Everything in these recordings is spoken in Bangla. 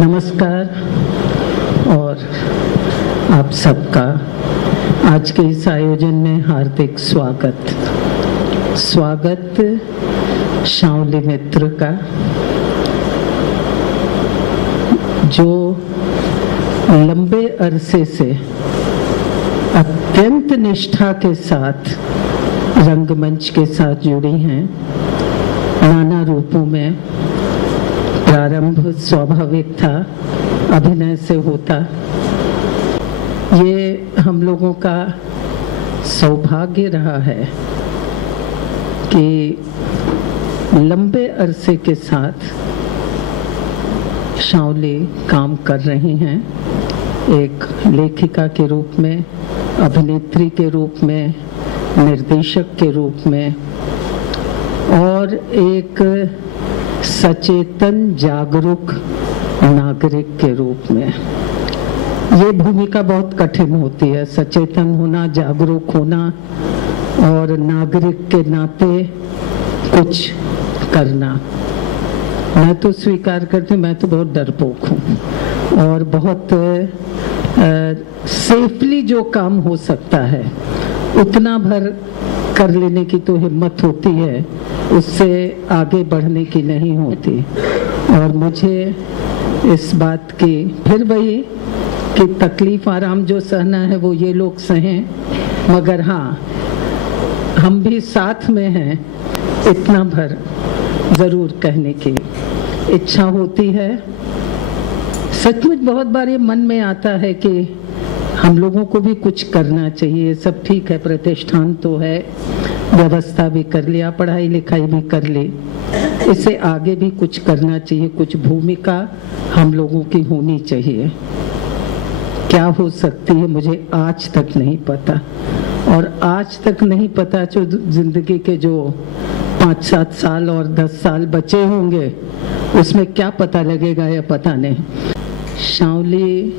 नमस्कार और आप सबका आज के इस आयोजन में हार्दिक स्वागत। शाओली मित्र का, जो लंबे अरसे से अत्यंत निष्ठा के साथ रंगमंच के साथ जुड़ी हैं। नाना रूपों में प्रारंभ स्वाभाविक था, अभिनय से होता। ये हम लोगों का सौभाग्य रहा है कि लंबे अरसे के साथ शाओली काम कर रही हैं, एक लेखिका के रूप में, अभिनेत्री के रूप में, निर्देशक के रूप में और एक सचेतन जागरूक नागरिक के रूप में। ये भूमिका बहुत कठिन होती है, सचेतन होना, जागरूक होना और नागरिक के नाते कुछ करना। मैं तो स्वीकार करती हूँ, मैं तो बहुत डरपोक हूँ और बहुत सेफली जो काम हो सकता है उतना भर कर लेने की तो हिम्मत होती है, उससे आगे बढ़ने की नहीं होती। और मुझे इस बात की फिर वही कि तकलीफ आराम जो सहना है वो ये लोग सहें, मगर हाँ, हम भी साथ में हैं, इतना भर जरूर कहने की इच्छा होती है। सचमुच बहुत बार ये मन में आता है कि हम लोगों को भी कुछ करना चाहिए। सब ठीक है, प्रतिष्ठान तो है, व्यवस्था भी कर लिया, पढ़ाई लिखाई भी कर ली, इससे आगे भी कुछ करना चाहिए, कुछ भूमिका हम लोगों की होनी चाहिए। क्या हो सकती है मुझे आज तक नहीं पता, और आज तक नहीं पता जो जिंदगी के जो 5-7 साल और 10 साल बचे होंगे उसमें क्या पता लगेगा या पता नहीं। शाओली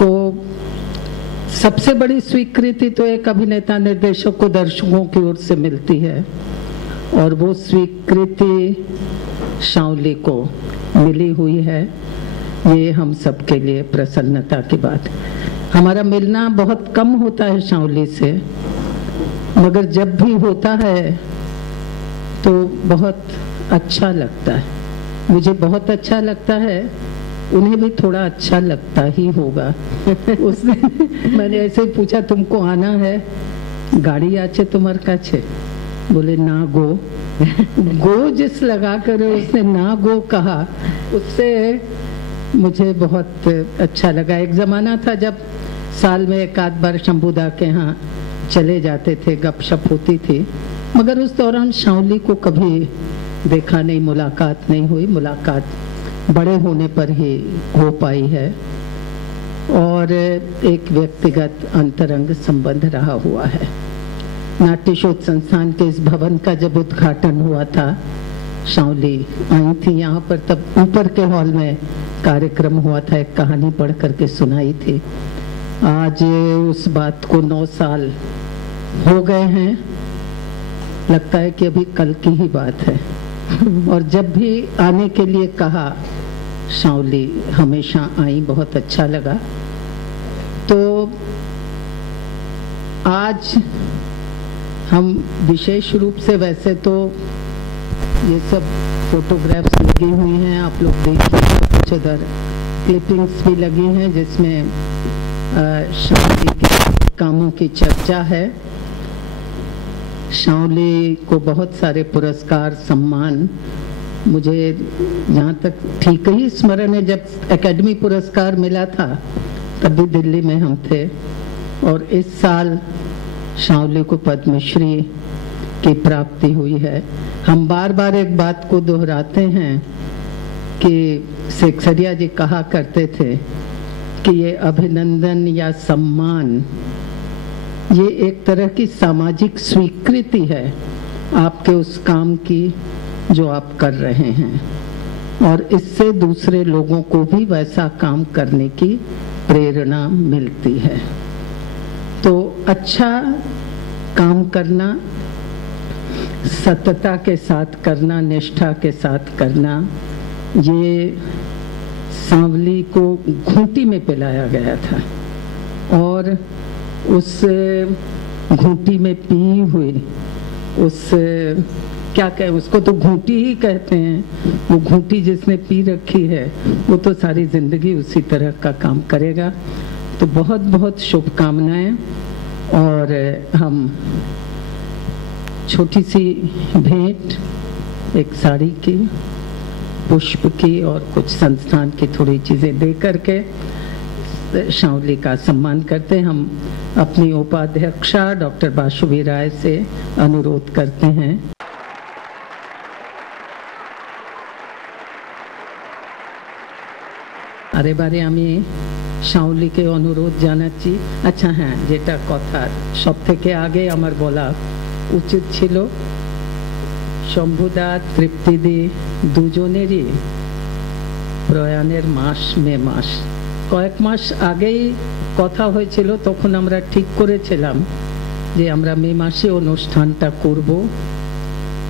को सबसे बड़ी स्वीकृति तो एक अभिनेता निर्देशक को दर्शकों की ओर से मिलती है, और वो स्वीकृति शाओली को मिली हुई है। ये हम सबके लिए प्रसन्नता की बात। हमारा मिलना बहुत कम होता है शाओली से, मगर जब भी होता है तो बहुत अच्छा लगता है। मुझे बहुत अच्छा लगता है, उन्हें भी थोड़ा अच्छा लगता ही होगा। उसने मैंने ऐसे ही पूछा, तुमको आना है, गाड़ी आचे तुम्हारे काछे? बोले ना गो। गो जिस लगा कर उसने ना गो कहा, उससे मुझे बहुत अच्छा लगा। एक जमाना था जब साल में एक आध बार शंभुदा के यहाँ चले जाते थे, गपशप होती थी, मगर उस दौरान शाओली को कभी देखा नहीं, मुलाकात नहीं हुई। मुलाकात बड़े होने पर ही हो पाई है, और एक व्यक्तिगत अंतरंग संबंध रहा हुआ है। नाट्य शोध संस्थान के इस भवन का जब उद्घाटन हुआ था, शाओली आई थी यहाँ पर, तब ऊपर के हॉल में कार्यक्रम हुआ था, एक कहानी पढ़ करके सुनाई थी। आज उस बात को 9 साल हो गए हैं, लगता है कि अभी कल की ही बात है। और जब भी आने के लिए कहा, शाओली हमेशा आई, बहुत अच्छा लगा। तो आज हम विशेष रूप से, वैसे तो ये सब फोटोग्राफ्स लगी हुई हैं, आप लोग देखिए, कुछ इधर क्लिपिंग्स भी लगी हैं जिसमें शाओली के कामों की चर्चा है। शाओली को बहुत सारे पुरस्कार, सम्मान, मुझे जहाँ तक ठीक ही स्मरण है, जब एकेडमी पुरस्कार मिला था तब भी दिल्ली में हम थे, और इस साल शाओली को पद्मश्री की प्राप्ति हुई है। हम बार बार एक बात को दोहराते हैं कि सेक्सरिया जी कहा करते थे कि ये अभिनंदन या सम्मान, ये एक तरह की सामाजिक स्वीकृति है आपके उस काम की जो आप कर रहे हैं, और इससे दूसरे लोगों को भी वैसा काम करने की प्रेरणा मिलती है। तो अच्छा काम करना, सतता के साथ करना, निष्ठा के साथ करना, ये सांवली को घूंटी में पिलाया गया था, और उस घूंटी में पी हुई, उस क्या कहें उसको, तो घूंटी ही कहते हैं, वो घूंटी जिसने पी रखी है वो तो सारी जिंदगी उसी तरह का काम करेगा। तो बहुत बहुत शुभकामनाएं। और हम छोटी सी भेंट, एक साड़ी की, पुष्प की और कुछ संस्थान की थोड़ी चीज़ें दे करके शाओली का सम्मान करते हैं। हम अपनी उपाध्यक्षा डॉक्टर बाशुवी राय से अनुरोध करते हैं। আরে বারে আমি শাওলিকে অনুরোধ জানাচ্ছি। আচ্ছা হ্যাঁ, যেটা কথা সব থেকে আগে আমার বলা উচিত ছিল, শম্ভুদা, তৃপ্তিদি দুজনেরই প্রয়াণের মাস মে মাস। কয়েক মাস আগেই কথা হয়েছিল, তখন আমরা ঠিক করেছিলাম যে আমরা মে মাসে অনুষ্ঠানটা করব।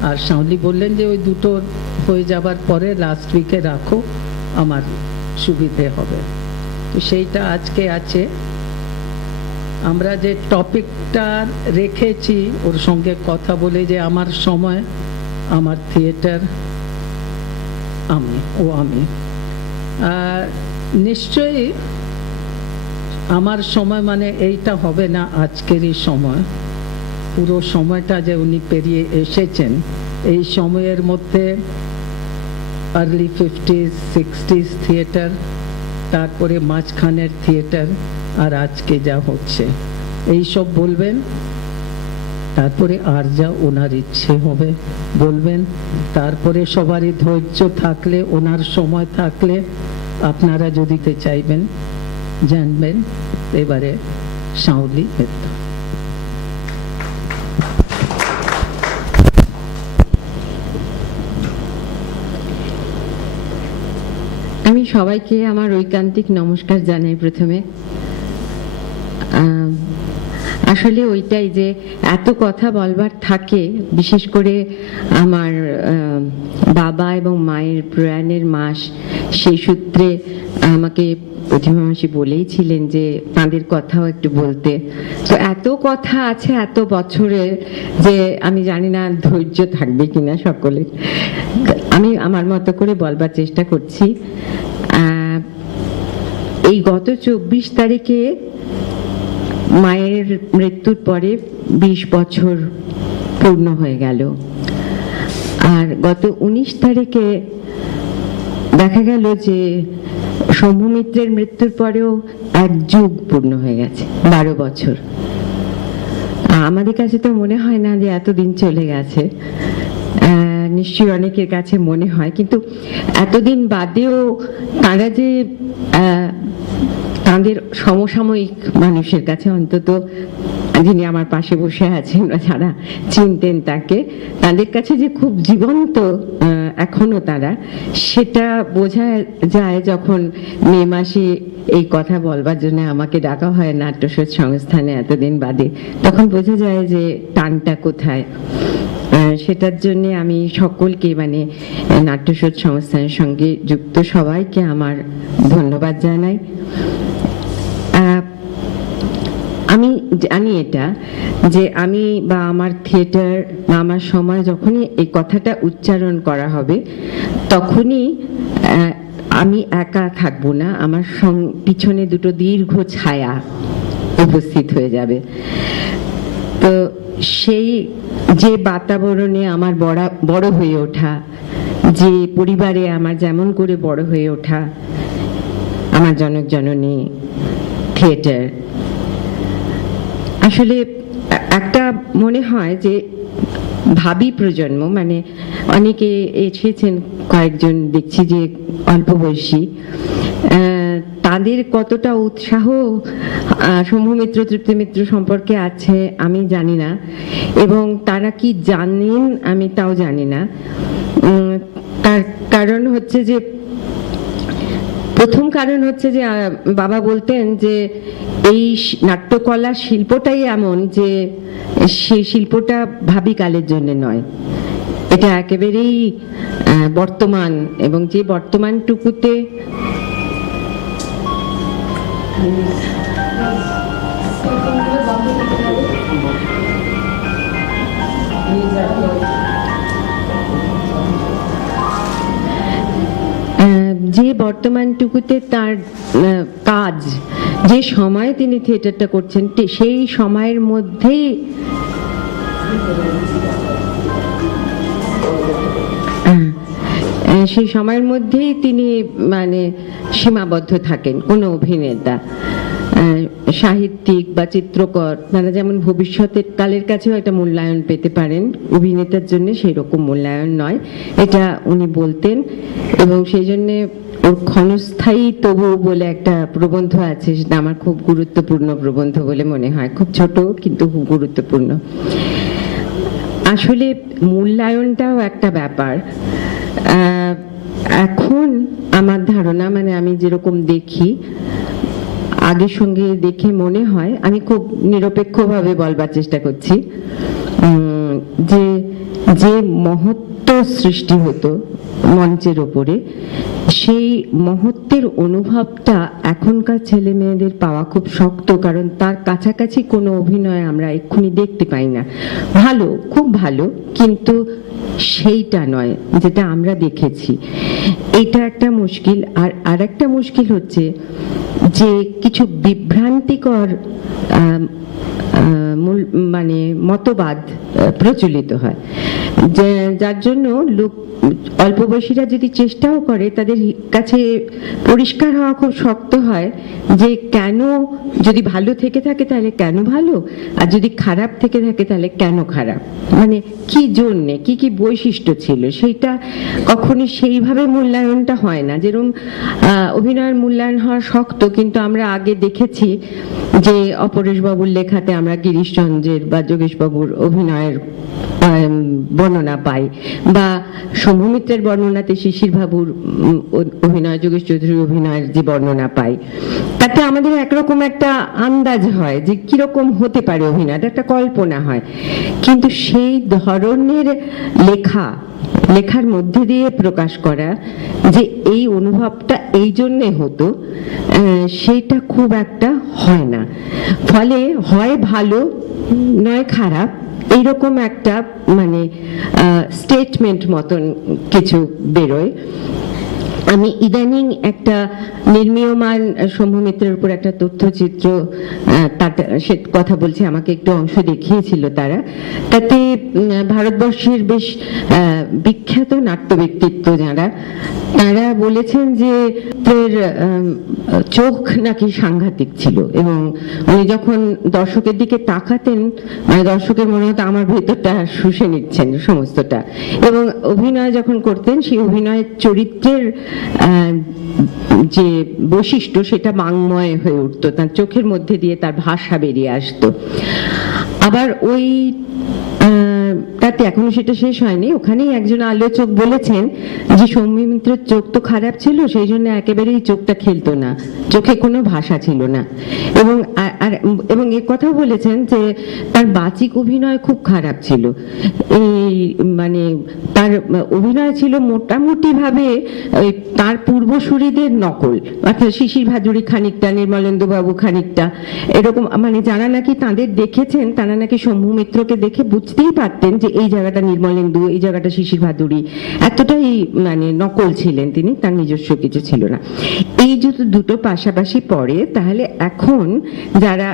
আর শাওলি বললেন যে ওই দুটো হয়ে যাবার পরে লাস্ট উইকে রাখো, আমার সুবিধে হবে। তো সেইটা আজকে আছে। আমরা যে টপিকটা রেখেছি ওর সঙ্গে কথা বলে, যে আমার সময়, আমার থিয়েটার, আমি নিশ্চয়ই আমার সময় মানে এইটা হবে না আজকেরই সময়। পুরো সময়টা যে উনি পেরিয়ে এসেছেন, এই সময়ের মধ্যে আর্লি 50s 60s থিয়েটার, তারপরে মাঝখানের থিয়েটার, আর আজকে যা হচ্ছে এই সব বলবেন। তারপরে আর যা ওনার ইচ্ছে হবে বলবেন। তারপরে সবারই ধৈর্য থাকলে, ওনার সময় থাকলে আপনারা যদি চাইবেন জানবেন। এবারে শাওলি মিত্র। আমি সবাইকে আমার ঐকান্তিক নমস্কার জানাই। প্রথমে আসলে ওইটাই যে এত কথা বলবার থাকে, বিশেষ করে আমার বাবা এবং মায়ের প্রয়াণের মাস, সেই সূত্রে আমাকে প্রতিমা মাসি বলেইছিলেন যে তাঁদের কথাও একটু বলতে। তো এত কথা আছে এত বছরের, যে আমি জানি না ধৈর্য থাকবে কিনা সকলের। আমি আমার মতো করে বলবার চেষ্টা করছি। এই গত 24 তারিখে মায়ের মৃত্যুর পরে 20 বছর পূর্ণ হয়ে গেল। আর গত 19 তারিখে দেখা গেল যে শম্ভু মিত্রের মৃত্যুর পরেও এক যুগ পূর্ণ হয়ে গেছে, 12 বছর। আমাদের কাছে তো মনে হয় না যে এতদিন চলে গেছে, নিশ্চয়ই অনেকের কাছে মনে হয়, কিন্তু এতদিন বাদেও তারা যে তাদের সমসাময়িক মানুষের কাছে অন্তত যিনি আমার পাশে বসে আছেন, যারা চিনতেন তাকে, তাদের কাছে যে খুব জীবন্ত এখনো তারা, সেটা বোঝা যায় যখন মে মাসে এই কথা বলবার জন্য আমাকে ডাকা হয় নাট্যশোধ সংস্থানে এতদিন বাদে, তখন বোঝা যায় যে টানটা কোথায়। সেটার জন্য আমি সকলকে, মানে নাট্যশোধ সংস্থানের সঙ্গে যুক্ত সবাইকে আমার ধন্যবাদ জানাই। আমি জানি এটা যে আমি বা আমার থিয়েটার বা আমার সময় যখনই এই কথাটা উচ্চারণ করা হবে, তখনই আমি একা থাকবো না, আমার পিছনে দুটো দীর্ঘ ছায়া উপস্থিত হয়ে যাবে। তো সেই যে বাতাবরণে আমার বড় হয়ে ওঠা, যে পরিবারে আমার যেমন করে বড় হয়ে ওঠা, আমার জনক জননী থিয়েটার, আসলে একটা মনে হয় যে ভাবি প্রজন্ম, মানে অনেকে এসেছেন, কয়েকজন দেখছি যে অল্প বয়সী, তাদের কতটা উৎসাহ শম্ভু মিত্র, তৃপ্তি মিত্র সম্পর্কে আছে আমি জানি না, এবং তারা কি জানেন আমি তাও জানি না। তার কারণ হচ্ছে যে, প্রথম কারণ হচ্ছে যে বাবা বলতেন যে এই নাট্যকলা শিল্পটাই এমন যে সেই শিল্পটা ভাবি কালের জন্য নয়, এটা একেবারেই বর্তমান, এবং যে বর্তমানটুকুতে তার কাজ, যে সময়ে তিনি থিয়েটারটা করছেন, সেই সময়ের মধ্যেই তিনি মানে সীমাবদ্ধ থাকেন। কোনো অভিনেতা, সাহিত্যিক বা চিত্রকর, তারা যেমন ভবিষ্যতের কালের কাছেও একটা মূল্যায়ন পেতে পারেন, অভিনেতার জন্য সেই রকম মূল্যায়ন নয়, এটা উনি বলতেন। এবং সেই জন্য ওর ক্ষণস্থায়ী তবু বলে একটা প্রবন্ধ আছে, সেটা আমার খুব গুরুত্বপূর্ণ প্রবন্ধ বলে মনে হয়, খুব ছোট কিন্তু খুব গুরুত্বপূর্ণ। আসলে মূল্যায়নটাও একটা ব্যাপার। এখন আমার ধারণা, মানে আমি যেরকম দেখি, আগের সঙ্গে দেখে মনে হয়, আমি খুব নিরপেক্ষভাবে বলবার চেষ্টা করছি, যে যে মহত্ব সৃষ্টি হতো মঞ্চের ওপরে, সেই মহত্বের অনুভবটা এখনকার ছেলে মেয়েদের পাওয়া খুব শক্ত, কারণ তার কাছাকাছি কোনো অভিনয় আমরা এক্ষুনি দেখতে পাই না। ভালো, খুব ভালো, কিন্তু সেইটা নয় যেটা আমরা দেখেছি। এটা একটা মুশকিল। আর একটা মুশকিল হচ্ছে যে কিছু বিভ্রান্তিকর মানে মতবাদ প্রচলিত হয়, যার জন্য লোক, অল্প বয়সীরা যদি চেষ্টাও করে, তাদের কাছে পরিষ্কার হওয়া খুব শক্ত হয় যে কেন, যদি ভালো থেকে থাকে তাহলে কেন ভালো, আর যদি খারাপ থেকে থাকে তাহলে কেন খারাপ, মানে কি জন্যে, কি কি বৈশিষ্ট্য ছিল, সেইটা কখনই সেইভাবে মূল্যায়নটা হয় না। যেরকম অভিনয়ের মূল্যায়ন হওয়া শক্ত, কিন্তু আমরা আগে দেখেছি যে অপরেশ বাবুর লেখাতে আমরা গিরিশচন্দ্রের বা যোগেশ বাবুর অভিনয়ের বর্ণনা পাই, বা শম্ভু মিত্রের বর্ণনাতে শিশির বাবুর অভিনয়, যোগেশ চৌধুরীর অভিনয়ের যে বর্ণনা পাই, তাতে আমাদের একরকম একটা আন্দাজ হয় যে কিরকম হতে পারে অভিনয়, একটা কল্পনা হয়। কিন্তু সেই ধরনের লেখার মধ্যে দিয়ে প্রকাশ করা যে এই অনুভবটা এই জন্যে হতো, সেইটা খুব একটা হয় না। ফলে হয় ভালো নয় খারাপ, এইরকম একটা মানে স্টেটমেন্ট মতন কিছু বেরোয়। আমি ইদানিং একটা নির্মীয়মান শম্ভু মিত্রের উপর একটা তথ্যচিত্র, সে কথা বলছে, আমাকে একটু অংশ দেখিয়েছিল তারা, তাতে ভারতবর্ষের বেশ বিখ্যাত নাট্য ব্যক্তিত্ব যারা, তারা বলেছেন যে সৌমিত্রের চোখ নাকি সাংঘাতিক ছিল, এবং উনি যখন দর্শকের দিকে তাকাতেন মানে দর্শকের মনে হতো আমার ভেতরটা শুষে নিচ্ছেন সমস্তটা, এবং অভিনয় যখন করতেন সেই অভিনয়ের চরিত্রের যে বৈশিষ্ট্য সেটা বাংময় হয়ে উঠতো, তার চোখের মধ্যে দিয়ে তার ভাষা বেরিয়ে আসতো। আবার ওই তাতে এখনো সেটা শেষ হয়নি, ওখানেই একজন আলোচক বলেছেন যে সৌমিত্রের চোখ তো খারাপ ছিল, সেই জন্য একেবারেই চোখটা খেলতো না, চোখে কোনো ভাষা ছিল না, এবং এবং এ কথাও বলেছেন যে তার বাচিক অভিনয় খুব খারাপ ছিল। এই মানে তার অভিনয় ছিল মোটামুটি ভাবে তার পূর্বসূরীদের নকল, অর্থাৎ শিশির ভাদুড়ী খানিকটা, নির্মলেন্দু বাবু খানিকটা, এরকম মানে যারা নাকি তাদের দেখেছেন তারা নাকি শম্ভু মিত্রকে দেখে বুঝতেই পারতেন যে এই জায়গাটা নির্মলেন্দু, এই জায়গাটা শিশির ভাদুড়ী, এতটাই মানে নকল ছিলেন তিনি, তার নিজস্ব কিছু ছিল না। এই যদি দুটো পাশাপাশি পড়ে তাহলে এখন যারা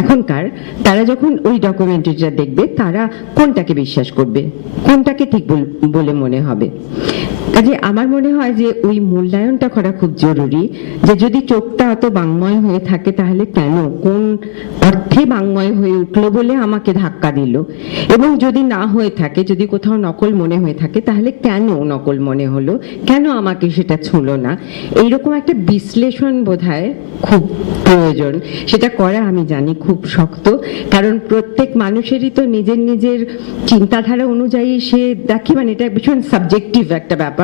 এখনকার তারা যখন ওই ডকুমেন্টারিটা দেখবে তারা কোনটাকে বিশ্বাস করবে, কোনটাকে ঠিক বলে মনে হবে। কাজে আমার মনে হয় যে ওই মূল্যায়নটা করা খুব জরুরি, যে যদি চোখটা অত বাংময় হয়ে থাকে তাহলে কেন, কোন অর্থে বাংময় হয়ে উঠলো বলে আমাকে ধাক্কা দিল, এবং যদি না হয়ে থাকে, যদি কোথাও নকল মনে হয়ে থাকে তাহলে কেন নকল মনে হলো, কেন আমাকে সেটা ছুঁলো না, এইরকম একটা বিশ্লেষণ বোধহয় খুব প্রয়োজন। সেটা করা আমি জানি খুব শক্ত, কারণ প্রত্যেক মানুষেরই তো নিজের নিজের চিন্তাধারা অনুযায়ী সে দেখে, মানে এটা ভীষণ সাবজেক্টিভ একটা ব্যাপার,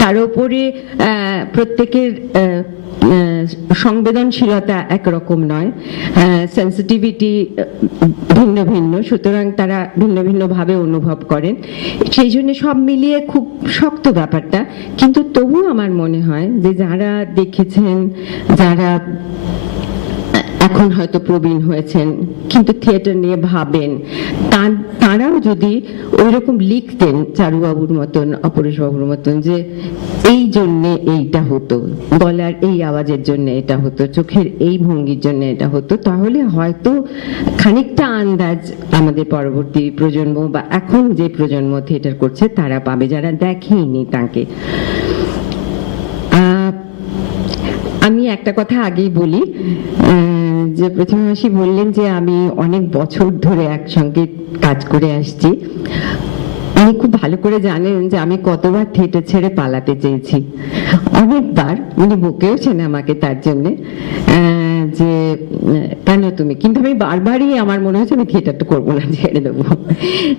তার উপরে প্রত্যেকের সংবেদনশীলতা একরকম নয়, সেন্সিটিভিটি ভিন্ন ভিন্ন, সুতরাং তারা ভিন্ন ভিন্ন ভাবে অনুভব করেন, সেই জন্য সব মিলিয়ে খুব শক্ত ব্যাপারটা। কিন্তু তবু আমার মনে হয় যে যারা দেখেছেন, যারা এখন হয়তো প্রবীণ হয়েছেন কিন্তু থিয়েটার নিয়ে ভাবেন, তারাও যদি ওই রকম লিখতেন চারুবাবুর মতন, অপরেশ বাবুর মতন, যে এই জন্যে এইটা হতো, গলার এই আওয়াজের জন্য এটা হতো, চোখের এই ভঙ্গির জন্য এটা হতো, তাহলে হয়তো খানিকটা আন্দাজ আমাদের পরবর্তী প্রজন্ম বা এখন যে প্রজন্ম থিয়েটার করছে তারা পাবে, যারা দেখেনি তাকে। আমি একটা কথা আগেই বলি, যে প্রথমে মাসি বললেন যে আমি অনেক বছর ধরে একসঙ্গে কাজ করে আসছি, উনি খুব ভালো করে জানেন যে আমি কতবার থিয়েটার ছেড়ে পালাতে চেয়েছি, অনেকবার উনি বকেওছেন আমাকে তার জন্যে, যে কেন তুমি, কিন্তু আমি বারবারই আমার মনে হচ্ছে আমি থিয়েটারটা করবো না, ছেড়ে দেবো।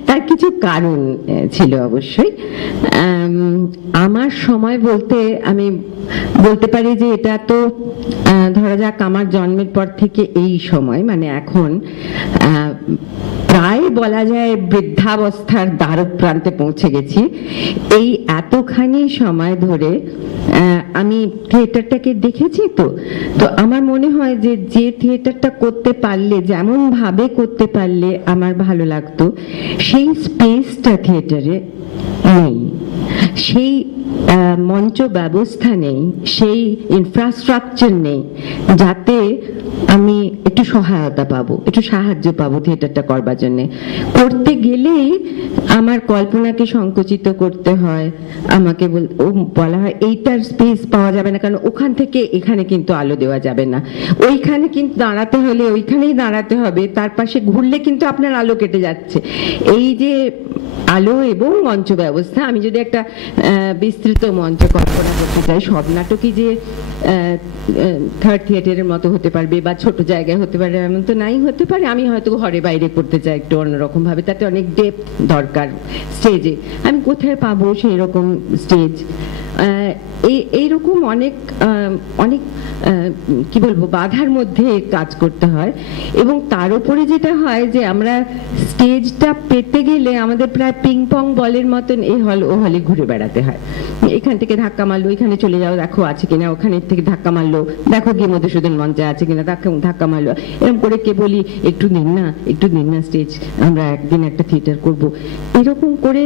তার কিছু কারণ ছিল অবশ্যই। আমার সময় বলতে আমি বলতে পারি যে এটা তো ধরা যাক আমার জন্মের পর থেকে এই সময়, মানে এখন প্রায় বলা যায় বৃদ্ধাবস্থার দ্বারপ্রান্তে পৌঁছে গেছি। এই এতখানি সময় ধরে আমি থিয়েটারটাকে দেখেছি, তো আমার মনে হয় যে যে থিয়েটারটা করতে পারলে, যেমন ভাবে করতে পারলে আমার ভালো লাগতো, সেই স্পেসটা থিয়েটারে নেই, সেই মঞ্চ ব্যবস্থা নেই, সেই ইনফ্রাস্ট্রাকচার নেই যাতে আমি একটু সহায়তা পাবো, একটু সাহায্য পাবো থিয়েটারটা করবার জন্য। করতে গেলেই আমার কল্পনাকে সংকুচিত করতে হয়, আমাকে বলা হয় এইটার স্পেস পাওয়া যাবে না, কারণ ওখান থেকে এখানে কিন্তু আলো দেওয়া যাবে না, ওইখানে কিন্তু দাঁড়াতে হলে ওইখানেই দাঁড়াতে হবে, তার পাশে ঘুরলে কিন্তু আপনার আলো কেটে যাচ্ছে। এই যে আলো এবং মঞ্চ ব্যবস্থা, আমি যদি একটা বিস্তৃত মঞ্চ কল্পনা করতে চাই, সব নাটকই যে থার্ড থিয়েটারের মতো হতে পারবে বা ছোট জায়গায় হতে পারে এমন তো নাই, হতে পারে আমি হয়তো ঘরে বাইরে করতে চাই একটু অন্যরকম ভাবে, তাতে অনেক ডেপথ দরকার স্টেজে, আমি কোথায় পাবো সেই রকম স্টেজ? এইরকম অনেক অনেক কি বলবো বাধার মধ্যে কাজ করতে হয়, এবং তার উপরে যেটা হয় যে আমরা স্টেজটা পেতে গেলে আমাদের প্রায় পিং পং বলের মতন এই হল ও হলে ঘুরে বেড়াতে হয়, এখান থেকে ধাক্কা মারলো এখানে চলে যাও দেখো আছে কিনা, ওখানে থেকে ধাক্কা মারলো দেখো গিয়ে মধুসূদন মঞ্চে আছে কিনা, ধাক্কা মারলো, এরকম করে কে বলি একটু দিন না স্টেজ, আমরা একদিন একটা থিয়েটার করব, এরকম করে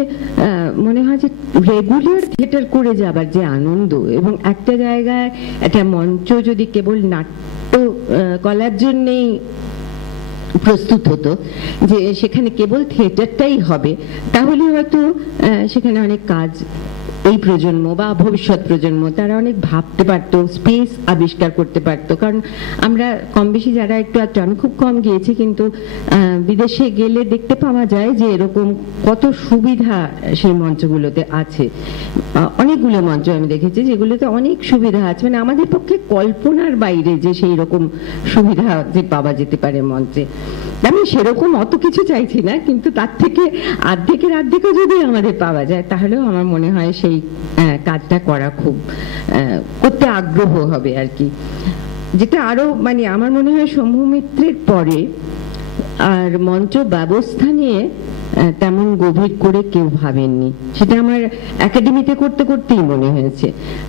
মনে হয় যে রেগুলার থিয়েটার করে যাবার যে আনন্দ, এবং একটা জায়গায় একটা মঞ্চ যদি কেবল নাট্য কলার জন্যেই প্রস্তুত হতো, যে সেখানে কেবল থিয়েটারটাই হবে, তাহলে হয়তো সেখানে অনেক কাজ এই প্রজন্ম বা ভবিষ্যৎ প্রজন্ম তারা অনেক ভাবতে পারতো, স্পেস আবিষ্কার করতে পারতো। কারণ আমরা কম বেশি যারা একটু, আমি খুব কম গিয়েছি, কিন্তু বিদেশে গেলে দেখতে পাওয়া যায় যে এরকম কত সুবিধা সেই মঞ্চগুলোতে আছে। অনেকগুলো মঞ্চ আমি দেখেছি যেগুলোতে অনেক সুবিধা আছে, মানে আমাদের পক্ষে কল্পনার বাইরে যে সেই রকম সুবিধা যে পাওয়া যেতে পারে মঞ্চে। আমি সেরকম অত কিছু চাইছি না, কিন্তু তার থেকে অর্ধেকও যদি আমাদের পাওয়া যায় তাহলেও আমার মনে হয় সেই কাজটা করা খুব করতে আগ্রহ হবে আর কি। যেটা আরো মানে আমার মনে হয় শম্ভু মিত্রের পরে আর মঞ্চ ব্যবস্থা নিয়ে তেমন গভীর করে কেউ ভাবেননি। সেটা আমার একাডেমিতে করতে করতেই মনে হয়েছে।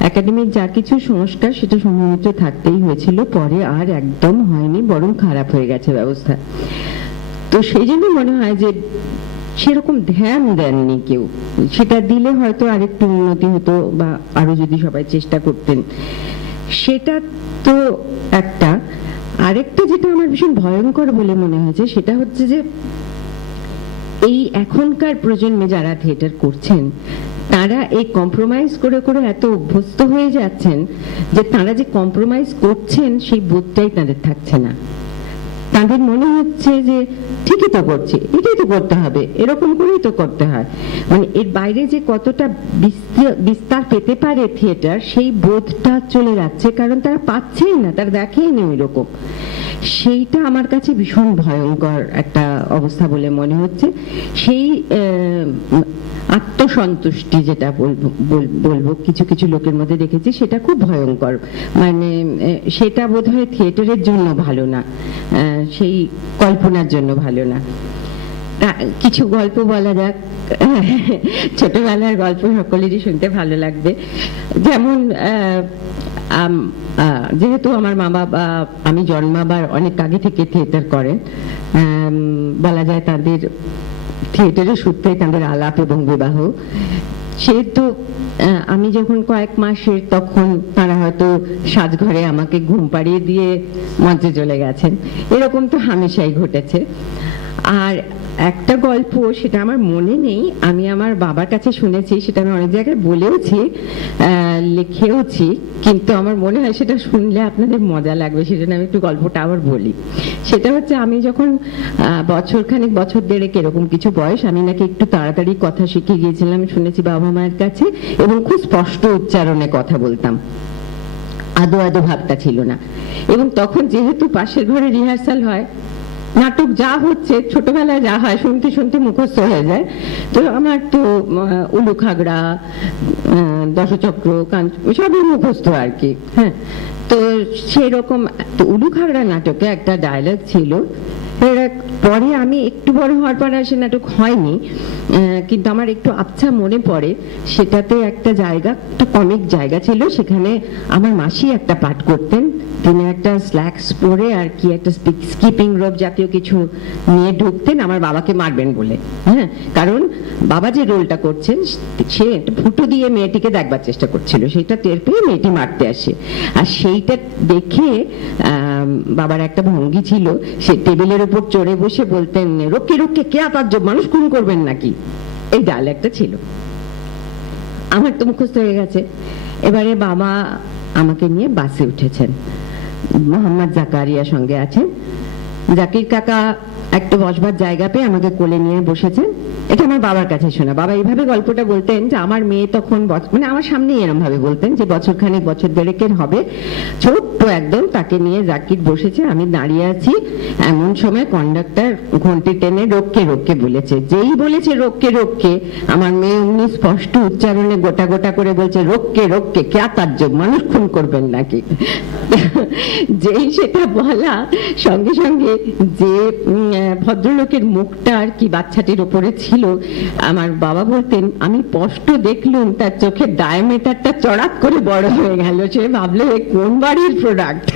একাডেমির যা কিছু সংস্কার সেটা শম্ভু মিত্র থাকতেই হয়েছিল, পরে আর একদম হয়নি, বরং খারাপ হয়ে গেছে ব্যবস্থা। তো সেই জন্য মনে হয় যে সেরকম ধ্যান দেননি কেউ। সেটা দিলে হয়তো আরেকটু উন্নতি হতো, বা আরো যদি সবাই চেষ্টা করতেন। সেটা তো একটা। আরেকটা যেটা আমার ভীষণ ভয়ঙ্কর বলে মনে হয়েছে সেটা হচ্ছে যে এই এখনকার প্রজন্মে যারা থিয়েটার করছেন তারা এই কম্প্রোমাইজ করে করে এত অভ্যস্ত হয়ে যাচ্ছেন যে তারা যে কম্প্রোমাইজ করছেন সেই বোধটাই তাদের থাকছে না। তাদের মনে হচ্ছে যে ঠিকই তো করছি, এটাই তো করতে হবে, এরকম করেই তো করতে হয়। মানে এর বাইরে যে কতটা বিস্তার পেতে পারে থিয়েটার সেই বোধটা চলে যাচ্ছে, কারণ তারা পাচ্ছেই না, তারা দেখেই না ওই রকম। সেইটা আমার কাছে ভীষণ ভয়ঙ্কর একটা অবস্থা বলে মনে হচ্ছে। সেই আত্মসন্তুষ্টি যেটা বলবো কিছু কিছু লোকের মধ্যে দেখেছি, সেটা খুব ভয়ঙ্কর। মানে সেটা বোধহয় থিয়েটারের জন্য ভালো না, সেই কল্পনার জন্য ভালো না। কিছু গল্প বলা যাক, ছোটবেলার গল্প সকলেরই শুনতে ভালো লাগবে। যেমন যেহেতু আমার মা বাবা আমি জন্মাবার অনেক আগে থেকে থিয়েটার করেন, বলা যায় তাদের থিয়েটারের সূত্রে তাদের আলাপ এবং বিবাহ। সেহেতু আমি যখন কয়েক মাসের তখন তারা হয়তো সাজঘরে আমাকে ঘুম পাড়িয়ে দিয়ে মঞ্চে চলে গেছেন। এরকম তো হামেশাই ঘটেছে। আর একটা গল্প, সেটা আমার মনে নেই, আমি আমার বাবার কাছে শুনেছি, সেটা আমি অনেক জায়গায় বলেওছি, লিখেওছি, কিন্তু আমার মনে হয় সেটা শুনলে আপনাদের মজা লাগবে, সেজন্য আমি একটু গল্পটা আবার বলি। সেটা হচ্ছে আমি যখন বছর দেড়েক এরকম কিছু বয়স, আমি নাকি একটু তাড়াতাড়ি কথা শিখে গিয়েছিলাম শুনেছি বাবা মায়ের কাছে, এবং খুব স্পষ্ট উচ্চারণে কথা বলতাম, আদো ভাবটা ছিল না। এবং তখন যেহেতু পাশের ঘরে রিহার্সাল হয়, নাটক যা হচ্ছে ছোটবেলায় যা হয় শুনতে শুনতে মুখস্থ হয়ে যায়। তো আমার তো উলুখাগড়া, দশচক্র, সবই মুখস্থ আর কি। হ্যাঁ, তো সেরকম উলুখাগড়া নাটকে একটা ডায়লগ ছিল। পরে আমি একটু বড় হওয়ার পর সে নাটক হয়নি, কিন্তু আমার একটু আবছা মনে পড়ে। সেটাতে একটা কমিক জায়গা ছিল, সেখানে আমার মাসি একটা পাঠ করতেন। তিনি একটা স্ল্যাক্স পরে আর কি একটা স্কিপিং রোপ জাতীয় কিছু নিয়ে ঢুকতেন আমার বাবাকে মারবেন বলে। হ্যাঁ, কারণ বাবা যে রোলটা করছেন সে ফুটো দিয়ে মেয়েটিকে দেখবার চেষ্টা করছিল, সেটা টের পেয়ে মেয়েটি মারতে আসে। আর সেইটা দেখে বাবার একটা ভঙ্গি ছিল, সে টেবিলের উপর চড়ে বসে বলতেন, রক্ষে রক্ষে কে তাজ্জব, মানুষ খুন করবেন নাকি। এই ডায়লগটা ছিল। আমার তো মুখস্থ হয়ে গেছে। এবারে বাবা আমাকে নিয়ে বাসে উঠেছেন, মোহাম্মদ জাকারিয়া সঙ্গে আছেন। জাকির কাকা একটা বসবার জায়গা পেয়ে আমাকে কোলে নিয়ে বসেছেন। এটা আমার বাবার কাছে শোনা। বাবা এইভাবে গল্পটা বলতেন যে আমার মেয়ে তখন মানে আমার সামনে এরম ভাবে বলতেন যে বছর দেড়েকের হবে, ছোট্ট একদম, তাকে নিয়ে জাকির বসেছে, আমি দাঁড়িয়ে আছি। এমন সময় কন্ডাক্টর ঘন্টি টেনে রক্ষে রক্ষে বলেছে। যেই বলেছে রক্ষে রক্ষে, আমার মেয়ে অমনি স্পষ্ট উচ্চারণে গোটা গোটা করে বলছে, রক্ষে রক্ষে ক্যা তাজ্জব, মানুষ খুন করবেন নাকি। যেই সেটা বলা সঙ্গে সঙ্গে যে ভদ্রলোকের মুখটা আর কি বাচ্চাটির ওপরে ছিল, আমার বাবা বলতেন আমি স্পষ্ট দেখলুম তার চোখের ডায়ামিটারটা চড়াক করে বড় হয়ে গেল। সে ভাবলো এ কোন বাড়ির প্রোডাক্ট।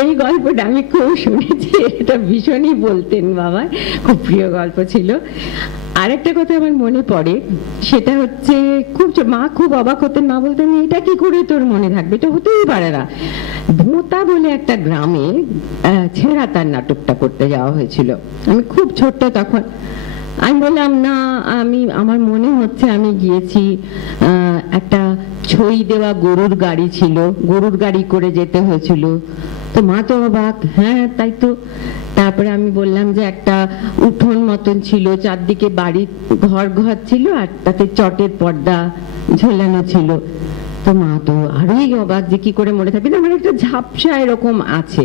এই গল্পটা আমি খুব শুনেছি, এটা ভীষণই বলতেন বাবা, খুব প্রিয় গল্প ছিল। আরেকটা কথা আমার মনে পড়ে, সেটা হচ্ছে মা খুব অবাক হতেন। মা বলতেন এটা কি করে তোর মনে থাকবে, এটা হতেই পারে না। ভোঁতা বলে একটা গ্রামে ছেঁড়া তার নাটকটা করতে যাওয়া হয়েছিল। আমি খুব ছোট্ট তখন। আমি বললাম না, আমার মনে হচ্ছে আমি গিয়েছি, একটা ছই দেওয়া গরুর গাড়ি ছিল, গরুর গাড়ি করে যেতে হয়েছিল। তো মা তো অবাক, হ্যাঁ তাই তো। তারপরে আমি বললাম যে একটা উঠোন মতন ছিল, চারদিকে বাড়ি ঘর ঘর ছিল, আর তাতে চটের পর্দা ঝোলানো ছিল। তো মা তো আরোই অবাক যে কি করে মনে থাকবে, আমার একটা ঝাপসা এরকম আছে।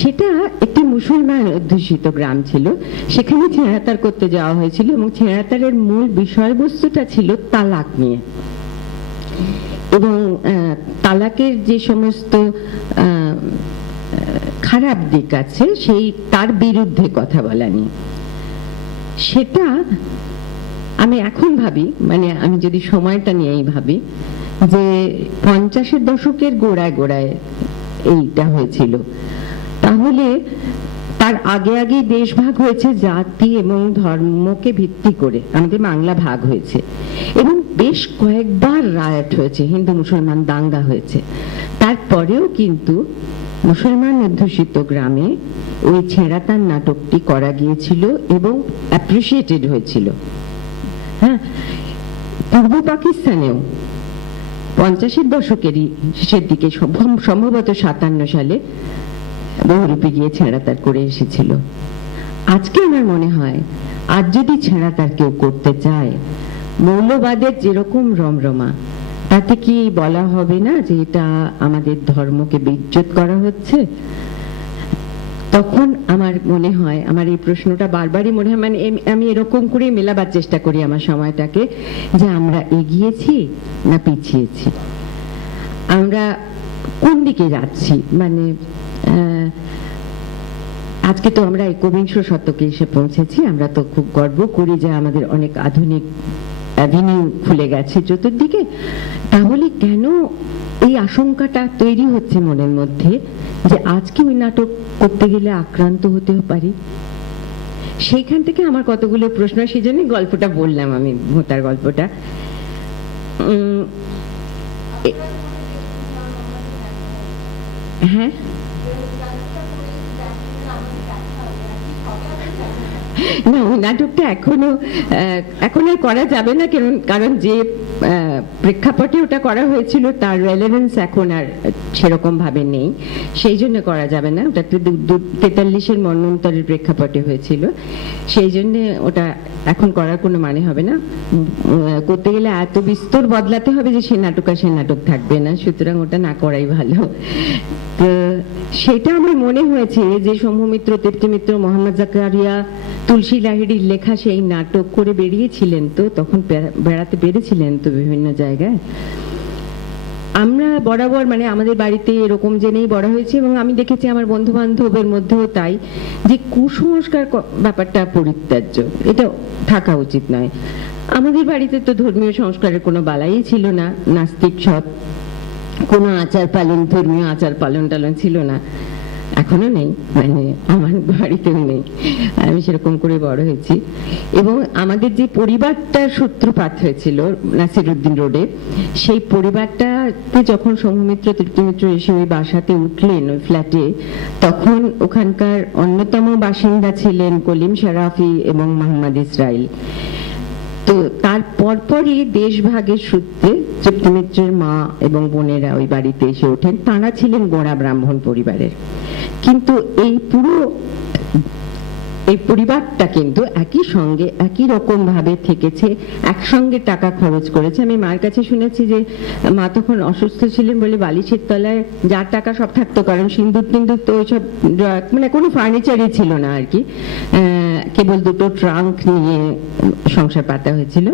সেটা একটি মুসলমান অধ্যুষিত গ্রাম ছিল, সেখানে ছেঁড়াতার করতে যাওয়া হয়েছিল, এবং ছেঁড়াতারের মূল বিষয়বস্তুটা ছিল তালাক নিয়ে, এবং তালাকের যে সমস্ত খারাপ দিক আছে সেই তার বিরুদ্ধে কথা বলা নিয়ে। সেটা আমি এখন ভাবি, মানে আমি যদি সময়টা নিয়েই ভাবি, যে 50-এর দশকের গোড়ায় গোড়ায় এইটা হয়েছিল, তাহলে তার আগে আগেই দেশ ভাগ হয়েছে জাতি এবং ধর্মকে ভিত্তি করে, আমাদের বাংলা ভাগ হয়েছে, এবং বেশ কয়েকবার রায়ট হয়েছে, হিন্দু মুসলমান দাঙ্গা হয়েছে। তারপরেও কিন্তু মুসলমান অধ্যুষিত গ্রামে ওই ছেঁড়াতার নাটকটি করা গিয়েছিল এবং অ্যাপ্রিসিয়েটেড হয়েছিল। হ্যাঁ, পূর্ব পাকিস্তানেও 50-এর দশকেরই শেষের দিকে, সম্ভবত 57 সালে বহুরূপী গিয়ে ছেঁড়াতার করে এসেছিল। আজকে আমার মনে হয় আজ যদি ছেঁড়াতার কেউ করতে চায়, মৌলবাদের যেরকম রমরমা, তাতে কি বলা হবে না যে এটা আমাদের ধর্মকে বেইজ্জত করা হচ্ছে? তখন আমার মনে হয়, আমার এই প্রশ্নটা বারবারই মনে হয়, মানে আমি এরকম করে মেলাবার চেষ্টা করি আমার সময়টাকে, যে আমরা এগিয়েছি না পিছিয়েছি, আমরা কোন দিকে যাচ্ছি। মানে আজকে তো আমরা 21 শতকে এসে পৌঁছেছি, আমরা তো খুব গর্ব করি যে আমাদের অনেক আধুনিক অ্যাভিনিউ খুলে গেছে চতুর্দিকে। তাহলে কেন এই আশঙ্কাটা তৈরি হচ্ছে মনের মধ্যে যে আজকে ওই নাটক করতে গেলে আক্রান্ত হতে পারি? সেইখান থেকে আমার কতগুলো প্রশ্ন, সেই জন্যই গল্পটা বললাম, আমি ভোটার গল্পটা। হ্যাঁ, না, ওই নাটকটা এখন আর করা যাবে না, কারণ যে প্রেক্ষাপটে ওটা করা হয়েছিল তার রেলেভেন্স এখন আর সেরকম ভাবে নেই, সেই জন্য করা যাবে না। ওটা 43-এর মন্বন্তরের প্রেক্ষাপটে হয়েছিল, সেই জন্য ওটা এখন করার কোনো মানে হবে না। করতে গেলে এত বিস্তর বদলাতে হবে যে সে নাটক আর সে নাটক থাকবে না, সুতরাং ওটা না করাই ভালো। তো সেটা আমার মনে হয়েছে যে সৌম্যমিত্র, তৃপ্তিমিত্র, মোহাম্মদ জাকারিয়া, তুলসী লাহিড়ির লেখা সেই নাটক করে বেরিয়েছিলেন, তো তখন বেড়াতে পেরেছিলেন তো বিভিন্ন জায়গায়। আমরা বরাবর, মানে আমাদের বাড়িতে এরকম জেনেই বড় হয়েছে, এবং আমি দেখেছি আমার বন্ধু বান্ধবের মধ্যেও তাই, যে কুসংস্কার ব্যাপারটা পরিত্যাজ্য, এটা থাকা উচিত নয়। আমাদের বাড়িতে তো ধর্মীয় সংস্কারের কোনো বালাই ছিল না, নাস্তিক সব, কোনো আচার পালন, ধর্মীয় আচার পালন টালন ছিল না, এখনো নেই, মানে আমার বাড়িতেও নেই, আমি সেরকম করে বড় হয়েছি। এবং আমাদের যে পরিবারটার সূত্রপাত হয়েছিল নাসিরউদ্দিন রোডে, সেই পরিবারটাতে যখন সৌম্যমিত্র, তৃপ্তিমিত্র এসে ওই বাসাতে উঠলেন, ওই ফ্ল্যাটে, তখন ওখানকার অন্যতম বাসিন্দা ছিলেন কলিম শরাফি এবং মোহাম্মদ ইসরাইল। তো তার পরপরই দেশভাগের সূত্রে তৃপ্তিমিত্রের মা এবং বোনেরা ওই বাড়িতে এসে ওঠেন। তাঁরা ছিলেন গোঁড়া ব্রাহ্মণ পরিবারের, কিন্তু এই পুরো এই পরিবারটা কিন্তু একই সঙ্গে একই রকম ভাবে থেকেছে, একসঙ্গে টাকা খরচ করেছে। আমি মার কাছে শুনেছি যে মা তখন অসুস্থ ছিলেন বলে বালিশের তলায় যার টাকা সব থাকতো, কারণ সিন্দুর টিন্দুর তো ওইসব, মানে কোনো ফার্নিচারই ছিল না আর কি, কেবল 2টো ট্রাঙ্ক নিয়ে সংসার পাতা হয়েছিল।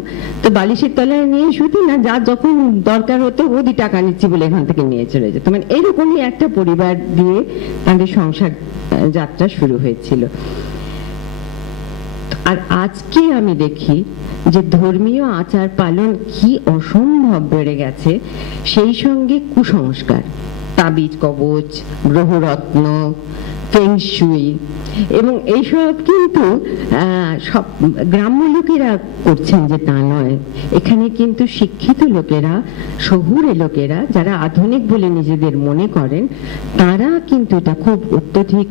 তো বালিশের তলায় নিয়ে শুধু না, যা যখন দরকার হতো ওদি টাকা নিচ্ছি বলে এখান থেকে নিয়ে চলে যেত। মানে এরকমই একটা পরিবার দিয়ে তাদের সংসার যাত্রা শুরু হয়েছিল। আর আজকে আমি দেখি যে ধর্মীয় আচার পালন কি অসম্ভব বেড়ে গেছে, সেই সঙ্গে কুসংস্কার, তাবিজ কবচ, গ্রহরত্ন, ফেংশুই, এবং এইসব কিন্তু সব গ্রাম্য লোকেরা করছেন যে তা নয়, এখানে কিন্তু শিক্ষিত লোকেরা, শহুরে লোকেরা যারা আধুনিক বলে নিজেদের মনে করেন, তারা কিন্তু এটা খুব অত্যধিক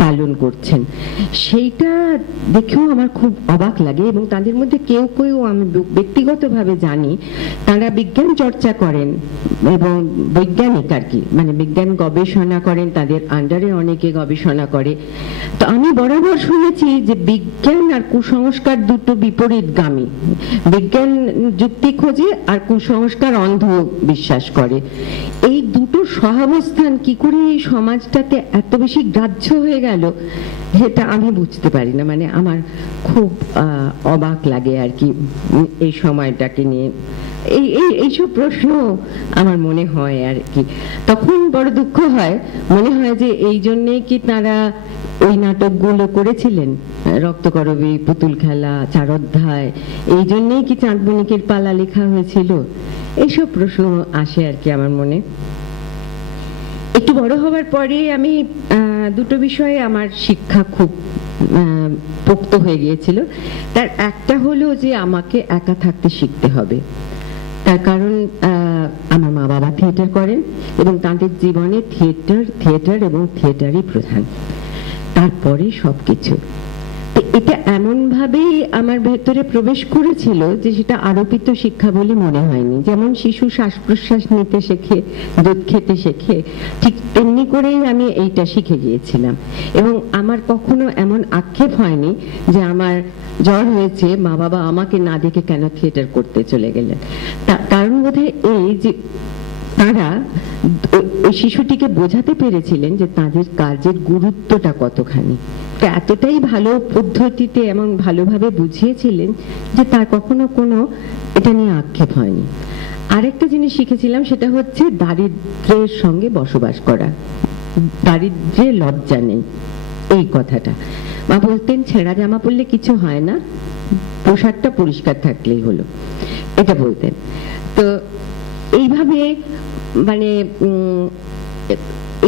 পালন করছেন। সেইটা দেখেও আমার খুব অবাক লাগে। এবং তাদের মধ্যে কেউ কেউ আমি ব্যক্তিগতভাবে জানি তারা বিজ্ঞান চর্চা করেন এবং বৈজ্ঞানিক আর কি, মানে বিজ্ঞান গবেষণা করেন, তাদের আন্ডারে অনেকে গবেষণা করে। তো আমি বরাবর শুনেছি যে বিজ্ঞান আর কুসংস্কার দুটো বিপরীতগামী। বিজ্ঞান যুক্তি খোঁজে আর কুসংস্কার অন্ধ বিশ্বাস করে। এই দুটো সহাবস্থান কি করে এই সমাজটাতে এত বেশি গ্রাহ্য হয়ে গেল, সেটা আমি বুঝতে পারি না। মানে আমার খুব অবাক লাগে আর কি এই সময়টাকে নিয়ে। এইসব প্রশ্ন আমার মনে হয় আর কি। তখন বড় দুঃখ হয়, মনে হয় যে এই জন্যেই কি তারা ওই নাটকগুলো করেছিলেন, রক্তকরবী, পুতুল খেলা, চার অধ্যায়, এই জন্যেই কি চাঁদমণিকের পালা লেখা হয়েছিল? এইসব প্রশ্ন আসে আর কি আমার মনে। একটু বড় হবার পরে আমি দুটো বিষয়ে আমার শিক্ষা খুব পোক্ত হয়ে গিয়েছিল। তার একটা হলো যে আমাকে একা থাকতে শিখতে হবে। তার কারণ আমার মা বাবা থিয়েটার করেন এবং তাদের জীবনে থিয়েটার এবং থিয়েটারই প্রধান, তারপরে সবকিছু। এটা এমন ভাবেই আমার ভেতরে প্রবেশ করেছিল যে সেটা আরোপিত শিক্ষা বলে মনে হয়নি। যেমন শিশু শ্বাস প্রশ্বাস নিতে শেখে, দুধ খেতে শেখে, ঠিক তেমনি করেই আমি এইটা শিখে গিয়েছিলাম। এবং আমার কখনো এমন আক্ষেপ হয়নি যে আমার জ্বর হয়েছে, মা বাবা আমাকে না দেখে কেন থিয়েটার করতে চলে গেলেন। কারণ বোধহয় এই যে তারা ওই শিশুটিকে বোঝাতে পেরেছিলেন যে তাদের কাজের গুরুত্বটা কতখানি। এতটাই ভালো পদ্ধতিতে এমন ভালোভাবে বুঝিয়েছিলেন যে তার কখনো কোনো এটা নিয়ে আক্ষেপ হয়নি। আরেকটা জিনিস শিখেছিলাম, সেটা হচ্ছে দারিদ্র্যের সঙ্গে বসবাস করা। দারিদ্র্যে লজ্জা নেই, এই কথাটা মা বলতেন। ছেঁড়া জামা পরলে কিছু হয় না, পোশাকটা পরিষ্কার থাকলেই হলো, এটা বলতেন। তো এইভাবে মানে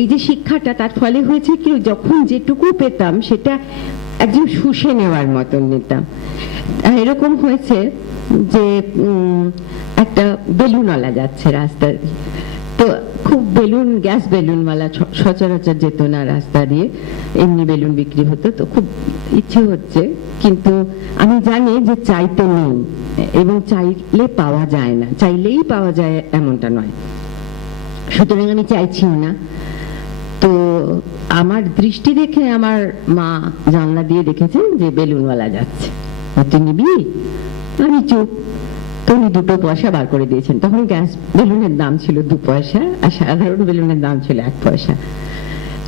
এই যে শিক্ষাটা, তার ফলে হয়েছে কি, যখন যেটুকু পেতাম সেটা একদম শুষে নেওয়ার মতন নিতাম। এরকম হয়েছে যে একটা বেলুনওয়ালা যাচ্ছে রাস্তায়, তো খুব বেলুন, গ্যাস বেলুনওয়ালা সচরাচর যেত না রাস্তা দিয়ে, এমনি বেলুন বিক্রি হতো। তো খুব ইচ্ছে হচ্ছে, কিন্তু আমি জানি যে চাইতে নেই এবং চাইলে পাওয়া যায় না, চাইলেই পাওয়া যায় এমনটা নয়, সুতরাং আমি চাইছিও না। তো আমার দৃষ্টি দেখে আমার মা জানলা দিয়ে দেখেছেন যে বেলুনওয়ালা যাচ্ছে, তুই নিবি? আমি চুপ। তো উনি 2 পয়সা বার করে দিয়েছেন। তখন গ্যাস বেলুনের দাম ছিল 2 পয়সা আর সাধারণ বেলুনের দাম ছিল 1 পয়সা।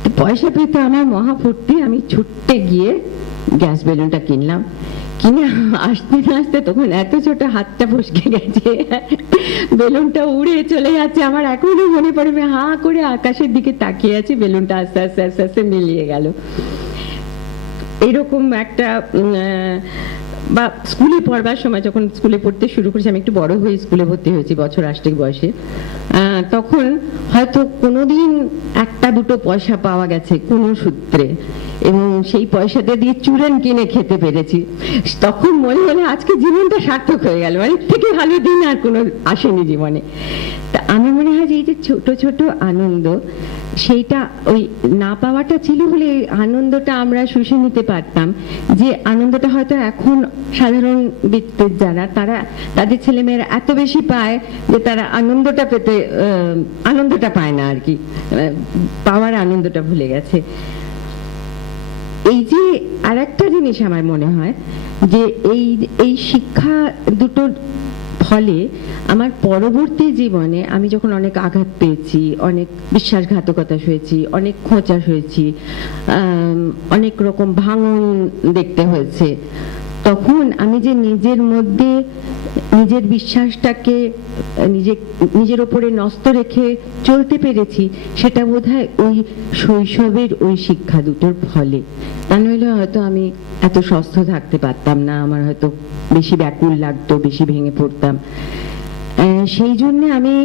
তো পয়সা পেয়ে তো আমার মহা ফুর্তি, আমি ছুটতে গিয়ে গ্যাস বেলুনটা কিনলাম। কিনে আসতে না আসতে তখন এত ছোট হাতটা ফসকে গেছে, বেলুনটা উড়ে চলে যাচ্ছে। আমার এখনো মনে পড়বে, হাঁ করে আকাশের দিকে তাকিয়ে আছে, বেলুনটা আস্তে আস্তে আস্তে আস্তে মিলিয়ে গেল। এরকম একটা বা স্কুলে পড়বার সময়, যখন স্কুলে পড়তে শুরু করেছি, আমি একটু বড় হয়ে স্কুলে ভর্তি হয়েছি বছর 8 বয়সে, তখন হয়তো কোনোদিন 1-2 পয়সা পাওয়া গেছে কোনো সূত্রে, এবং সেই পয়সাটা দিয়ে চুরেন কিনে খেতে পেরেছি। তখন মনে হলো আজকে জীবনটা সার্থক হয়ে গেল, এর থেকে ভালো দিন আর কোনো আসেনি জীবনে। তা আমার মনে হয় যে এই যে ছোট ছোট আনন্দ, সেইটা ওই না পাওয়াটা ছিল বলে আনন্দটা আমরা শুষে নিতে পারতাম, যে আনন্দটা হয়তো এখন সাধারণ বৃত্তের যারা, তারা তাদের ছেলেমেয়েরা এত বেশি পায় যে তারা আনন্দটা পায় না আর কি, পাওয়ার আনন্দটা ভুলে গেছে। এই যে আরেকটা জিনিস আমার মনে হয় যে এই শিক্ষা দুটোর ফলে আমার পরবর্তী জীবনে আমি যখন অনেক আঘাত পেয়েছি, অনেক বিশ্বাসঘাতকতা সয়েছি, অনেক খোঁচা সয়েছি, অনেক রকম ভাঙন দেখতে হয়েছে, তখন আমি যে নিজের মধ্যে নিজের বিশ্বাসটাকে নিজের ওপরে ন্যস্ত রেখে চলতে পেরেছি, সেটা বোধহয় ওই শৈশবের ওই শিক্ষা দুটোর ফলে। তা নইলে হয়তো আমি এত সুস্থ থাকতে পারতাম না, আমার হয়তো বেশি ব্যাকুল লাগতো, বেশি ভেঙে পড়তাম। সেই জন্য আমি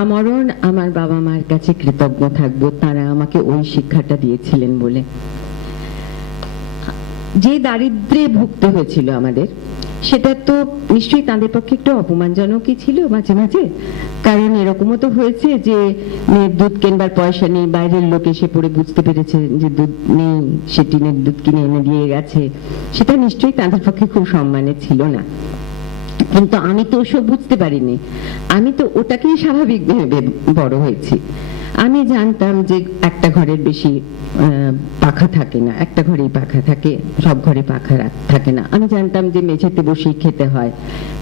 আমরণ আমার বাবা মার কাছে কৃতজ্ঞ থাকবো, তারা আমাকে ওই শিক্ষাটা দিয়েছিলেন বলে। যে দারিদ্র্যে ভুগতে হয়েছিল আমাদের, সেটা তো নিশ্চয়ই তাদের পক্ষে একটু অপমানজনকই ছিল মাঝে মাঝে। কারণ এরকমও তো হয়েছে যে মেয়ের দুধ কেনবার পয়সা নেই, বাইরের লোক এসে পড়ে বুঝতে পেরেছে যে দুধ নেই, সে টিনের দুধ কিনে এনে দিয়ে গেছে, সেটা নিশ্চয়ই তাদের পক্ষে খুব সম্মানের ছিল না। কিন্তু আমি তো ওসব বুঝতে পারিনি, আমি তো ওটাকেই স্বাভাবিক ভেবে বড় হয়েছি। আমি জানতাম যে একটা ঘরের বেশি পাখা থাকে না, একটা ঘরেই পাখা থাকে, সব ঘরে পাখা থাকে না। আমি জানতাম যে মেঝেতে বসেই খেতে হয়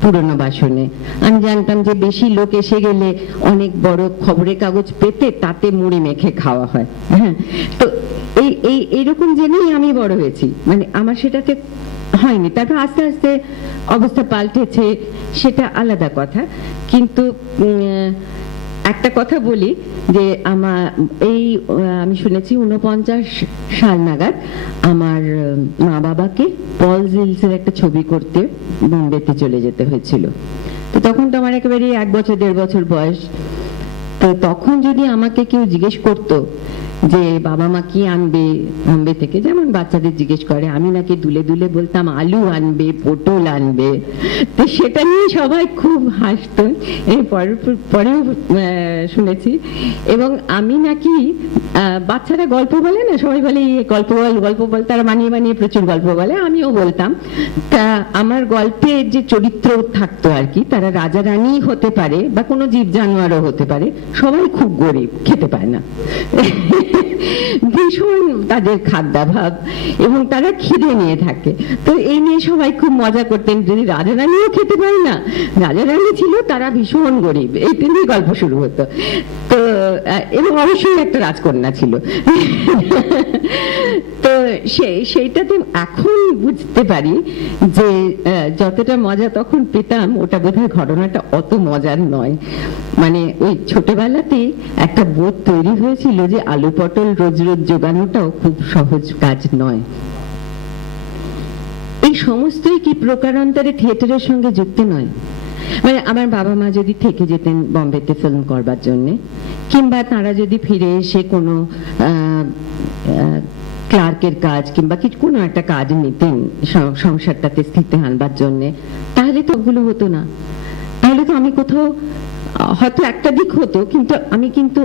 পুরনো বাসনে। আমি জানতাম যে বেশি লোক এসে গেলে অনেক বড় খবরের কাগজ পেতে তাতে মুড়ি মেখে খাওয়া হয়। হ্যাঁ, তো এইরকম জেনেই আমি বড় হয়েছি। মানে আমার সেটাতে হয়নি। তারপর আস্তে আস্তে অবস্থা পাল্টেছে, সেটা আলাদা কথা। কিন্তু একটা কথা বলি যে আমি শুনেছি 49 সাল নাগাদ আমার মা বাবাকে পল জিলসের একটা ছবি করতে বোম্বেতে চলে যেতে হয়েছিল। তো তখন তো আমার একেবারে 1 বছর 1.5 বছর বয়স। তো তখন যদি আমাকে কেউ জিজ্ঞেস করতো যে বাবা মা কি আনবে বোম্বে থেকে, যেমন বাচ্চাদের জিজ্ঞেস করে, আমি নাকি দুলে দুলে বলতাম আলু আনবে, পটল আনবে। তো সেটা নিয়ে সবাই খুব হাসতো, পরেও শুনেছি। এবং আমি নাকি, বাচ্চারা গল্প বলে না, সবাই বলে গল্প বল, তারা বানিয়ে বানিয়ে প্রচুর গল্প বলে, আমিও বলতাম। তা আমার গল্পে যে চরিত্র থাকতো আর কি, তারা রাজা রানী হতে পারে বা কোনো জীব জানোয়ারও হতে পারে, সবাই খুব গরিব, খেতে পায় না, ভীষণ তাদের খাদ্যাভাব, এবং তারা খিদে নিয়ে থাকে। তো এই নিয়ে সবাই খুব মজা করতেন, যদি রাজা রানীও খেতে পায় না, রাজা রানী ছিল, তারা ভীষণ গরিব, এই নিয়ে গল্প শুরু হতো। তো এবং অবশ্যই একটা রাজকন্যা ছিল। তো সেইটাতে এখন বুঝতে পারি যে যতটা মজা তখন পেতাম, ওটা বোধহয় ঘটনাটা অত মজার নয়। মানে ওই ছোটবেলাতেই একটা বোধ তৈরি হয়েছিল যে আলু পটল রোজ রোজ জোগানোটাও খুব সহজ কাজ নয়। এই সমস্তই কি প্রকারান্তরে থিয়েটারের সঙ্গে যুক্ত নয়? মানে আমার বাবা মা যদি থেকে যেতেন বম্বেতে ফিল্ম করবার জন্য, কিংবা তারা যদি ফিরে এসে কোনো ক্লার্কের কাজ কিংবা কিছু কোনো একটা কাজ নিতেন সংসারটাতে স্থিতি আনবার জন্য, তাহলে তো ওগুলো হতো না। তাহলে তো আমি কোথাও, হয়তো একটা দিক হতো, কিন্তু আমি কিন্তু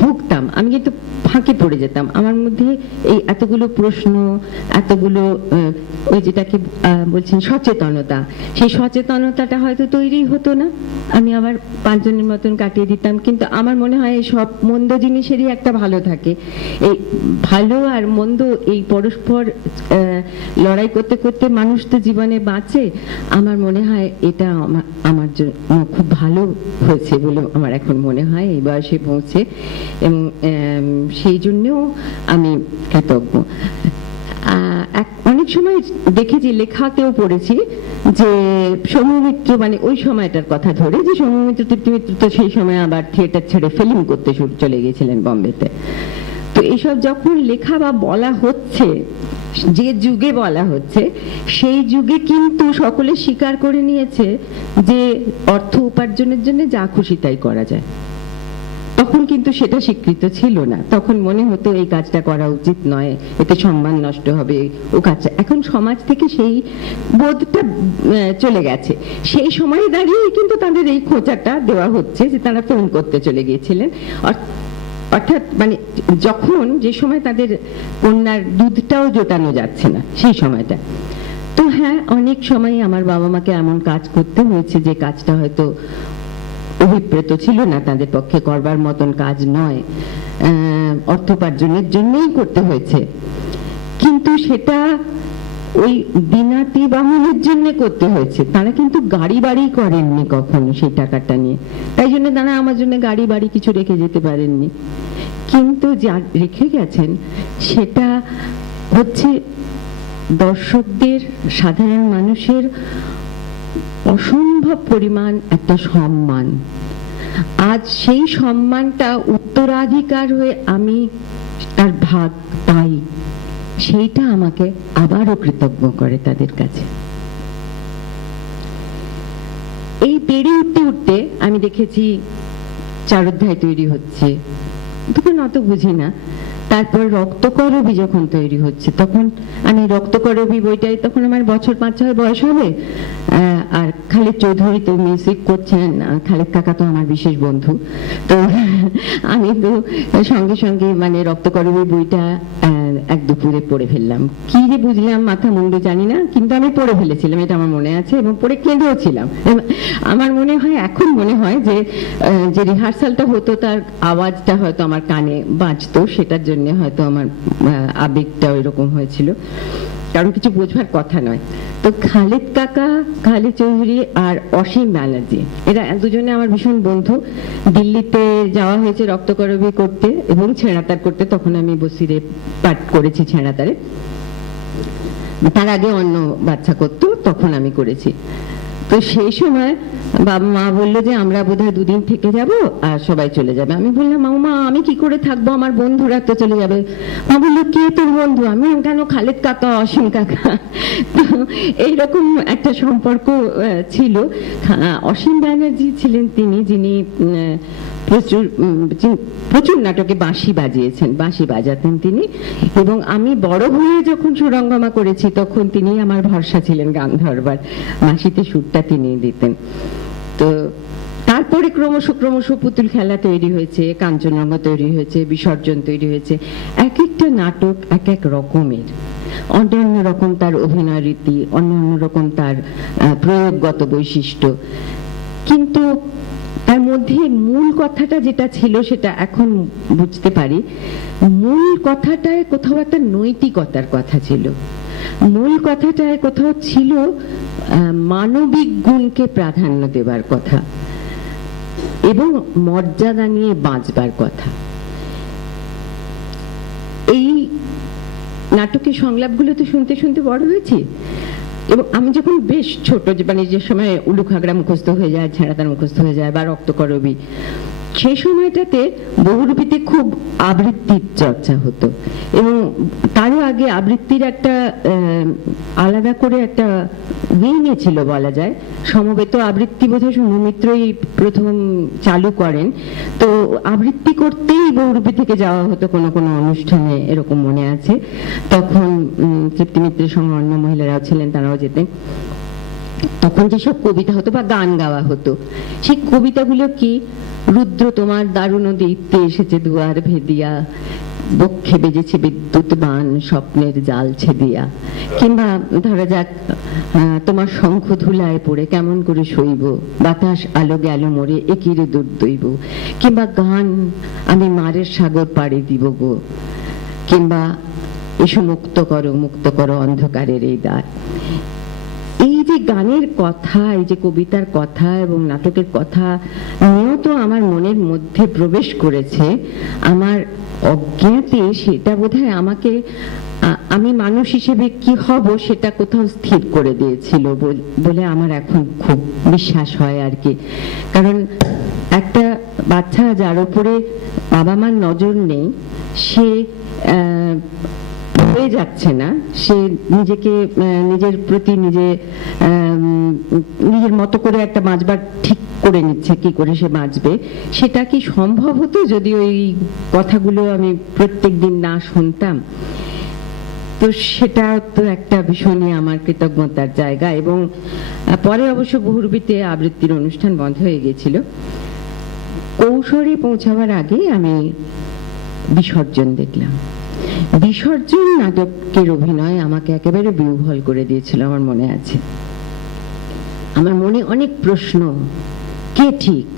ভুগতাম, আমি কিন্তু ফাঁকে পড়ে যেতাম। আমার মধ্যে এই এতগুলো প্রশ্ন, এতগুলো ওই যেটাকে বলছেন সচেতনতা, সেই সচেতনতাটা হয়তো তৈরি হতো না। আমি আবার 5 জনের মতন কাটিয়ে দিতাম। কিন্তু আমার মনে হয় এই সব মন্দ জিনিসেরই একটা ভালো থাকে। এই ভালো আর মন্দ এই পরস্পর লড়াই করতে করতে মানুষ তো জীবনে বাঁচে। আমার মনে হয় এটা আমার জন্য খুব ভালো হয়েছে বলে আমার এখন মনে হয় এই বয়সে পৌঁছে, এবং সেই জন্যও আমি কৃতজ্ঞ। অনেক সময় দেখেছি, লেখাতেও পড়েছি যে সৌম্যমিত্র, মানে ওই সময়টার কথা ধরে, যে সৌম্যমিত্র তৃপ্তিমিত্র তো সেই সময় আবার থিয়েটার ছেড়ে ফিল্ম করতে চলে গিয়েছিলেন বম্বেতে। তো এইসব যখন লেখা বা বলা হচ্ছে, যে যুগে বলা হচ্ছে, সেই যুগে কিন্তু সকলে স্বীকার করে নিয়েছে যে অর্থ উপার্জনের জন্য যা খুশি তাই করা যায়। তখন কিন্তু সেটা স্বীকৃত ছিল না। তখন মনে হতো এই কাজটা করা উচিত নয়, এতে সম্মান নষ্ট হবে, ও কাজটা। এখন সমাজ থেকে সেই বোধটা চলে গেছে। সেই সময়ে দাঁড়িয়ে কিন্তু তাদের এই খোঁচাটা দেওয়া হচ্ছে যে তারা ফোন করতে চলে গিয়েছিলেন। অর্থাৎ মানে যখন, যে সময় তাদের কন্যার দুধটাও জোটানো যাচ্ছে না, সেই সময়টা। তো হ্যাঁ, অনেক সময় আমার বাবা মাকে এমন কাজ করতে হয়েছে যে কাজটা হয়তো অভিপ্রেত ছিল না, তাদের পক্ষে করবার মতন কাজ নয়, অর্থোপার্জনের জন্যই করতে হয়েছে। কিন্তু সেটা ওই দিনাতি বাহনের জন্য করতে হয়েছে। তারা কিন্তু গাড়ি বাড়ি করেননি কখনো সেই টাকাটা নিয়ে, তাই জন্য তারা আমার জন্য গাড়ি বাড়ি কিছু রেখে যেতে পারেননি। কিন্তু যা রেখে গেছেন সেটা হচ্ছে দর্শকদের, সাধারণ মানুষের অসম্ভব পরিমাণ একটা সম্মান। আজ সেই সম্মানটা উত্তরাধিকার হয়ে আমি তার ভাগ পাই, সেইটা আমাকে আবারও কৃতজ্ঞ করে তাদের কাছে। এই বেড়ে উঠতে উঠতে আমি দেখেছি 4 অধ্যায় তৈরি হচ্ছে, তখন অত বুঝি না, তারপর রক্তকরবী যখন তৈরি হচ্ছে, তখন আমি রক্তকরবী বইটাই, তখন আমার বছর 5-6 বয়স হবে। আর খালিদ চৌধুরী তো মিউজিক করছেন, খালিদ কাকা তো আমার বিশেষ বন্ধু, তো আমি তো সঙ্গে সঙ্গে মানে রক্তকরবী বইটা এক দুপুরে পড়ে ফেললাম। কি যে বুঝলাম মাথা মুন্ডু জানি না, কিন্তু আমি পড়ে ফেলেছিলাম, এটা আমার মনে আছে, এবং পড়ে কেঁদেও ছিলাম। আমার মনে হয়, এখন মনে হয় যে যে রিহার্সালটা হতো তার আওয়াজটা হয়তো আমার কানে বাজতো, সেটার জন্য হয়তো আমার আবেগটা ওই রকম হয়েছিল, কারণ কিছু বোঝবার কথা নয়। তো খালিদ কাকা, খালিদ চৌধুরী আর অসীম ব্যানার্জি, এরা দুজনে আমার ভীষণ বন্ধু। দিল্লিতে যাওয়া হয়েছে রক্তকরবী করতে এবং ছেঁড়াতার করতে, তখন আমি বসিরে পাঠ করেছি ছেঁড়াতারে, তার আগে অন্য বাচ্চা করতো, তখন আমি করেছি। তো সেই সময় বাবা মা বললো যে আমরা বোধহয় 2 দিন থেকে যাব আর সবাই চলে যাবে। আমি বললাম মা আমি কি করে থাকবো, আমার বন্ধুরা তো চলে যাবে। মা বললো কে তোর বন্ধু? আমি কেন, খালিদ কাকা, অসীম কাকা। তো এইরকম একটা সম্পর্ক ছিল। অসীম ব্যানার্জি ছিলেন তিনি, যিনি প্রচুর নাটকে বাঁশি বাজিয়েছেন, বাঁশি বাজাতেন তিনি। এবং আমি বড় হয়ে যখন সুরঙ্গমা করেছি তখন তিনি আমার ভরসা ছিলেন গান ধরবার, বাঁশিতে সুরটা তিনি দিতেন। তো তারপরে ক্রমশ পুতুল খেলা তৈরি হয়েছে, কাঞ্চনজঙ্ঘা তৈরি হয়েছে, বিসর্জন তৈরি হয়েছে। এক একটা নাটক এক এক রকমের, অন্য রকম তার অভিনয় রীতি, অন্য রকম তার প্রয়োগগত বৈশিষ্ট্য, কিন্তু তার মধ্যে মূল কথাটা যেটা ছিল সেটা এখন বুঝতে পারি। মূল কথাটায় কোথাও একটা নৈতিকতার কথা ছিল, মূল কথাটায় কোথাও ছিল মানবিক গুণকে প্রাধান্য দেবার কথা এবং মর্যাদা নিয়ে বাঁচবার কথা। এই নাটকের সংলাপগুলো তো শুনতে শুনতে বড় হয়েছি, এবং আমি যখন বেশ ছোট, মানে যে সময় উলুখাগড়া মুখস্থ হয়ে যায়, ছেঁড়াতার মুখস্থ হয়ে যায়, বা রক্তকরবী, সেই সময়টাতে বহুরূপীতে খুব আবৃত্তির চর্চা হতো। এবং তারও আগে আবৃত্তির একটা আলাদা করে একটা উইংয়ে ছিল বলা যায়, সমবেত আবৃত্তি বোধহয় সৌমিত্রই প্রথম চালু করেন। তো আবৃত্তি করতেই বহুরূপী থেকে যাওয়া হতো কোনো কোনো অনুষ্ঠানে, এরকম মনে আছে। তখন তৃপ্তি মিত্রের সঙ্গে অন্য মহিলারাও ছিলেন, তারাও যেতেন। তখন যেসব কবিতা হতো বা গান গাওয়া হতো, সেই কবিতাগুলো কি, রুদ্র তোমার দারুণ দীপ্তে এসেছে দুয়ার ভেদিয়া, বক্ষে বেজেছে বিদ্যুৎ বান স্বপ্নের জাল ছেদিয়া, কিংবা ধরা যাক তোমার শঙ্খ ধুলায় পড়ে কেমন করে সইব, বাতাস আলো গেল মরে একিরে দুর্দৈব, কিংবা গান আমি মারের সাগর পাড়ে দিব গো, কিংবা এসো মুক্ত করো অন্ধকারের এই দ্বার। এই যে গানের কথা, এই যে কবিতার কথা এবং নাটকের কথা নিয়ত আমার মনের মধ্যে প্রবেশ করেছে, আমার অজ্ঞাতে সেটা বোধহয় আমাকে, আমি মানুষ হিসেবে কি হব সেটা কোথাও স্থির করে দিয়েছিল বলে আমার এখন খুব বিশ্বাস হয় আর কি। কারণ একটা বাচ্চা যার উপরে বাবা মার নজর নেই, সে হয়ে যাচ্ছে না, সে নিজেকে নিজের প্রতি নিজের মতো করে একটা বাঁচবার ঠিক করে নিচ্ছে, কি করে সে বাঁচবে, সেটা কি সম্ভব হতো যদি ওই কথাগুলো আমি প্রত্যেকদিন না শুনতাম? তো সেটা তো একটা ভীষণই আমার কৃতজ্ঞতার জায়গা। এবং পরে অবশ্য বহুরূপীতে আবৃত্তির অনুষ্ঠান বন্ধ হয়ে গেছিল। কৌশলে পৌঁছাবার আগে আমি বিসর্জন দেখলাম। বিসর্জন নাটকের অভিনয় আমাকে একেবারে বিহ্বল করে দিয়েছিল, আমার মনে আছে। আমার মনে অনেক প্রশ্ন, কে ঠিক,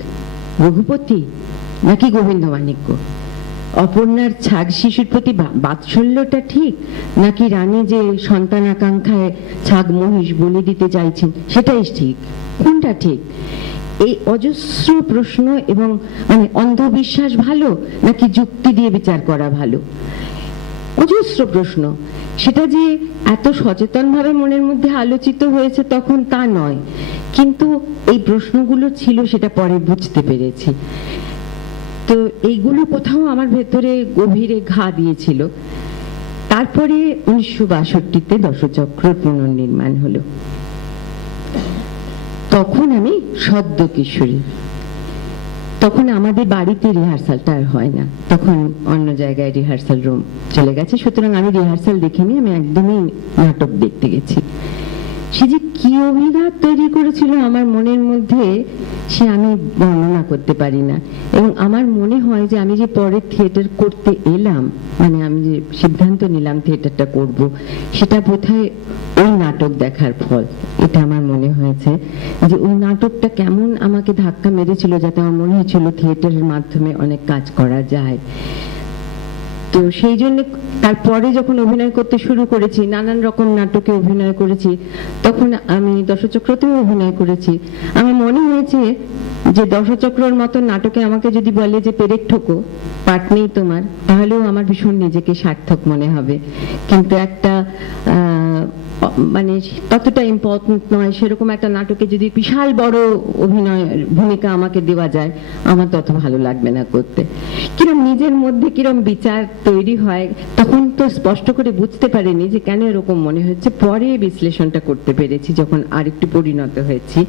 রঘুপতি নাকি গোবিন্দ মাণিক্য? অপর্ণার ছাগ শিশুর প্রতি বাৎসল্যটা ঠিক, নাকি রানী যে সন্তান আকাঙ্ক্ষায় ছাগ মহিষ বলি দিতে চাইছেন সেটাই ঠিক? কোনটা ঠিক? এই অজস্র প্রশ্ন, এবং মানে অন্ধবিশ্বাস ভালো নাকি যুক্তি দিয়ে বিচার করা ভালো, অজস্র প্রশ্ন। সেটা যে এত সচেতনভাবে মনের মধ্যে আলোচিত হয়েছে তখন তা নয়, কিন্তু এই প্রশ্নগুলো ছিল, সেটা পরে বুঝতে পেরেছি। তো এইগুলো কোথাও আমার ভেতরে গভীরে ঘা দিয়েছিল। তারপরে 1962-তে দশচক্র পুনর্নির্মাণ হলো। তখন আমি সদ্য কিশোরী, তখন আমাদের বাড়িতে রিহার্সালটা আর হয় না, তখন অন্য জায়গায় রিহার্সাল রুম চলে গেছে। সুতরাং আমি রিহার্সাল দেখিনি, আমি একদমই নাটক দেখতে গেছি। সে যে কি অভিঘাত তৈরি করেছিল আমার মনের মধ্যে, সে আমি বর্ণনা করতে পারি না। এবং আমার মনে হয় যে আমি যে পরে থিয়েটার করতে এলাম, মানে আমি যে সিদ্ধান্ত নিলাম থিয়েটারটা করব, সেটা বোধহয় ওই নাটক দেখার ফল। এটা আমার মনে হয়েছে যে ওই নাটকটা কেমন আমাকে ধাক্কা মেরেছিল, যাতে আমার মনে হয়েছিল থিয়েটারের মাধ্যমে অনেক কাজ করা যায়। তো সেই জন্য তারপরে যখন অভিনয় করতে শুরু করেছি, নানান রকম নাটকে অভিনয় করেছি, তখন আমি দশচক্রতেও অভিনয় করেছি। আমার মনে হয়েছে যে দশচক্রর মতো নাটকে আমাকে যদি বলে যে পেরেক ঠোকো, পাঠ নেই তোমার, তাহলেও আমার ভীষণ নিজেকে সার্থক মনে হবে। কিন্তু একটা মানে ততটা ইম্পর্টেন্ট নয় সেরকম একটা নাটকে যদি বিশাল বড় অভিনয় ভূমিকা আমাকে দেওয়া যায়, আমার তত ভালো লাগবে না করতে। কিরম নিজের মধ্যে কিরম বিচার তৈরি হয়, তখন তো স্পষ্ট করে বুঝতে পারিনি যে কেন এরকম মনে হচ্ছে। পরে বিশ্লেষণটা করতে পেরেছি যখন আরেকটু পরিণত হয়েছি।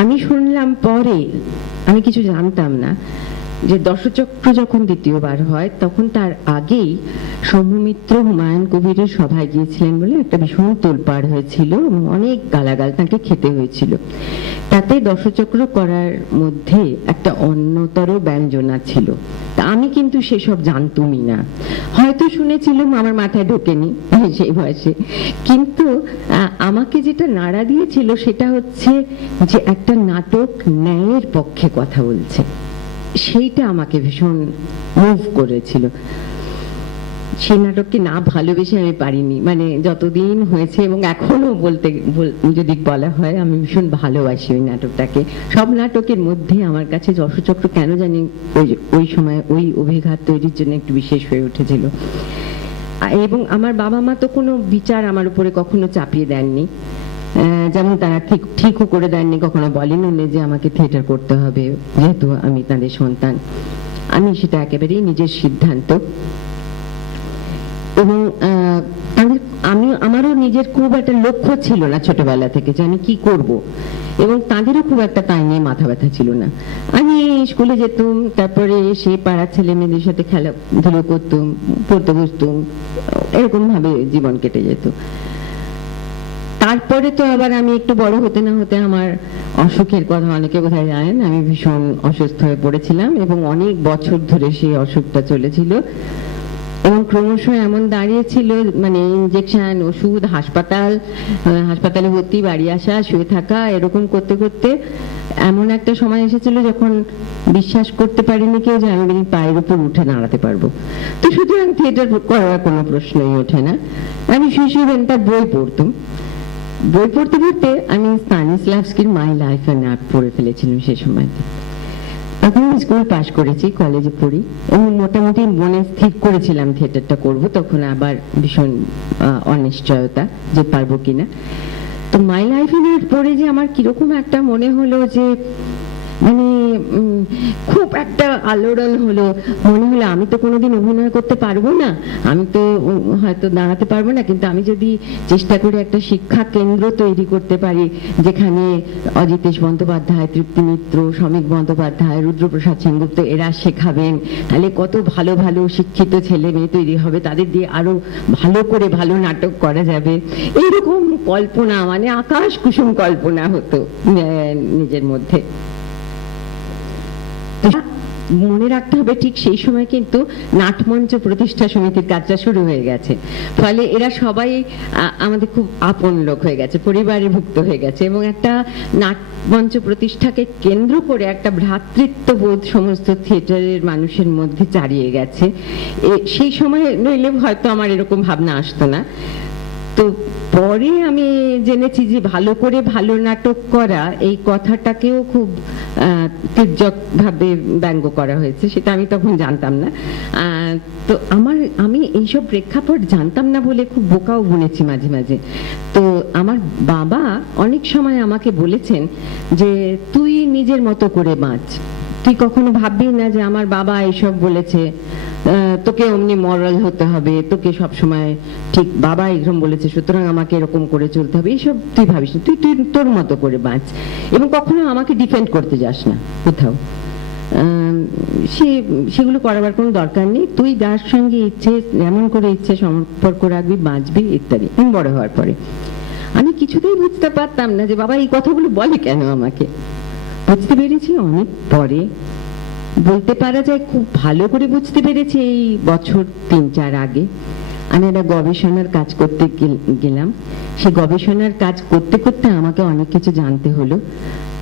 আমি শুনলাম পরে, আমি কিছু জানতাম না, যে দশচক্র যখন দ্বিতীয়বার হয় তখন তার আগেই সৌম্যমিত্র হুমায়ুন কবিরের সভায় গিয়েছিলেন বলে একটা ভীষণ তোলপাড় হয়েছিল, অনেক গালাগাল তাকে খেতে হয়েছিল। তাতে দশচক্র করার মধ্যে একটা অন্যতর ব্যঞ্জনা ছিল। তা আমি কিন্তু সেসব জানতুমই না, হয়তো শুনেছিলাম, আমার মাথায় ঢোকেনি সেই বয়সে। কিন্তু আমাকে যেটা নাড়া দিয়েছিল সেটা হচ্ছে যে একটা নাটক ন্যায়ের পক্ষে কথা বলছে, সেইটা আমাকে ভীষণ মুভ করেছিল। সেই নাটককে না ভালোবেসে আমি পারিনি, মানে যতদিন হয়েছে এবং এখনো বলতে যদি বলা হয় আমি ভীষণ ভালোবাসি ওই নাটকটাকে। সব নাটকের মধ্যে আমার কাছে দশচক্র কেন জানি ওই সময় ওই অভিঘাত তৈরির জন্য একটু বিশেষ হয়ে উঠেছিল। এবং আমার বাবা মা তো কোনো বিচার আমার উপরে কখনো চাপিয়ে দেননি, যেমন তারা ঠিকও করে দেননি, কখনো বলেনি যে আমাকে থিয়েটার করতে হবে, যেহেতু আমি তাদের সন্তান। আমি সেটা একেবারেই নিজের সিদ্ধান্ত। এবং আমারও নিজের খুব একটা লক্ষ্য ছিল না ছোটবেলা থেকে যে আমি কি করব, এবং তাদেরও খুব একটা তাই নিয়ে মাথা ব্যথা ছিল না। আমি স্কুলে যেতাম, তারপরে সে পাড়ার ছেলে মেয়েদের সাথে খেলাধুলো করতাম, পড়তে বসতাম, এরকম ভাবে জীবন কেটে যেত। তারপরে তো আবার আমি একটু বড় হতে না হতে আমার অসুখের কথা অনেকে বোধহয় জানেন, আমি ভীষণ অসুস্থ হয়ে পড়েছিলাম এবং অনেক বছর ধরে সেই অসুখটা চলেছিল এবং ক্রমশ এমন দাঁড়িয়েছিল, মানে ইনজেকশন, ওষুধ, হাসপাতালে ভর্তি, বাড়ি আসা, শুয়ে থাকা, এরকম করতে করতে এমন একটা সময় এসেছিল যখন বিশ্বাস করতে পারিনি কেউ যে আমি পায়ের উপর উঠে দাঁড়াতে পারবো। তো সুতরাং থিয়েটার করার কোনো প্রশ্নই ওঠে না। আমি শিশুবেলার বই পড়তাম, বই পড়তে পড়তে আমি স্তানিস্লাভস্কির মাই লাইফ অ্যান্ড আর্ট পড়ে ফেলেছিলাম সে সময়তে। তখন আমি স্কুল পাশ করেছি, কলেজে পড়ি এবং মোটামুটি মনে স্থির করেছিলাম থিয়েটারটা করব। তখন আবার ভীষণ অনিশ্চয়তা যে পারবো কিনা। তো মাই লাইফ অ্যান্ড আর্ট পড়ে যে আমার কিরকম একটা মনে হলো যে মানে খুব একটা আলোড়ন হলো, মনে হলো আমি তো কোনোদিন অভিনয় করতে পারবো না, আমি তো হয়তো দাঁড়াতে পারবো না, কিন্তু আমি যদি চেষ্টা করে একটা শিক্ষা কেন্দ্র তৈরি করতে পারি যেখানে অজিতেশ বন্দ্যোপাধ্যায়, তৃপ্তি মিত্র, শ্রমিক বন্দ্যোপাধ্যায়, রুদ্রপ্রসাদ সেনগুপ্ত এরা শেখাবেন, তাহলে কত ভালো ভালো শিক্ষিত ছেলে মেয়ে তৈরি হবে, তাদের দিয়ে আরো ভালো করে ভালো নাটক করা যাবে, এইরকম কল্পনা, মানে আকাশ কুসুম কল্পনা হতো নিজের মধ্যে। মনে রাখতে হবে ঠিক সেই সময় কিন্তু নাটমঞ্চ প্রতিষ্ঠা সমিতির কাজটা শুরু হয়ে গেছে, ফলে এরা সবাই আমাদের খুব আপন লোক হয়ে গেছে, পরিবারের ভুক্ত হয়ে গেছে এবং একটা নাটমঞ্চ প্রতিষ্ঠাকে কেন্দ্র করে একটা ভ্রাতৃত্ববোধ সমস্ত থিয়েটারের মানুষের মধ্যে চারিয়ে গেছে। সেই সময় নইলে হয়তো আমার এরকম ভাবনা আসতো না। তো পরে আমি জেনেছি যে ভালো করে ভালো নাটক করা এই কথাটাকেও খুব তির্যক ভাবে ব্যঙ্গ করা হয়েছে, সেটা আমি তখন জানতাম না। তো আমি এইসব প্রেক্ষাপট জানতাম না বলে খুব বোকাও গুনেছি মাঝে মাঝে। তো আমার বাবা অনেক সময় আমাকে বলেছেন যে তুই নিজের মতো করে বাঁচ, তুই কখনো ভাববি না যে আমার বাবা এসব বলেছে, তোকে অমনি মরাল হতে হবে, তোকে সবসময় ঠিক বাবা এরকম বলেছে সুতরাং আমাকে এরকম করে চলতে হবে, এইসব তুই ভাবিস না, তুই তোর মতো করে বাঁচ, এবং কখনো আমাকে ডিফেন্ড করতে যাস না কোথাও। সেগুলো করাবার কোনো দরকার নেই, তুই যার সঙ্গে ইচ্ছে এমন করে ইচ্ছে সম্পর্ক রাখবি, বাঁচবি ইত্যাদি। বড় হওয়ার পরে আমি কিছুতেই বুঝতে পারতাম না যে বাবা এই কথাগুলো বলে কেন আমাকে। বুঝতে পেরেছি অনেক পরে, বলতে পারা যায় খুব ভালো করে বুঝতে পেরেছি এই বছর 3-4 আগে। আমি একটা গবেষণার কাজ করতে গেলাম, সেই গবেষণার কাজ করতে করতে আমাকে অনেক কিছু জানতে হলো।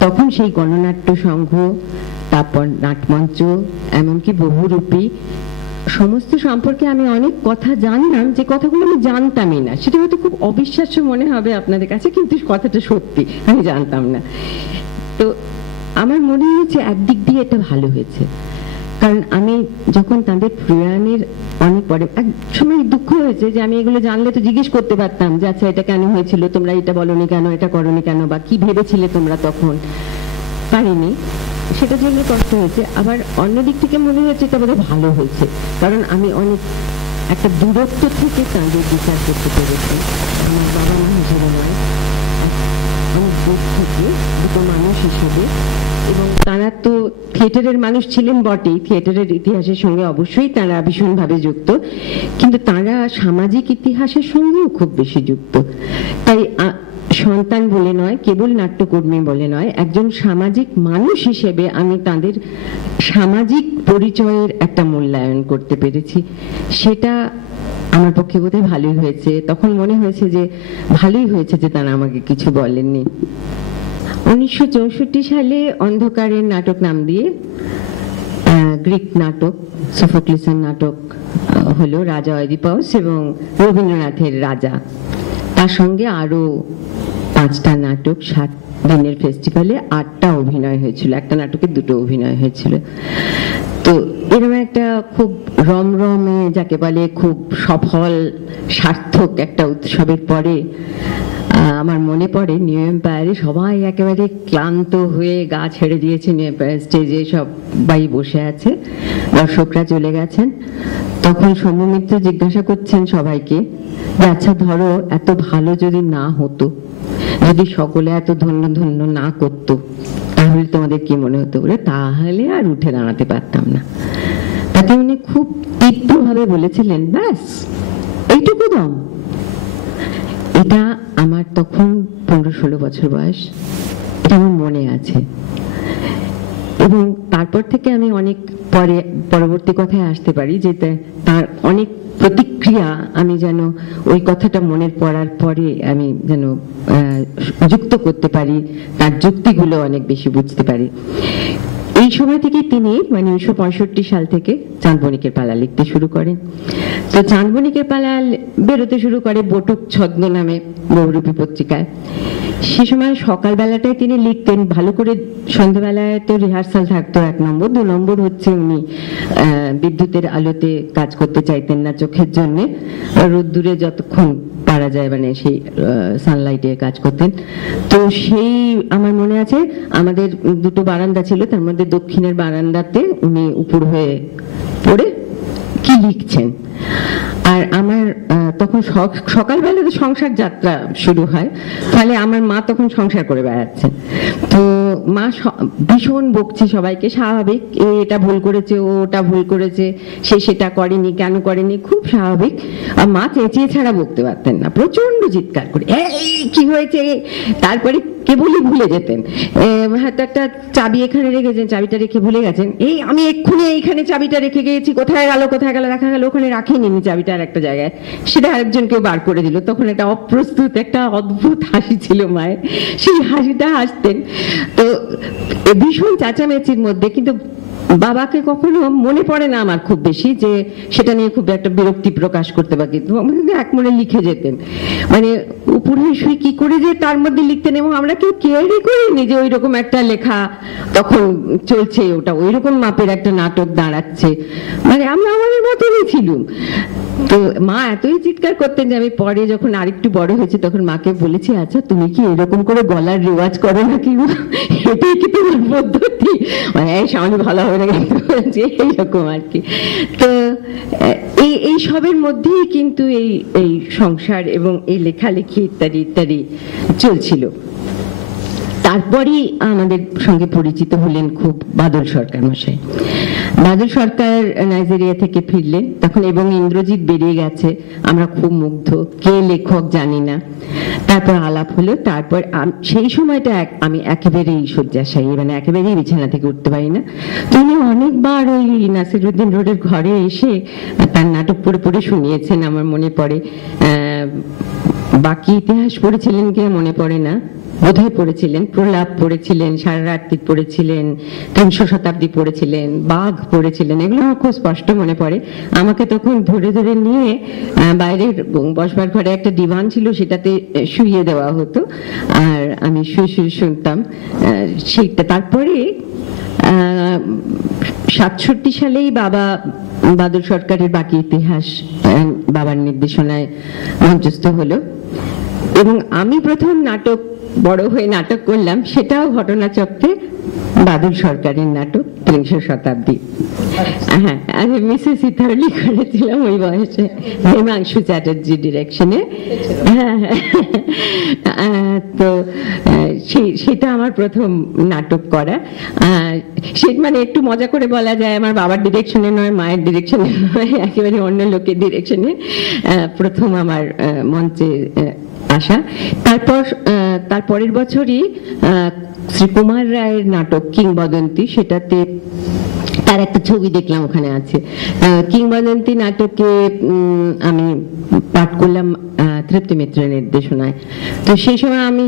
তখন সেই গণনাট্য সংঘ, তারপর নাটমঞ্চ, এমনকি বহুরূপী সমস্ত সম্পর্কে আমি অনেক কথা জানলাম, যে কথাগুলো আমি জানতামই না। সেটা হয়তো খুব অবিশ্বাস্য মনে হবে আপনাদের কাছে, কিন্তু কথাটা সত্যি, আমি জানতাম না। তো আমার মনে হয়েছে একদিক দিয়ে এটা ভালো হয়েছে, কারণ আমি যখন তাদের প্রয়াণের অনেক পরে এক সময় দুঃখ হয়েছে যে আমি এগুলো জানলে তো জিজ্ঞেস করতে পারতাম যে আচ্ছা এটা কেন হয়েছিল, তোমরা এটা বলনি কেন, এটা করনি কেন, বা কি ভেবেছিলে তোমরা তখন। পারিনি, সেটার জন্য কষ্ট হয়েছে। আবার অন্য দিক থেকে মনে হয়েছে এটা বোধহয় ভালো হয়েছে, কারণ আমি অনেক একটা দূরত্ব থেকে তাদের বিচার করতে পেরেছি। আমার বাবা মা হিসেবে নয়, অনেক দূর থেকে দুটো মানুষ হিসেবে। এবং তারা তো থিয়েটারের মানুষ ছিলেন বটেই, থিয়েটারের ইতিহাসের সঙ্গে অবশ্যই তারা ভীষণভাবে যুক্ত, কিন্তু তারা সামাজিক ইতিহাসের সঙ্গেও খুব বেশি যুক্ত। তাই সন্তান বলে নয়, কেবল নাট্যকর্মী বলে নয়, একজন সামাজিক মানুষ হিসেবে আমি তাদের সামাজিক পরিচয়ের একটা মূল্যায়ন করতে পেরেছি। সেটা আমার পক্ষে বোধহয় ভালোই হয়েছে। তখন মনে হয়েছে যে ভালোই হয়েছে যে তারা আমাকে কিছু বলেননি। 1964 সালে অন্ধকারের নাটক নাম দিয়ে গ্রিক নাটক, সোফোক্লিসের নাটক হলো, রাজা অয়দিপাউস এবং রবীন্দ্রনাথের রাজা। তার সঙ্গে আরো 5টা নাটক, 7 দিনের ফেস্টিভ্যালে 8টা অভিনয় হয়েছিল, একটা নাটকে 2টো অভিনয় হয়েছিল। তো এরকম একটা খুব রমরমে, যাকে বলে খুব সফল সার্থক একটা উৎসবের পরে আমার মনে পড়ে নিউ এম্পায়ারে সবাই একেবারে ক্লান্ত হয়ে গা ছেড়ে দিয়েছে, নিউ এম্পায়ার স্টেজে সবাই বসে আছে, দর্শকরা চলে গেছেন। তখন সৌম্য মিত্র জিজ্ঞাসা করছেন সবাইকে যে আচ্ছা ধরো এত ভালো যদি না হতো, যদি সকলে এত ধন্য ধন্য না করতো, তাহলে তোমাদের কি মনে হতো? বলে তাহলে আর উঠে দাঁড়াতে পারতাম না। তাতে উনি খুব তীব্রভাবে বলেছিলেন ব্যাস এইটুকু দম। এটা আমার তখন 15-16 বছর বয়স, এটা আমার মনে আছে। এবং তারপর থেকে আমি অনেক পরবর্তী কথায় আসতে পারি যে তার অনেক প্রতিক্রিয়া আমি যেন ওই কথাটা মনের পড়ার পরে আমি যেন যুক্ত করতে পারি, তার যুক্তিগুলো অনেক বেশি বুঝতে পারি। এই সময় থেকে তিনি 1965 সাল থেকে চাঁদবণিকের পালা লিখতে শুরু করেন। তো চাঁদবণিকের পালা বেরোতে শুরু করে বটুক ছদ্ম নামে বহুরূপী পত্রিকায়। সে সময় সকালবেলাটায় তিনি লিখতেন ভালো করে, সন্ধ্যাবেলায় তো রিহার্সাল থাকতো 1 নম্বর, 2 নম্বর হচ্ছে উনি বিদ্যুতের আলোতে কাজ করতে চাইতেন না চোখের জন্য, রোদ্দুরে যতক্ষণ পারা যায় সেই সানলাইটে কাজ করতেন। তো সেই আমার মনে আছে আমাদের 2টো বারান্দা ছিল, তার মধ্যে দক্ষিণের বারান্দাতে উনি উপর হয়ে পড়ে কি লিখছেন। আর আমার তখন সকালবেলা তো সংসার যাত্রা শুরু হয়, ফলে আমার মা তখন সংসার করে বেড়াচ্ছেন। তো মা ভীষণ বকছে সবাইকে, স্বাভাবিক, এটা ভুল করেছে, ও ওটা ভুল করেছে, সে সেটা করেনি, কেন করেনি, খুব স্বাভাবিক। আর মা চেঁচিয়ে ছাড়া বকতে পারতেন না, প্রচন্ড চিৎকার করে এই কি হয়েছে। তারপরে কেবলই ভুলে যেতেন, হয়তো একটা চাবি এখানে রেখেছেন, চাবিটা রেখে ভুলে গেছেন, এই আমি এক্ষুনি এইখানে চাবিটা রেখে গিয়েছি, কোথায় গেল দেখা গেল ওখানে রাখিনি চাবিটা আর একটা জায়গায়, সেটা আরেকজন কেউ বার করে দিল। তখন একটা অপ্রস্তুত একটা অদ্ভুত হাসি ছিল মায়ের, সেই হাসিটা হাসতেন। তো ভীষণ চেঁচামেচির মধ্যে, কিন্তু বাবাকে কখনো মনে পড়ে না আমার খুব বেশি যে সেটা নিয়ে খুব একটা বিরক্তি প্রকাশ করতে বা কিন্তু এক মনে লিখে যেতেন, উপরে শুয়ে কি করে যে তার মধ্যে লিখতেন। এবং আমরা কেউ কেয়ারই করিনি যে ওই রকম একটা লেখা তখন চলছে, ওটা ওই রকম মাপের একটা নাটক দাঁড়াচ্ছে, আমরা আমাদের মতনই ছিলুম। তো মা এতই চিৎকার করতেন যে আমি পরে যখন আরেকটু বড় হয়েছে তখন মাকে বলেছি, আচ্ছা তুমি কি এরকম করে গলার রেওয়াজ করো নাকি, এটাই কি তোমার পদ্ধতি? মানে সামনে ভালো হবে না কিন্তু, এইরকম আর কি। তো এই সবের মধ্যেই কিন্তু এই সংসার এবং এই লেখালেখি ইত্যাদি ইত্যাদি চলছিল। তারপরেই আমাদের সঙ্গে পরিচিত হলেন খুব বাদল সরকার মশাই। বাদল সরকার নাইজেরিয়া থেকে ফিরলেন তখন, এবং ইন্দ্রজিৎ বেরিয়ে গেছে, আমরা খুব মুগ্ধ, কে লেখক জানি না। তারপর আলাপ হলো, তারপর সেই সময়টা আমি একেবারেই শয্যাশায়ী, মানে একেবারেই বিছানা থেকে উঠতে পারি না। তিনি অনেকবার ওই নাসিরউদ্দিন রোডের ঘরে এসে তার নাটক পড়ে পড়ে শুনিয়েছেন, আমার মনে পড়ে। বাকি ইতিহাস পড়েছিলেন কে মনে পড়ে না, বোধহয় পড়েছিলেন, প্রলাপ পড়েছিলেন, সারা রাত্রি পড়েছিলেন, 300 শতাব্দী পড়েছিলেন, বাঘ পড়েছিলেন, এগুলো আমার খুব স্পষ্ট মনে পড়ে। আমাকে তখন ধরে ধরে নিয়ে বাইরের বসবার ঘরে একটা ডিভান ছিল, সেটাতে শুইয়ে দেওয়া হতো, আর আমি শুয়ে শুয়ে শুনতাম সেইটা। তারপরে 67 সালেই বাদল সরকারের বাকি ইতিহাস বাবার নির্দেশনায় মঞ্চস্থ হলো, এবং আমি প্রথম নাটক বড় হয়ে নাটক করলাম, সেটাও ঘটনাচক্রে বাদল সরকারের নাটক 300 শতাব্দী। হ্যাঁ, আমি মিসেস ইথারলি করেছিলাম ওই বয়সে, হিমাংশু চ্যাটার্জি ডিরেকশনে। হ্যাঁ, তো সেটা আমার প্রথম নাটক করা। মানে একটু মজা করে বলা যায়, আমার বাবার ডিরেকশনে নয়, মায়ের ডিরেকশনে নয়, একেবারে অন্য লোকের ডিরেকশনে প্রথম আমার মঞ্চে আসা। তারপরের বছরই শ্রীকুমার রায়ের নাটক কিংবদন্তি, সেটাতে তার একটা ছবি দেখলাম ওখানে আছে। কিংবদন্তি নাটকে আমি পাঠ করলাম তৃপ্তি মিত্রের নির্দেশনায়। তো সেই সময় আমি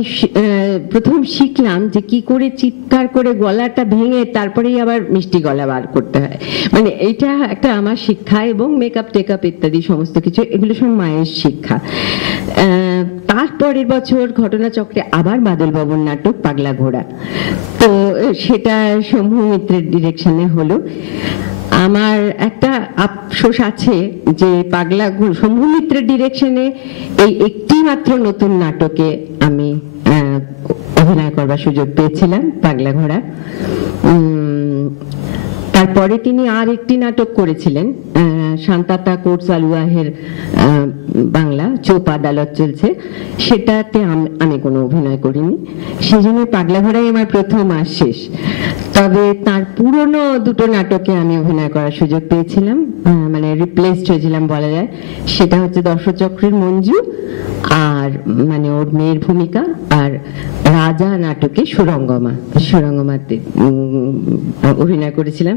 প্রথম শিখলাম যে কি করে চিৎকার করে গলাটা ভেঙে তারপরেই আবার মিষ্টি গলা বার করতে হয়, মানে এইটা একটা আমার শিক্ষা, এবং মেকআপ টেকআপ ইত্যাদি সমস্ত কিছু, এগুলো সব মায়ের শিক্ষা। তারপরের বছর ঘটনাচক্রে আবার বাদল বাবুর নাটক পাগলা ঘোড়া, তো সেটা শম্ভু মিত্রের ডিরেকশনে হলো। আমার একটা আফসোস আছে যে শম্ভু মিত্রের ডিরেকশনে এই একটি মাত্র নতুন নাটকে আমি অভিনয় করবার সুযোগ পেয়েছিলাম, পাগলা ঘোড়া। তারপরে তিনি আর একটি নাটক করেছিলেন, শান্তাতা কোর্টস আলুয়াহের বাংলা, চোপ আদালত চলছে, সেটাতে আমি কোনো অভিনয় করিনি, সেই জন্য পাগলা ঘোড়াই আমার প্রথম আর শেষ। তবে তার পুরনো দুটো নাটকে আমি অভিনয় করার সুযোগ পেয়েছিলাম, মানে রিপ্লেসড হয়েছিলাম বলা যায়। সেটা হচ্ছে দর্শচক্রের মঞ্জু, আর মানে ওর মেয়ের ভূমিকা, আর রাজা নাটকে সুরঙ্গমাতে অভিনয় করেছিলাম।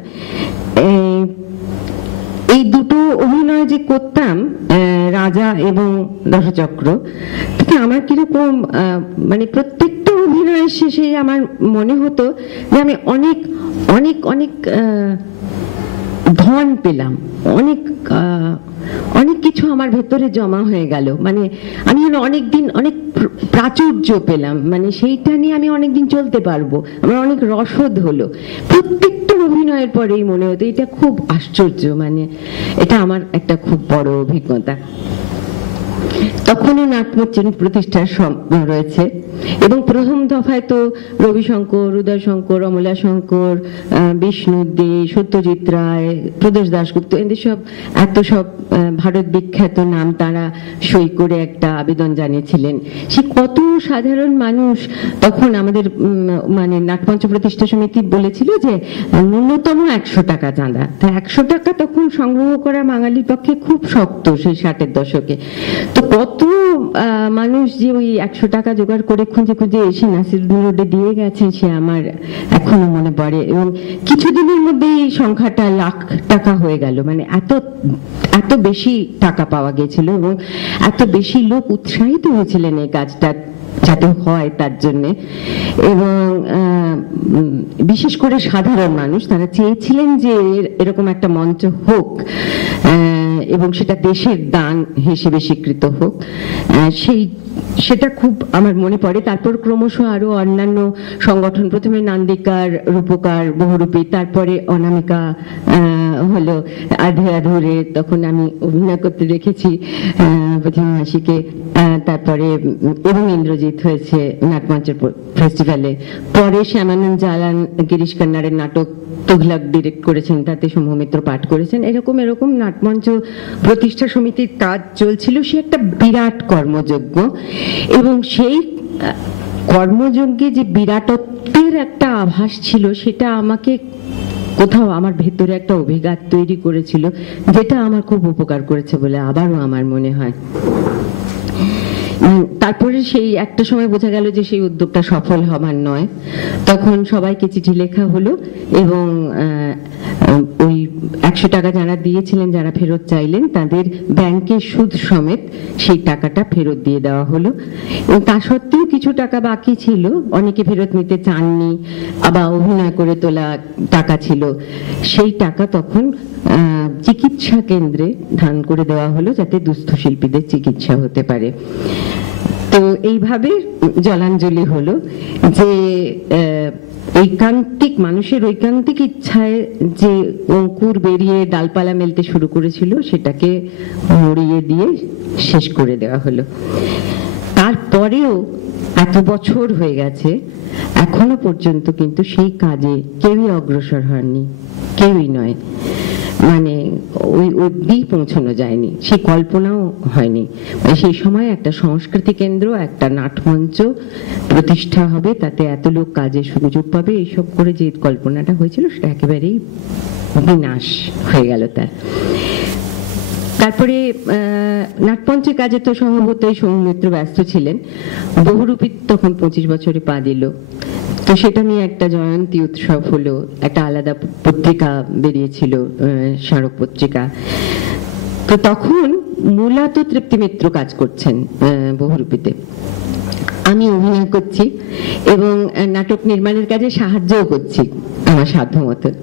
এই দুটো অভিনয় যে করতাম, রাজা এবং দশচক্র, তাতে আমার কিরকম মানে প্রত্যেকটা অভিনয়ের শেষে আমার মনে হতো যে আমি অনেক অনেক অনেক ধন পেলাম, অনেক কিছু আমার ভেতরে জমা হয়ে গেল, মানে আমি অনেক দিন অনেক প্রাচুর্য পেলাম, মানে সেইটা নিয়ে আমি অনেকদিন চলতে পারবো, আমার অনেক রসদ হলো। প্রত্যেকটা অভিনয়ের পরেই মনে হতো এটা খুব আশ্চর্য, মানে এটা আমার একটা খুব বড় অভিজ্ঞতা। তখনও নাট্যমঞ্চের প্রতিষ্ঠার রয়েছে, এবং প্রথম দফায় তো রবিশঙ্কর, উদয় শঙ্কর, অমলা শঙ্কর, বিষ্ণু দে, সত্যজিৎ রায়, প্রদেশ দাশগুপ্ত, এদের এত সব ভারত বিখ্যাত নাম তারা সই করে একটা আবেদন জানিয়েছিলেন। সে কত সাধারণ মানুষ তখন আমাদের মানে নাট্যমঞ্চ প্রতিষ্ঠা সমিতি বলেছিল যে ন্যূনতম 100 টাকা চাঁদা। 100 টাকা তখন সংগ্রহ করা বাঙালির পক্ষে খুব শক্ত, সেই 60-এর দশকে। তো কত মানুষ যে ওই 100 টাকা জোগাড় করে খুঁজে খুঁজে এসে নাসিরউদ্দিন রোডে দিয়ে গেছেন, সে আমার এখনো মনে পড়ে। এবং কিছুদিনের মধ্যে এই সংখ্যাটা লাখ টাকা হয়ে গেল, মানে এত বেশি টাকা পাওয়া গেছিল, এবং এত বেশি লোক উৎসাহিত হয়েছিলেন এই কাজটা যাতে হয় তার জন্য। এবং বিশেষ করে সাধারণ মানুষ, তারা চেয়েছিলেন যে এরকম একটা মঞ্চ হোক। এবং সেটা দেশের দান হিসেবে স্বীকৃত হোক, সেটা খুব আমার মনে পড়ে। তারপর ক্রমশ আরো অন্যান্য সংগঠন, প্রথমে নান্দিকার, রূপকার, বহুরূপী, তারপরে অনামিকা হলো, আধে আধুরে তখন আমি অভিনয় করতে দেখেছি প্রতিমা মাসিকে, তারপরে এবং ইন্দ্রজিৎ হয়েছে নাটমঞ্চের ফেস্টিভ্যালে। পরে শ্যামানন্দ জালান গিরিশ কন্নারের নাটক তুঘলক ডিরেক্ট করেছেন, তাতে সৌম্যমিত্র পাঠ করেছেন। এরকম নাটমঞ্চ প্রতিষ্ঠা সমিতির কাজ চলছিল। সে একটা বিরাট কর্মযজ্ঞ, এবং সেই কর্মযজ্ঞে যে বিরাটত্বের একটা আভাস ছিল, সেটা আমাকে কোথাও আমার ভেতরে একটা অভিঘাত তৈরি করেছিল, যেটা আমার খুব উপকার করেছে বলে আবারও আমার মনে হয়। তারপরে সেই একটা সময় বোঝা গেল যে সেই উদ্যোগটা সফল হবার নয়। তখন সবাইকে চিঠি লেখা হলো, এবং ওই 100 টাকা যারা দিয়েছিলেন, যারা ফেরত চাইলেন, তাদের ব্যাংকের সুদ সমেত সেই টাকাটা ফেরত দিয়ে দেওয়া হলো। এবং তা সত্ত্বেও কিছু টাকা বাকি ছিল, অনেকে ফেরত নিতে চাননি, আবার অভিনয় করে তোলা টাকা ছিল। সেই টাকা তখন চিকিৎসা কেন্দ্রে দান করে দেওয়া হলো, যাতে দুস্থ শিল্পীদের চিকিৎসা হতে পারে। তো এইভাবে জলাঞ্জলি হলো যে ঐকান্তিক মানুষের ঐকান্তিক ইচ্ছায় যে অঙ্কুর বেরিয়ে ডালপালা মেলতে শুরু করেছিল, সেটাকে মরিয়ে দিয়ে শেষ করে দেওয়া হলো। তারপরেও এত বছর হয়ে গেছে, এখনো পর্যন্ত কিন্তু সেই কাজে কেউই অগ্রসর হননি, কেউই নয়। মানে ওই অবধি পৌঁছানো যায়নি, সেই কল্পনাও হয়নি। সেই সময় একটা সংস্কৃতি কেন্দ্র, একটা নাটমঞ্চ প্রতিষ্ঠা হবে, তাতে এত লোক কাজের সুযোগ পাবে, এইসব করে যে কল্পনাটা হয়েছিল, সেটা একেবারেই বিনাশ হয়ে গেল তার। তারপরে নাটমঞ্চের কাজে তো স্বভাবতই সৌমিত্র ব্যস্ত ছিলেন। বহুরূপী তখন 25 বছরে পা দিল, তো সেটা নিয়ে একটা জয়ন্তী উৎসব হলো, একটা আলাদা পত্রিকা বেরিয়েছিল, স্মারক পত্রিকা। তো তখন মূলত তৃপ্তি মিত্র কাজ করছেন বহুরূপীতে, আমি অভিনয় করছি এবং নাটক নির্মাণের কাজে সাহায্যও করছি আমার সাধ্য মতন।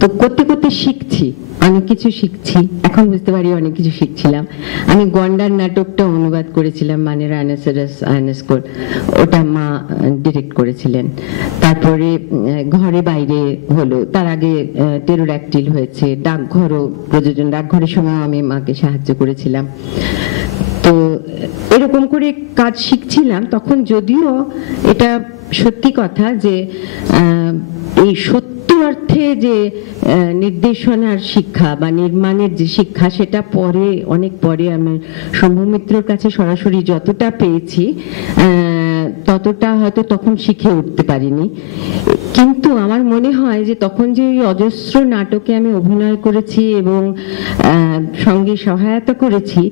তো করতে করতে শিখছি, অনেক কিছু শিখছি, এখন বুঝতে পারি অনেক কিছু শিখছিলাম। আমি গন্ডার নাটকটা অনুবাদ করেছিলাম, মানে রাইনোসেরাস আয়নস্কোর, ওটা মা ডিরেক্ট করেছিলেন। তারপরে ঘরে বাইরে হলো, তার আগে টেরোড্যাকটিল হয়েছে, ডাকঘরও প্রযোজন, ডাকঘরের সময় আমি মাকে সাহায্য করেছিলাম। তো এরকম করে কাজ শিখছিলাম তখন। যদিও এটা সত্যি কথা যে এই সত্য অর্থে যে নির্দেশনার শিক্ষা বা নির্মাণের যে শিক্ষা, সেটা পরে, অনেক পরে আমি সৌম্যমিত্রর কাছে সরাসরি যতটা পেয়েছি, ততটা হয়তো তখন শিখে উঠতে পারিনি। কিন্তু আমার মনে হয় যে তখন যে অজস্র নাটকে আমি অভিনয় করেছি এবং সঙ্গে সহায়তা করেছি,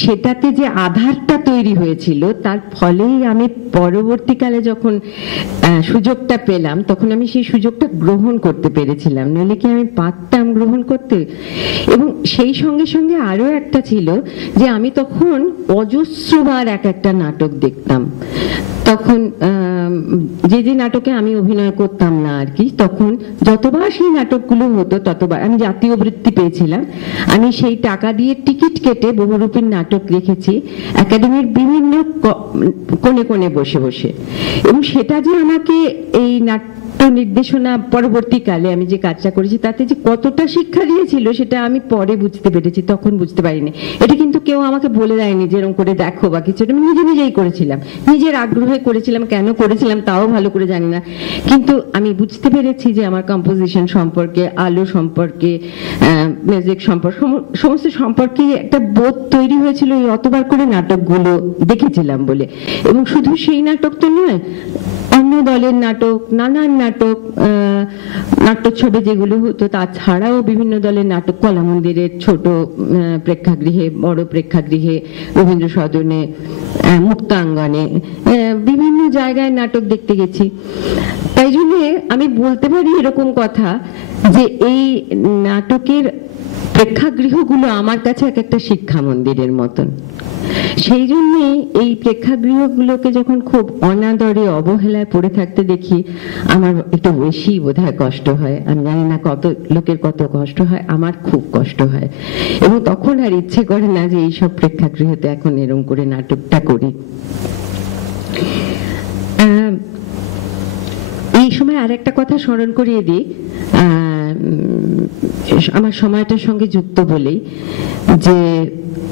সেটাতে যে আধারটা তৈরি হয়েছিল, তার ফলেই আমি পরবর্তীকালে যখন সুযোগটা পেলাম, তখন আমি সেই সুযোগটা গ্রহণ করতে পেরেছিলাম, নইলে কি আমি পারতাম গ্রহণ করতে? এবং সেই সঙ্গে সঙ্গে আরো একটা ছিল যে আমি তখন অজস্রবার একটা নাটক দেখতাম। তখন যে নাটকে আমি অভিনয় করতাম না আর কি, তখন যতবার সেই নাটকগুলো হতো ততবার আমি জাতীয় বৃত্তি পেয়েছিলাম। আমি সেই টাকা দিয়ে টিকিট কেটে বহুরূপীর নাটক দেখেছি একাডেমির বিভিন্ন কোণে কোণে বসে বসে। এবং সেটা যে আমাকে এই নাট্য নির্দেশনা পরবর্তীকালে আমি যে কাজটা করেছি, তাতে যে কতটা শিক্ষা দিয়েছিল, সেটা আমি পরে বুঝতে পেরেছি, তখন বুঝতে পারিনি। এটা কিন্তু কেউ আমাকে বলে দেয়নি যে এরকম করে দেখো বা কিছু, আমি নিজেই করেছিলাম, নিজের আগ্রহে করেছিলাম। কেন করেছিলাম তাও ভালো করে জানি না, কিন্তু আমি বুঝতে পেরেছি যে আমার কম্পোজিশন সম্পর্কে, আলো সম্পর্কে, মিউজিক সম্পর্কে, সমস্ত সম্পর্কে একটা বোধ তৈরি হয়েছিল এই অতবার করে নাটকগুলো দেখেছিলাম বলে। এবং শুধু সেই নাটক তো নয়, অন্য দলের নাটক, নানান নাটক, নাট্যোৎসবে যেগুলো হতো, তাছাড়াও বিভিন্ন দলের নাটক, কলা মন্দিরের ছোট প্রেক্ষাগৃহে, বড় প্রেক্ষাগৃহে, রবীন্দ্র সদনে, মুক্তাঙ্গনে, বিভিন্ন জায়গায় নাটক দেখতে গেছি। তাই জন্য আমি বলতে পারি এরকম কথা যে এই নাটকের প্রেক্ষাগৃহগুলো আমার কাছে একটা শিক্ষা মন্দিরের মতন। সেই জন্যে এই প্রেক্ষাগৃহগুলোকে যখন খুব অনাদরে অবহেলায় পড়ে থাকতে দেখি আমার একটু বেশি বোধহয় কষ্ট হয়। আমি জানি না কত লোকের কত কষ্ট হয়, আমার খুব কষ্ট হয়, এবং তখন আর ইচ্ছে করে না যে এইসব প্রেক্ষাগৃহতে এখন এরকম করে নাটকটা করি। এই সময় আর একটা কথা স্মরণ করিয়ে দিই, আমার সময়টার সঙ্গে যুক্ত বলেই, যে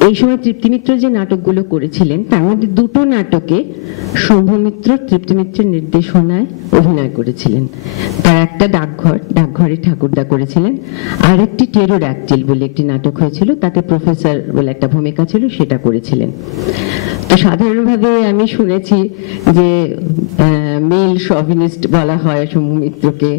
এই সময় তৃপ্তি মিত্র যে নাটকগুলো করেছিলেন তার মধ্যে দুটো নাটকে শম্ভু মিত্র তৃপ্তি মিত্রের নির্দেশনায় অভিনয় করেছিলেন। তার একটা ডাকঘরে ঠাকুরদা করেছিলেন, আর একটি টেরোড্যাকটিল বলে একটি নাটক হয়েছিল, তাতে প্রফেসর বলে একটা ভূমিকা ছিল, সেটা করেছিলেন। তো সাধারণভাবে আমি শুনেছি যে মেল শভিনিস্ট বলা হয় শম্ভু মিত্রকে,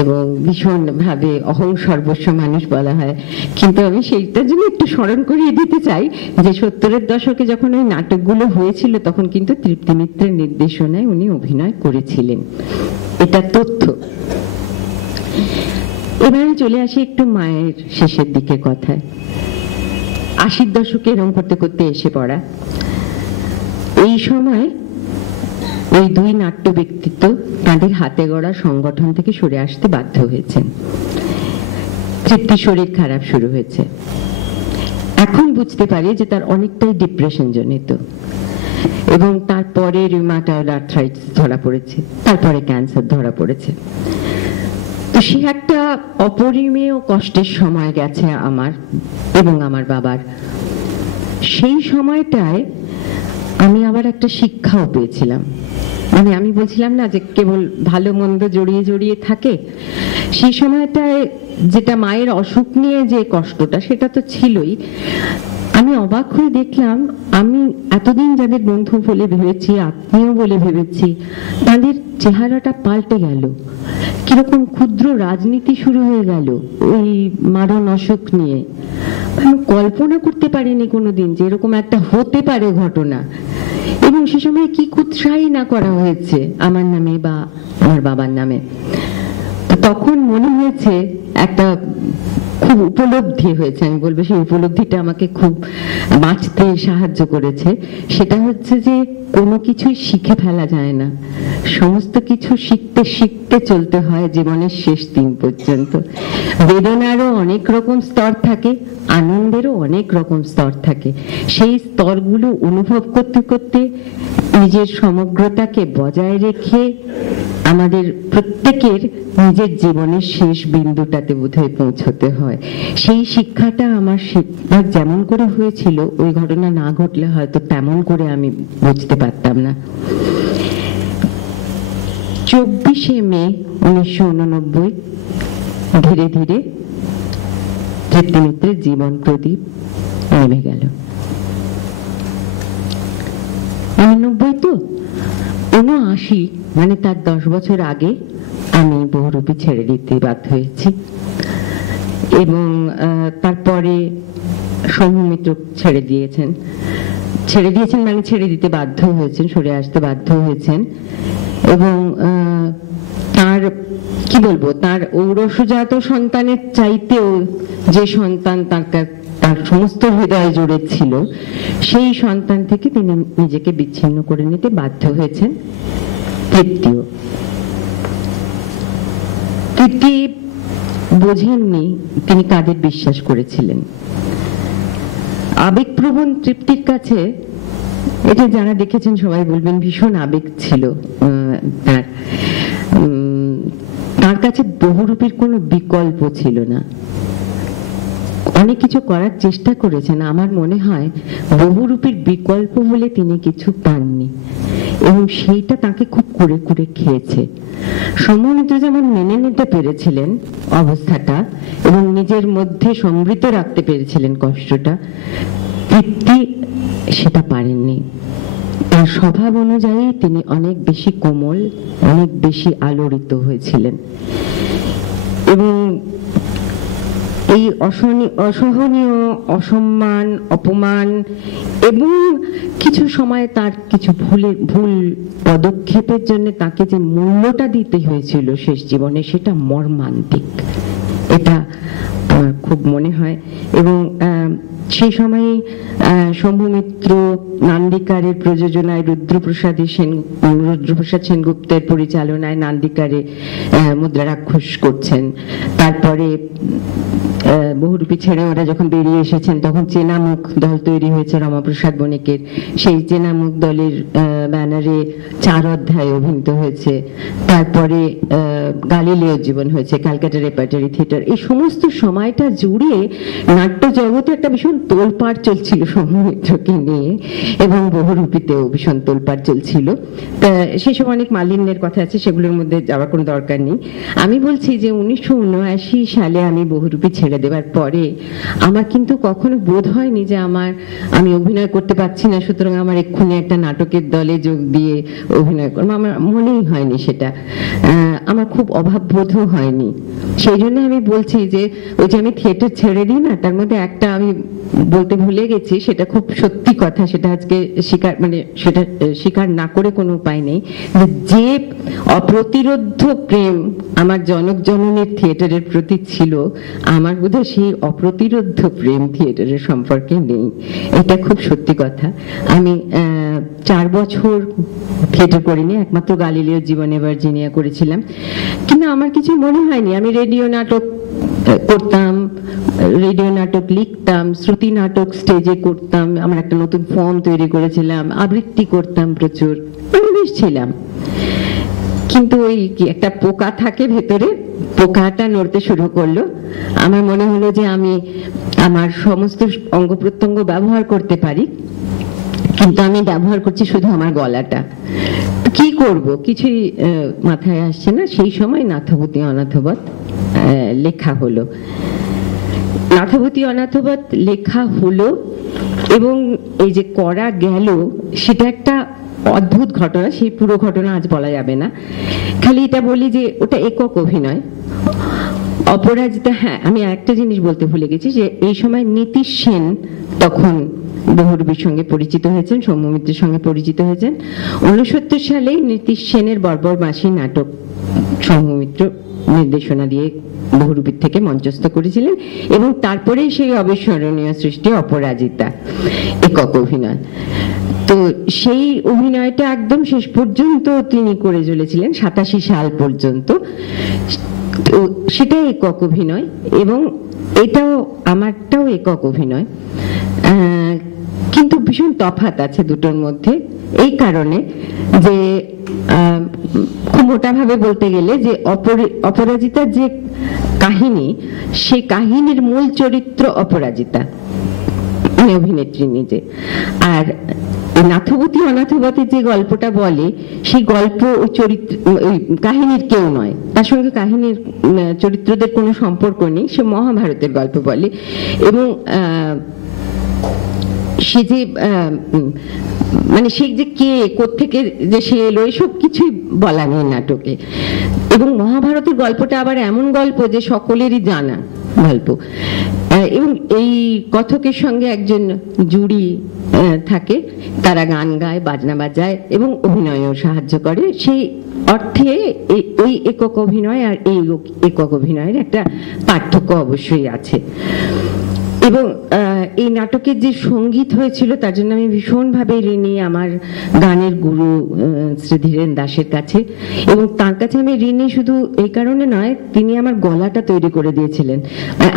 এবং ভীষণভাবে অহং সর্বস্ব মানুষ বলা হয়। কিন্তু আমি সেইটার জন্য একটু স্মরণ করিয়ে দিতে চাই যে 70-এর দশকে যখন ওই নাটকগুলো হয়েছিল তখন কিন্তু তৃপ্তি মিত্রের নির্দেশনায় উনি অভিনয় করেছিলেন, এটা তথ্য। এবারে চলে আসি একটু মায়ের শেষের দিকে কথায়। 80-র দশকে এরকম করতে করতে এসে পড়া, এই সময় ওই দুই নাট্য ব্যক্তিত্ব তাদের হাতে গড়া সংগঠন থেকে সরে আসতে বাধ্য হয়েছেন। তৃপ্তির শরীর খারাপ শুরু হয়েছে, এখন বুঝতে পারি যে তার অনেকটাই ডিপ্রেশন জনিত, এবং তারপরে রিউমাটয়েড আর্থ্রাইটিস ধরা পড়েছে, তারপরে ক্যান্সার ধরা পড়েছে। তো সে একটা অপরিমেয় কষ্টের সময় গেছে আমার এবং আমার বাবার। সেই সময়টায় আমি আবার একটা শিক্ষাও পেয়েছিলাম, মানে আমি বলছিলাম না যে কেবল ভালো মন্দ জড়িয়ে জড়িয়ে থাকে, সেই সময়টায় যেটা মায়ের অসুখ নিয়ে যে কষ্টটা সেটা তো ছিলই। আমি অবাক হয়ে দেখলাম, আমি এতদিন যাদের বন্ধু বলে ভেবেছি, আত্মীয় বলে ভেবেছি, তাদের চেহারাটা পাল্টে গেল, কিরকম ক্ষুদ্র রাজনীতি শুরু হয়ে গেল ওই মারণ অসুখ নিয়ে। আমি কল্পনা করতে পারিনি কোনোদিন যে এরকম একটা হতে পারে ঘটনা, এবং সে সময় কি কুৎসাহী না করা হয়েছে আমার নামে বা আমার বাবার নামে। তখন মনে হয়েছে একটা খুব উপলব্ধি হয়েছে, আমি বলবো সেই উপলব্ধিটা আমাকে খুব বাঁচতে সাহায্য করেছে। সেটা হচ্ছে যে কোনো কিছুই শিখে ফেলা যায় না, সমস্ত কিছু শিখতে শিখতে চলতে হয় জীবনের শেষ দিন পর্যন্ত। বেদনারও অনেক রকম স্তর থাকে, আনন্দেরও অনেক রকম স্তর থাকে। সেই স্তরগুলো অনুভব করতে করতে নিজের সমগ্রতাকে বজায় রেখে আমাদের প্রত্যেকের নিজের জীবনের শেষ বিন্দুটাতে বোধহয় পৌঁছতে হয়। সেই শিক্ষাটা আমার যেমন করে হয়েছিল, ওই ঘটনা না ঘটলে হয়তো তেমন করে আমি বুঝতে পারতাম না। 24শে মে 1989 ধীরে ধীরে তৃপ্তি মিত্রের জীবন প্রদীপ নেমে গেল। 89 তো 79, মানে তার 10 বছর আগে আমি বহুরূপী ছেড়ে দিতে বাধ্য হয়েছি, এবং তারপরে শম্ভু মিত্র ছেড়ে দিয়েছেন মানে ছেড়ে দিতে বাধ্য হয়েছেন, সরে আসতে বাধ্য হয়েছেন। এবং তার কি বলবো, তার ঔরসজাত সন্তানের চাইতেও যে সন্তান তার সমস্ত হৃদয় জুড়ে ছিল, সেই সন্তান থেকে তিনি নিজেকে বিচ্ছিন্ন করে নিতে বাধ্য হয়েছেন। তৃপ্তি বোঝেননি তিনি কাদের বিশ্বাস করেছিলেন। আবেগপ্রবণ তৃপ্তির কাছে, এটা যারা দেখেছেন সবাই বলবেন ভীষণ আবেগ ছিল তার কাছে। বহুরূপীর কোনো বিকল্প ছিল না, অনেক কিছু করার চেষ্টা করেছেন। আমার মনে হয় বহুরূপীর বিকল্প বলে তিনি কিছু পাননি, এবং সেইটা তাকে খুব করে করে খেয়েছে। শম্ভু মিত্র যেমন মেনে নিতে পেরেছিলেন অবস্থাটা এবং নিজের মধ্যে সমৃত রাখতে পেরেছিলেন কষ্টটা, তৃপ্তি সেটা পারেননি। তার স্বভাব অনুযায়ী তিনি অনেক বেশি কোমল, অনেক বেশি আলোড়িত হয়েছিলেন, এবং এই অসহনীয় অসম্মান, অপমান এবং কিছু সময় তার কিছু ভুল পদক্ষেপের জন্য তাকে যে মূল্যটা দিতে হয়েছিল শেষ জীবনে, সেটা মর্মান্তিক। এটা আমার খুব খুব মনে হয়। এবং সেই সময়ে শম্ভু মিত্র নান্দিকারের প্রযোজনায় রুদ্রপ্রসাদ সেনগুপ্তের পরিচালনায় নান্দিকারে মুদ্রা রাক্ষস করছেন। তারপরে বহুরূপী ছেড়ে ওরা যখন বেরিয়ে এসেছেন তখন চেনামুখ দল তৈরি হয়েছে রমাপ্রসাদ বণিকের। সেই চেনামুখ দলের ব্যানারে 4 অধ্যায় অভিনীত হয়েছে। তারপরে গালিলেয় জীবন হয়েছে, ক্যালকাটা রেপার্টারি থিয়েটার। এই সমস্ত সময়টা জুড়ে নাট্য জগতে একটা ভীষণ তোলপাড় চলছিল শম্ভু মিত্রকে নিয়ে, এবং বহুরূপীতেও ভীষণ তোলপাড় চলছিল। সেই সময় অনেক মালিন্যের কথা আছে, সেগুলোর মধ্যে যাওয়ার কোনো দরকার নেই। আমি বলছি যে 1979 সালে আমি বহুরূপী ছেড়ে দেওয়ার পরে আমার কিন্তু কখনো বোধ হয়নি যে আমি অভিনয় করতে পারছি না, সুতরাং আমার এক্ষুনি একটা নাটকের দলে যোগ দিয়ে অভিনয় করবো। আমার মনেই হয়নি সেটা, আমার খুব অভাববোধও হয়নি। সেই জন্য আমি বলছি যে ওই যে আমি থিয়েটার ছেড়ে দিই না, তার মধ্যে একটা আমি বলতে ভুলে গেছি, সেটা খুব সত্যি কথা, সেটা আজকে সেটা স্বীকার না করে কোনো উপায় নেই, যে অপ্রতিরোধ্য প্রেম আমার জনক জননীর থিয়েটারের প্রতি ছিল, আমার বোধহয় সেই অপ্রতিরোধ্য প্রেম থিয়েটারের সম্পর্কে নেই। এটা খুব সত্যি কথা। আমি 4 বছর থিয়েটার করিনি, একমাত্র গালিলেয় জীবনে ভার্জিনিয়া করেছিলাম। কিন্তু আমার কিছু মনে হয়নি। আমি রেডিও নাটক করতাম, রেডিও নাটক লিখতাম, শ্রুতি নাটক স্টেজে করতাম, আমার একটা নতুন ফর্ম তৈরি করেছিলাম, আবৃত্তি করতাম প্রচুর, বেশ ছিলাম। কিন্তু ওই একটা পোকা থাকে ভেতরে, পোকাটা নড়তে শুরু করলো। আমার মনে হলো যে আমি আমার সমস্ত অঙ্গ প্রত্যঙ্গ ব্যবহার করতে পারি, কিন্তু আমি ব্যবহার করছি শুধু আমার গলাটা। কি করব কিছুই মাথায় আসছে না। সেই সময় নাথবতী অনাথবৎ লেখা হলো। নাথবতী অনাথবৎ লেখা হলো এবং এই যে করা গেল, সেটা একটা অদ্ভুত ঘটনা। সেই পুরো ঘটনা আজ বলা যাবে না, খালি এটা বলি যে ওটা একক অভিনয়। অপরাজিতা, হ্যাঁ আমি একটা জিনিস বলতে ভুলে গেছি, যে এই সময় নীতিশ সেন তখন বহুরূপীর সঙ্গে পরিচিত হয়েছেন, শম্ভু মিত্রের সঙ্গে পরিচিত হয়েছেন। 69 সালে নীতিশ সেনের বর্বর মাসি নাটক শম্ভু মিত্র নির্দেশনা দিয়ে বহুরূপীর থেকে মঞ্চস্থ করেছিলেন, এবং তারপরে সেই অবিস্মরণীয় সৃষ্টি অপরাজিতা, একক অভিনয়। তো সেই অভিনয়টা একদম শেষ পর্যন্ত তিনি করে চলেছিলেন, 87 সাল পর্যন্ত। তো সেটাই একক অভিনয়, এবং এটাও আমারটাও একক অভিনয়। কিন্তু ভীষণ তফাৎ আছে দুটোর মধ্যে, এই কারণে যে খুব মোটা ভাবে বলতে গেলে যে অপরাজিতার যে কাহিনী, সেই কাহিনীর মূল চরিত্র অপরাজিতা, অভিনেত্রী নিজে। আর নাথবতী অনাথবতের যে গল্পটা বলে, সেই গল্প ওই চরিত্র, ওই কাহিনীর কেউ নয়, তার সঙ্গে কাহিনীর চরিত্রদের কোনো সম্পর্ক নেই। সে মহাভারতের গল্প বলে, এবং সে যে সে যে কে, কোত্থেকে যে সে এলো, এসব কিছুই বলা নেই নাটকে। এবং মহাভারতের গল্পটা আবার এমন গল্প যে সকলেরই জানা গল্প। এবং এই কথকের সঙ্গে একজন জুড়ি থাকে, তারা গান গায়, বাজনা বাজায় এবং অভিনয়েও সাহায্য করে। সেই অর্থে ওই একক অভিনয় আর এই একক অভিনয়ের একটা পার্থক্য অবশ্যই আছে। এবং এই নাটকের যে সঙ্গীত হয়েছিল, তার জন্য আমি ভীষণভাবে ঋণী আমার গানের গুরু শ্রী ধীরেন দাসের কাছে। এবং তার কাছে আমি ঋণী শুধু এই কারণে নয়, তিনি আমার গলাটা তৈরি করে দিয়েছিলেন।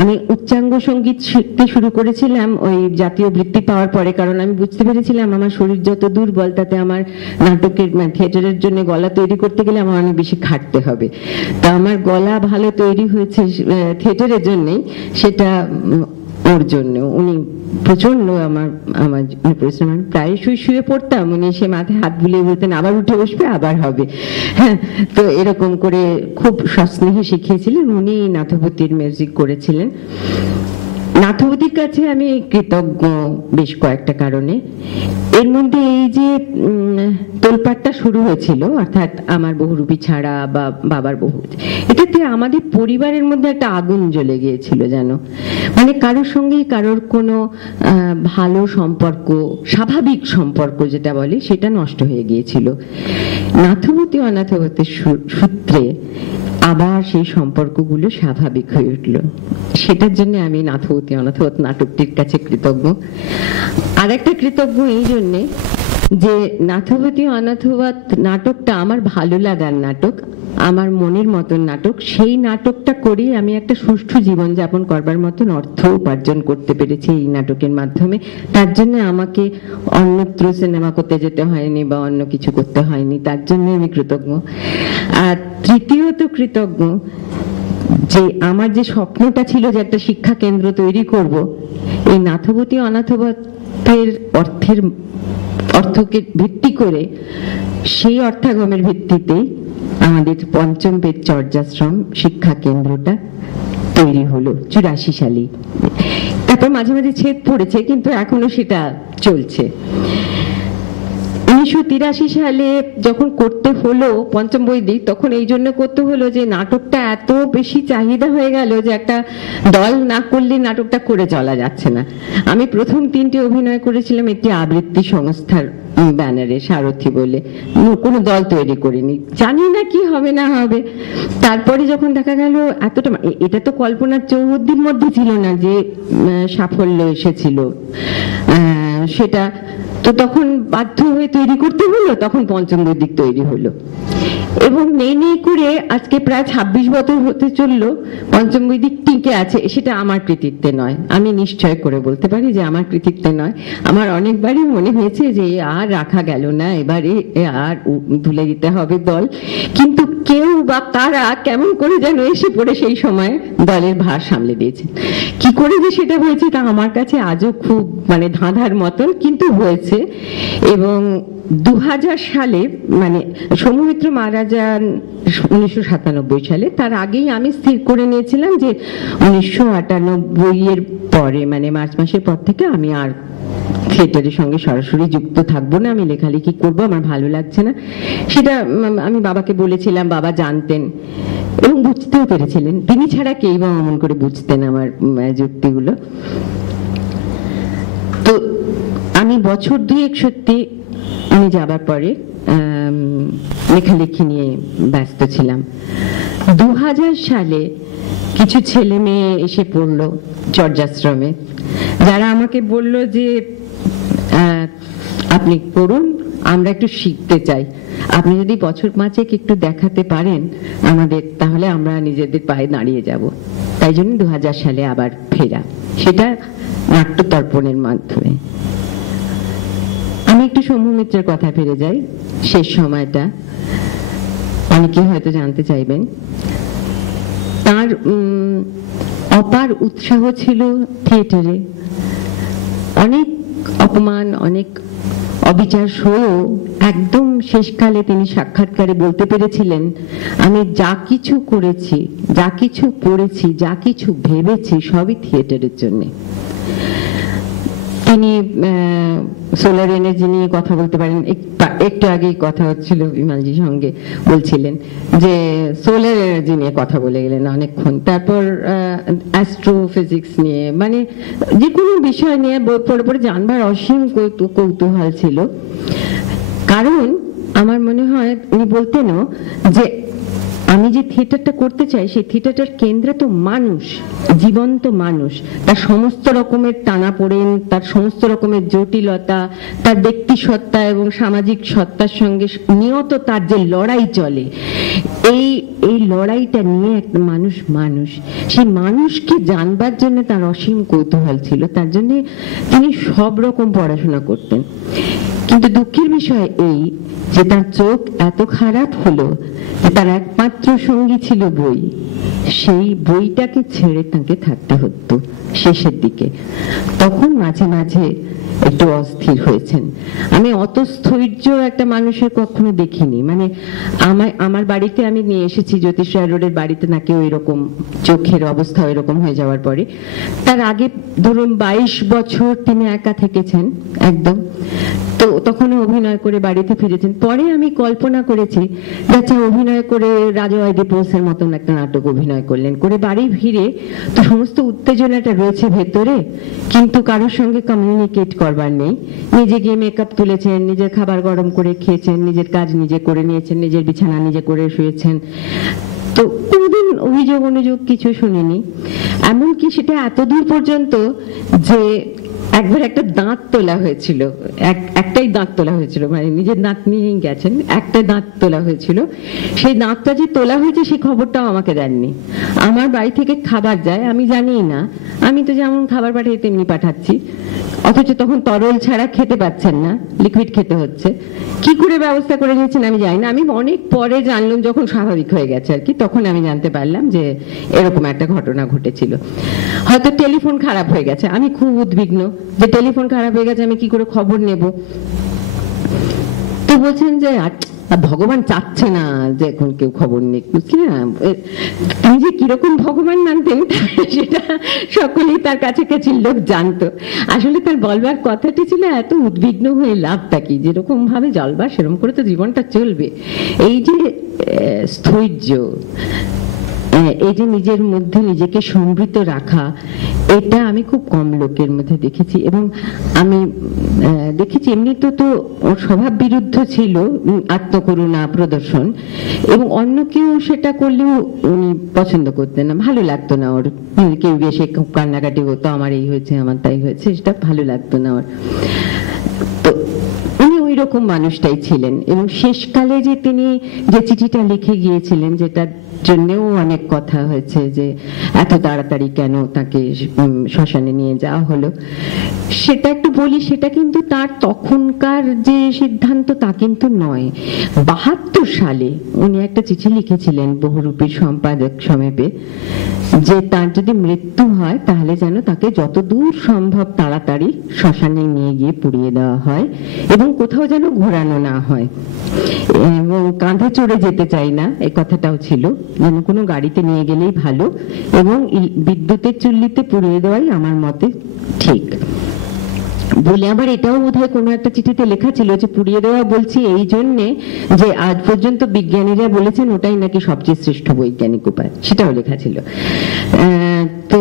আমি উচ্চাঙ্গ সঙ্গীত শিখতে শুরু করেছিলাম ওই জাতীয় বৃত্তি পাওয়ার পরে, কারণ আমি বুঝতে পেরেছিলাম আমার শরীর যত দুর্বল, তাতে আমার নাটকের থিয়েটারের জন্য গলা তৈরি করতে গেলে আমার অনেক বেশি খাটতে হবে। তা আমার গলা ভালো তৈরি হয়েছে থিয়েটারের জন্যই, সেটা ওর জন্য। উনি প্রচন্ড আমার পরিশ্রম, প্রায় শুয়ে পড়তাম, উনি এসে মাথায় হাত বুলিয়ে বলতেন আবার উঠে বসবে, আবার হবে। হ্যাঁ, তো এরকম করে খুব সস্নেহে শিখিয়েছিলেন। উনি নাথবতীর মিউজিক করেছিলেন। নাথবতীর কাছে আমি কৃতজ্ঞ বেশ কয়েকটা কারণে। এর মধ্যে এই যে তোলপাটটা শুরু হয়েছিল, অর্থাৎ আমার বহুরূপী ছাড়া বা বাবার বহু, এটাতে আমাদের পরিবারের মধ্যে একটা আগুন জ্বলে গিয়েছিল যেন। কারোর সঙ্গে কারোর কোনো ভালো সম্পর্ক, স্বাভাবিক সম্পর্ক যেটা বলে, সেটা নষ্ট হয়ে গিয়েছিল। নাথবতী অনাথবতীর সূত্রে আবার সেই সম্পর্কগুলো স্বাভাবিক হয়ে উঠল। সেটার জন্য আমি নাথবতী অনাথবত নাটকটির কাছে কৃতজ্ঞ। আর একটা কৃতজ্ঞ এই জন্যে যে নাথবতী অনাথবত নাটকটা আমার ভালো লাগার নাটক, আমার মনের মতন নাটক। সেই নাটকটা করে আমি একটা সুষ্ঠু জীবনযাপন করবার মতন অর্থ উপার্জন করতে পেরেছি এই নাটকের মাধ্যমে। তার জন্য আমাকে অন্যত্র সিনেমা করতে যেতে হয়নি বা অন্য কিছু করতে হয়নি, তার জন্য আমি কৃতজ্ঞ। আর তৃতীয়ত কৃতজ্ঞ যে আমার যে স্বপ্নটা ছিল যে একটা শিক্ষা কেন্দ্র তৈরি করব, এই নাথবতী অনাথবতের অর্থকে ভিত্তি করে সেই অর্থাগমের ভিত্তিতে আমাদের পঞ্চম বেদ চর্যাশ্রম শিক্ষা কেন্দ্রটা তৈরি হলো 84 সালে। তারপর মাঝে মাঝে ছেদ পড়েছে, কিন্তু এখনো সেটা চলছে। 1983 সালে যখন করতে হলো পঞ্চম বৈদিক, তখন এই জন্য করতে হলো যে নাটকটা এত বেশি চাহিদা হয়ে গেল যে একটা দল না করলে নাটকটা করে চলা যাচ্ছে না। আমি প্রথম 3টে অভিনয় করেছিলাম একটি আবৃত্তি সংস্থার ব্যানারে, সারথী বলে, কোনো দল তৈরি করিনি, জানি না কি হবে না হবে। তারপরে যখন দেখা গেল এতটা, এটা তো কল্পনার চৌহদ্দির মধ্যে ছিল না যে সাফল্য এসেছিল সেটা, তো তখন বাধ্য হয়ে তৈরি করতে হলো। তখন পঞ্চম বৈদিক তৈরি হলো এবং নেই করে আজকে প্রায় 26 বছর হতে চললো পঞ্চম বৈদিক টিকে আছে। সেটা আমার কৃতিত্বে নয়, আমি নিশ্চয় করে বলতে পারি যে আমার কৃতিত্বে নয়। আমার অনেকবারই মনে হয়েছে যে আর রাখা গেল না, এবারে আর তুলে দিতে হবে দল, কিন্তু কেউ বা তারা কেমন করে যেন এসে পড়ে সেই সময় দলের ভার সামলে দিয়েছে। কি করে যে সেটা হয়েছে তা আমার কাছে আজও খুব ধাঁধার মতন, কিন্তু হয়েছে। এবং 2000 সালে সৌম্য মিত্র মারা যান 1997 সালে। তার আগেই আমি স্থির করে নিয়েছিলাম যে 1998 এর পরে মার্চ মাসের পর থেকে আমি আর থিয়েটারের সঙ্গে সরাসরি যুক্ত থাকবো না, আমি লেখালেখি করবো, আমার ভালো লাগছে না। সেটা আমি বাবাকে বলেছিলাম, বাবা জানতেন এবং বুঝতেও পেরেছিলেন। তিনি ছাড়া কেই বা অমন করে বুঝতেন আমার যুক্তিগুলো। তো আমি বছর 2 সত্যি আমি যাবার পরে লেখালেখি নিয়ে ব্যস্ত ছিলাম। 2000 সালে কিছু ছেলে মেয়ে এসে পড়লো চর্যাশ্রমে, যারা আমাকে বলল যে আপনি করুন, আমরা একটু শিখতে চাই, আপনি যদি বছর 5 একটু দেখাতে পারেন আমাদের, তাহলে আমরা নিজেদের পায়ে দাঁড়িয়ে যাব। তাই জন্য 2000 সালে আবার ফেরা, সেটা নাট্যতর্পণের মাধ্যমে। আমি একটু সৌম্য মিত্রের কথা ফিরে যাই। শেষ সময়টা অনেকে হয়তো জানতে চাইবেন। তার অপার উৎসাহ ছিল থিয়েটারে। অনেক অপমান, অনেক অবিচার সয়েও একদম শেষকালে তিনি সাক্ষাৎকারে বলতে পেরেছিলেন, আমি যা কিছু করেছি, যা কিছু পড়েছি, যা কিছু ভেবেছি, সবই থিয়েটারের জন্য। তিনি সোলার এনার্জি নিয়ে কথা বলতে পারেন। একটু আগেই কথা হচ্ছিল বিমালজির সঙ্গে, বলছিলেন যে সোলার এনার্জি নিয়ে কথা বলে গেলেন অনেকক্ষণ। তারপর অ্যাস্ট্রোফিজিক্স নিয়ে, যে কোনো বিষয় নিয়ে পড়ে পড়ে জানবার অসীম কৌতূহল ছিল। কারণ আমার মনে হয় উনি বলতেনও যে আমি যে থিয়েটারটা করতে চাই, সেই থিয়েটারটার কেন্দ্রে তো মানুষ, জীবন্ত মানুষ, তার সমস্ত রকমের টানাপোড়েন, তার সমস্ত রকমের জটিলতা, তার ব্যক্তি সত্তা এবং সামাজিক সত্তার সঙ্গে নিয়ত তার যে লড়াই চলে, এই লড়াইটা নিয়ে একটা মানুষ সেই মানুষকে জানবার জন্য তার অসীম কৌতূহল ছিল। তার জন্য তিনি সব রকম পড়াশোনা করতেন। কিন্তু দুঃখের বিষয় এই যে তার চোখ এত খারাপ হলো যে তার একমাত্র সঙ্গী ছিল বই। সেই বইটাকে ছেড়ে তাকে থাকতে হতো শেষের দিকে। তখন মাঝে মাঝে একটু অস্থির হয়েছেন। আমি অত স্থৈর্য একটা মানুষের কখনো দেখিনি। আমার বাড়িতে আমি নিয়ে এসেছি জ্যোতিষ রায় রোডের বাড়িতে, নাকি ওই রকম চোখের অবস্থা ওই রকম হয়ে যাওয়ার পরে। তার আগে ধরুন 22 বছর তিনি একা থেকেছেন একদম। তো তখন অভিনয় করে বাড়িতে ফিরেছেন। পরে আমি কল্পনা করেছি আচ্ছা অভিনয় করে রাজা ওয়াইডিপোসের মতন একটা নাটক অভিনয় করলেন, করে বাড়ি ফিরে তো সমস্ত উত্তেজনাটা রয়েছে ভেতরে, কিন্তু কারোর সঙ্গে কমিউনিকেট করবার নেই। নিজে গিয়ে মেকআপ তুলেছেন, নিজের খাবার গরম করে খেয়েছেন, নিজের কাজ নিজে করে নিয়েছেন, নিজের বিছানা নিজে করে শুয়েছেন। তো অভিযোগ অনুযোগ কিছু শুনিনি। এমনকি সেটা এতদূর পর্যন্ত যে একবার একটা দাঁত তোলা হয়েছিল, একটাই দাঁত তোলা হয়েছিল, মানে নিজের দাঁত নিয়েই গেছেন, একটা দাঁত তোলা হয়েছিল। সেই দাঁতটা যে তোলা হয়েছে সেই খবরটাও আমাকে দেননি। আমার বাড়ি থেকে খাবার যায়, আমি জানিই না, আমি তো যেমন খাবার পাঠিয়ে তেমনি পাঠাচ্ছি, অথচ তখন তরল ছাড়া খেতে পাচ্ছেন না, লিকুইড খেতে হচ্ছে। কি করে ব্যবস্থা করে নিয়েছেন আমি জানি না। আমি অনেক পরে জানলাম, যখন স্বাভাবিক হয়ে গেছে আর কি, তখন আমি জানতে পারলাম যে এরকম একটা ঘটনা ঘটেছিল। হয়তো টেলিফোন খারাপ হয়ে গেছে, আমি খুব উদ্বিগ্ন যে টেলিফোন খারাপ হয়ে গেছে, আমি কি করে খবর নেব। তো বলছেন যে ভগবান চাচ্ছে না যে এখন কেউ খবর নেই। বুঝলি না, তিনি যে কিরকম ভগবান মানতেন সেটা সকলেই তার কাছাকাছি লোক জানতো। আসলে তার বলবার কথাটি ছিল, এত উদ্বিগ্ন হয়ে লাভটা কি, যেরকম ভাবে জলবা সেরকম করে তো জীবনটা চলবে। এই যে স্থৈর্য, এই যে নিজের মধ্যে নিজেকে সমৃদ্ধ রাখা, এটা আমি খুব কম লোকের মধ্যে দেখেছি। এবং আমি দেখেছি এমনিতে তো ওর স্বভাব বিরুদ্ধ ছিল আত্মকরুণা প্রদর্শন, এবং অন্য কেউ সেটা করলেও উনি পছন্দ করতেন না, ভালো লাগতো না ওর। কেউ বেশি খুব কান্নাকাটি হতো, আমার এই হয়েছে আমার তাই হয়েছে, সেটা ভালো লাগতো না ওর। তো উনি ওই রকম মানুষটাই ছিলেন। এবং শেষকালে যে তিনি যে চিঠিটা লিখে গিয়েছিলেন, যেটা জন্যও অনেক কথা হয়েছে যে এত তাড়াতাড়ি কেন তাকে শ্মশানে নিয়ে যাওয়া হলো, সেটা একটু বলি। সেটা কিন্তু তার তখনকার যে সিদ্ধান্ত তা কিন্তু নয়। 72 সালে উনি একটা চিঠি লিখেছিলেন বহুরূপীর সম্পাদক সমেপে, যে তার যদি মৃত্যু হয় তাহলে যেন তাকে যতদূর সম্ভব তাড়াতাড়ি শ্মশানে নিয়ে গিয়ে পুড়িয়ে দেওয়া হয়, এবং কোথাও যেন ঘোরানো না হয়। এবং কাঁধে চড়ে যেতে চাই না, এই কথাটাও ছিল, যেন কোনো গাড়িতে নিয়ে গেলেই ভালো, এবং বিদ্যুতের চুল্লিতে পুড়িয়ে দেওয়াই আমার মতে ঠিক বলে। আবার এটাও বোধহয় কোনো একটা চিঠিতে লেখা ছিল যে পুড়িয়ে দেওয়া বলছি এই জন্যে যে আজ পর্যন্ত বিজ্ঞানীরা বলেছেন ওটাই নাকি সবচেয়ে শ্রেষ্ঠ বৈজ্ঞানিক উপায়, সেটাও লেখা ছিল। তো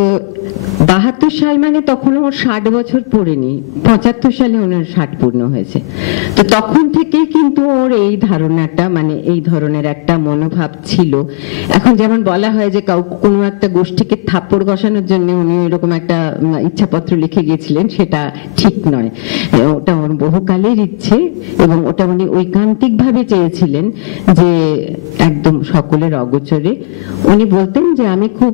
72 সাল মানে তখন ওর 60 বছর পড়েনি, 75 সালে ওনার 60 পূর্ণ হয়েছে। তো তখন থেকেই কিন্তু ওর এই ধারণাটা, মানে এই ধরনের একটা মনোভাব ছিল। এখন যেমন বলা হয় যে কোনো একটা গোষ্ঠীকে থাপ্পড় বসানোর জন্য উনি এরকম একটা ইচ্ছাপত্র লিখে গিয়েছিলেন, সেটা ঠিক নয়। ওটা ওর বহুকালের ইচ্ছে, এবং ওটা উনি ঐকান্তিক ভাবে চেয়েছিলেন যে একদম সকলের অগোচরে। উনি বলতেন যে আমি খুব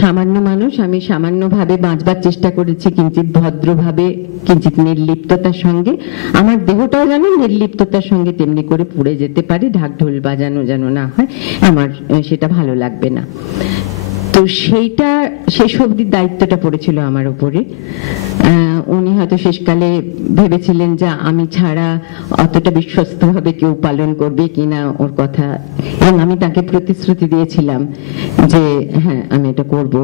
সামান্য মানুষ, আমি সামান্যভাবে বাঁচবার চেষ্টা করেছি, কিঞ্চিত ভদ্রভাবে, কিঞ্চিত নির্লিপ্ততার সঙ্গে। আমার দেহটাও যেন নির্লিপ্ততার সঙ্গে তেমনি করে পুড়ে যেতে পারে, ঢাক ঢোল বাজানো যেন না হয়, আমার সেটা ভালো লাগবে না। তো সেইটা শেষ অবধি দায়িত্বটা পড়েছিল আমার উপরে। উনি হয়তো শেষকালে ভেবেছিলেন যে আমি ছাড়া অতটা বিশ্বস্ত ভাবে কেউ পালন করবে কিনা ওর কথা, এবং আমি তাকে প্রতিশ্রুতি দিয়েছিলাম যে হ্যাঁ আমি এটা করব,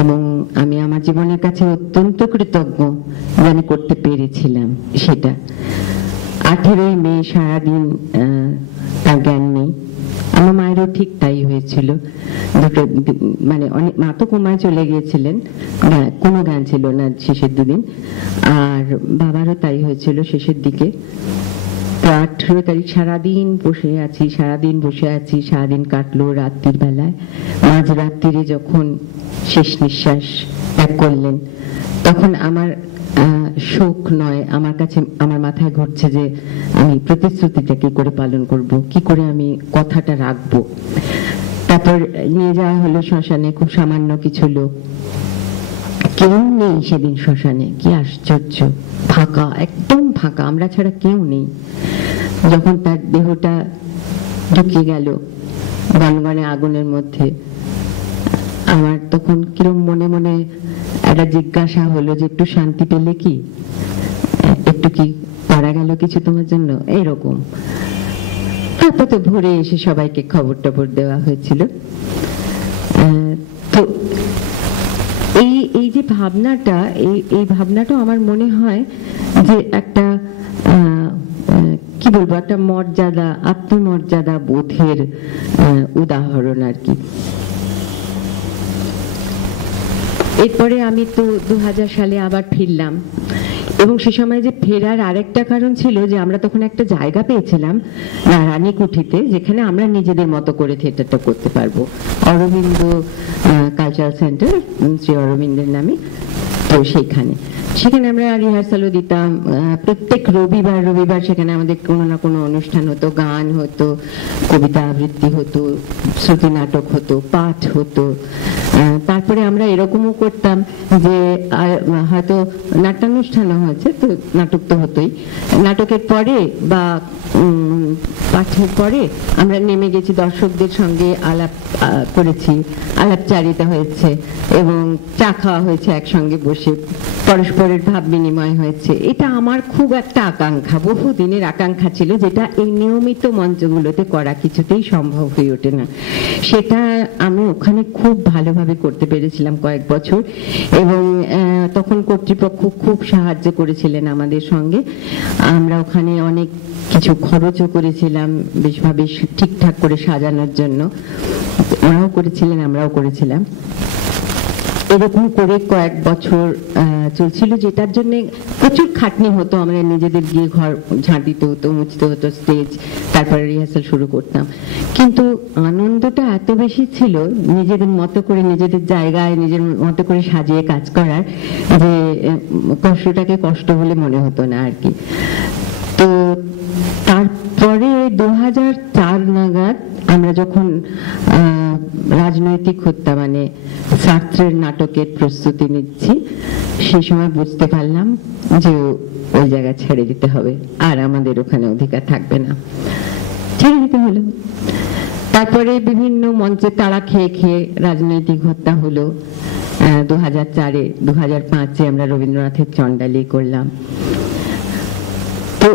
এবং আমি আমার জীবনের কাছে অত্যন্ত কৃতজ্ঞ যে আমি করতে পেরেছিলাম সেটা। 18ই মে সারাদিন তার জ্ঞান নেই। আমার মায়েরও ঠিক তাই হয়েছিল, দুটো মানে অনেক, মা তো কোমায় চলে গিয়েছিলেন, কোনো জ্ঞান ছিল না শেষের দুদিন, আর বাবারও তাই হয়েছিল শেষের দিকে। 18 তারিখ সারাদিন বসে আছি, সারাদিন কাটলো। রাত্রির বেলায় মাঝরাত্রিরে যখন শেষ নিঃশ্বাস ত্যাগ করলেন, তখন আমার শোক নয়, আমার কাছে আমার মাথায় ঘুরছে যে আমি প্রতিশ্রুতিটা কি করে পালন করব, কি করে আমি কথাটা রাখবো। তারপর নিয়ে যাওয়া হলো শ্মশানে, খুব সামান্য কিছু লোক, কেউ নেই সেদিন শ্মশানে। কি আশ্চর্য, ফাঁকা, একদম ফাঁকা, আমরা ছাড়া কেউ নেই। যখন তার দেহটা ঢুকে গেল গনগনে আগুনের মধ্যে, আমার তখন কিরম মনে মনে একটা জিজ্ঞাসা হলো যে একটু শান্তি পেলে কি, একটু কি করা গেল কিছু তোমার জন্য, এইরকম। তারপর তো ভোরে এসে সবাইকে খবর টবর দেওয়া হয়েছিল। তো এই যে ভাবনাটা, এই ভাবনাটা আমার মনে হয় যে একটা কি বলবো, একটা মর্যাদা, আত্মমর্যাদা বোধের উদাহরণ আর কি। এরপরে আমি তো 2000 সালে আবার ফিরলাম, এবং সে সময় যে ফেরার আরেকটা কারণ ছিল যে আমরা তখন একটা জায়গা পেয়েছিলাম রানীকুঠিতে, যেখানে আমরা নিজেদের মতো করে থিয়েটারটা করতে পারবো, অরবিন্দ কালচারাল সেন্টার, শ্রী অরবিন্দের নামে। তো সেখানে আমরা রিহার্সালও দিতাম। প্রত্যেক রবিবার সেখানে আমাদের কোনো না কোনো অনুষ্ঠান হতো, গান হতো, কবিতা আবৃত্তি হতো, শ্রুতি নাটক হতো, পাঠ হতো। তারপরে আমরা এরকমও করতাম যে হয়তো নাট্যানুষ্ঠানও হয়েছে, তো নাটক তো হতোই, নাটকের পরে বা পাঠের পরে আমরা নেমে গেছি, দর্শকদের সঙ্গে আলাপ করেছি, আলাপচারিতা হয়েছে এবং চা খাওয়া হয়েছে একসঙ্গে বসে, পরস্পরের ভাব বিনিময় হয়েছে। এটা আমার খুব একটা আকাঙ্ক্ষা, বহুদিনের আকাঙ্ক্ষা ছিল, যেটা এই নিয়মিত মঞ্চগুলোতে করা কিছুতেই সম্ভব হয়ে ওঠে না। সেটা আমি ওখানে খুব ভালোভাবে করতে পেরেছিলাম কয়েক বছর, এবং তখন কর্তৃপক্ষ খুব সাহায্য করেছিলেন আমাদের সঙ্গে। আমরা ওখানে অনেক কিছু খরচও করেছিলাম বেশভাবে ঠিকঠাক করে সাজানোর জন্য, ওরাও করেছিলেন, আমরাও করেছিলাম। এরকম করে কয়েক বছর চলছিল, যেটার জন্য প্রচুর খাটনি হতো। আমরা নিজেদের গিয়ে ঘর ঝাঁট দিতে হতো, মুছতে হতো স্টেজ, তারপরে রিহার্সাল শুরু করতাম। কিন্তু আনন্দটা এত বেশি ছিল নিজেদের মতো করে, নিজেদের জায়গায় নিজের মতো করে সাজিয়ে কাজ করার, যে কষ্টটাকে কষ্ট বলে মনে হতো না আর কি। তো তারপরে 2004 নাগাদ আমরা যখন রাজনৈতিক হত্যা মানে সার্ত্রের নাটকের প্রস্তুতি নিচ্ছি, সেই সময় বুঝতে পারলাম যে ওই জায়গা ছেড়ে দিতে হবে, আর আমাদের ওখানে অধিকার থাকবে না, ছেড়ে দিতে হলো। তারপরে বিভিন্ন মঞ্চে তাড়া খেয়ে খেয়ে রাজনৈতিক হত্যা হলো। 2004-এ 2005-এ আমরা রবীন্দ্রনাথের চণ্ডালী করলাম। তো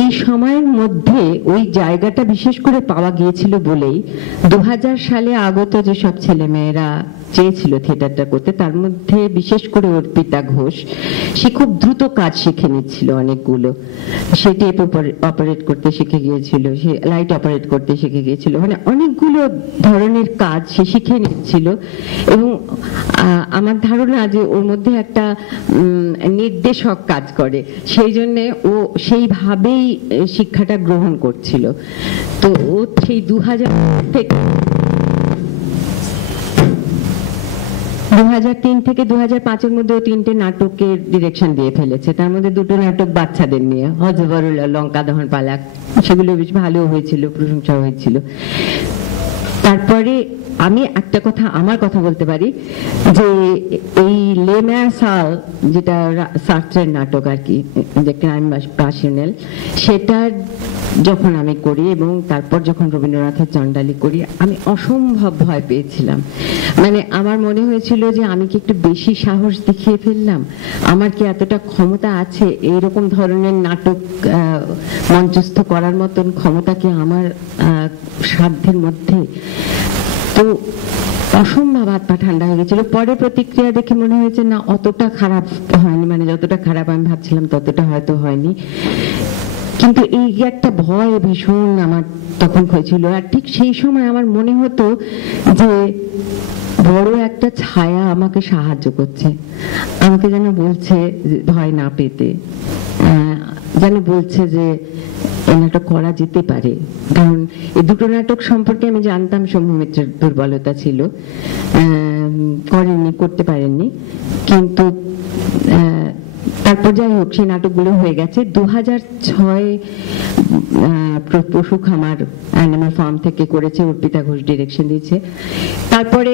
এই সময়ের মধ্যে ওই জায়গাটা বিশেষ করে পাওয়া গিয়েছিল বলেই 2000 সালে আগত যেসব ছেলেমেয়েরা চেয়েছিল থিয়েটারটা করতে, তার মধ্যে বিশেষ করে অর্পিতা ঘোষ, সে খুব দ্রুত কাজ শিখে নিচ্ছিল অনেকগুলো। সে টেপ অপারেট করতে শিখে গিয়েছিল, সে লাইট অপারেট করতে শিখে গিয়েছিল, মানে অনেকগুলো ধরনের কাজ সে শিখে নিচ্ছিল। এবং আমার ধারণা যে ওর মধ্যে একটা নির্দেশক কাজ করে, সেই জন্যে ও সেইভাবেই শিক্ষাটা গ্রহণ করছিল। তো ও সেই 2003 থেকে 2005-এর মধ্যে 3টে নাটকের ডিরেকশন দিয়ে ফেলেছে। তার মধ্যে 2টো নাটক বাচ্চাদের নিয়ে, হজবরুল, লঙ্কা দহন পালাক, সেগুলো বেশ ভালো হয়েছিল, প্রশংসা হয়েছিল। তারপরে আমি একটা কথা, আমার কথা বলতে পারি যে এই লেম্যাসাল, যেটা সার্ত্রের নাটক আর কি, যে ক্রাইম প্যাশনেল, সেটার যখন আমি করি এবং তারপর যখন রবীন্দ্রনাথের চণ্ডালী করি, আমি অসম্ভব ভয় পেয়েছিলাম। মানে আমার মনে হয়েছিল যে আমি কি একটু বেশি সাহস দেখিয়ে ফেললাম, আমার কি এতটা ক্ষমতা আছে, এইরকম ধরনের নাটক মঞ্চস্থ করার মতন ক্ষমতা কি আমার সাধ্যের মধ্যে। তো অসম্ভব হাত পা ঠান্ডা হয়ে গেছিল। পরে প্রতিক্রিয়া দেখে মনে হয়েছে না, অতটা খারাপ হয়নি, মানে যতটা খারাপ আমি ভাবছিলাম ততটা হয়তো হয়নি। কিন্তু এই একটা ভয় ভীষণ আমার তখন হয়েছিল। আর ঠিক সেই সময় আমার মনে হতো যে বড় একটা ছায়া আমাকে সাহায্য করছে, আমাকে যেন বলছে ভয় না পেতে, যেন বলছে যে এই নাটক করা যেতে পারে। কারণ এই 2টো নাটক সম্পর্কে আমি জানতাম শম্ভু মিত্রের দুর্বলতা ছিল, করতে পারেননি। কিন্তু তারপর যাই হোক, সেই নাটকগুলো হয়ে গেছে। 2006 পশু খামার অ্যানিমাল ফার্ম থেকে করেছে, অর্পিতা ঘোষ ডিরেকশন দিয়েছে। তারপরে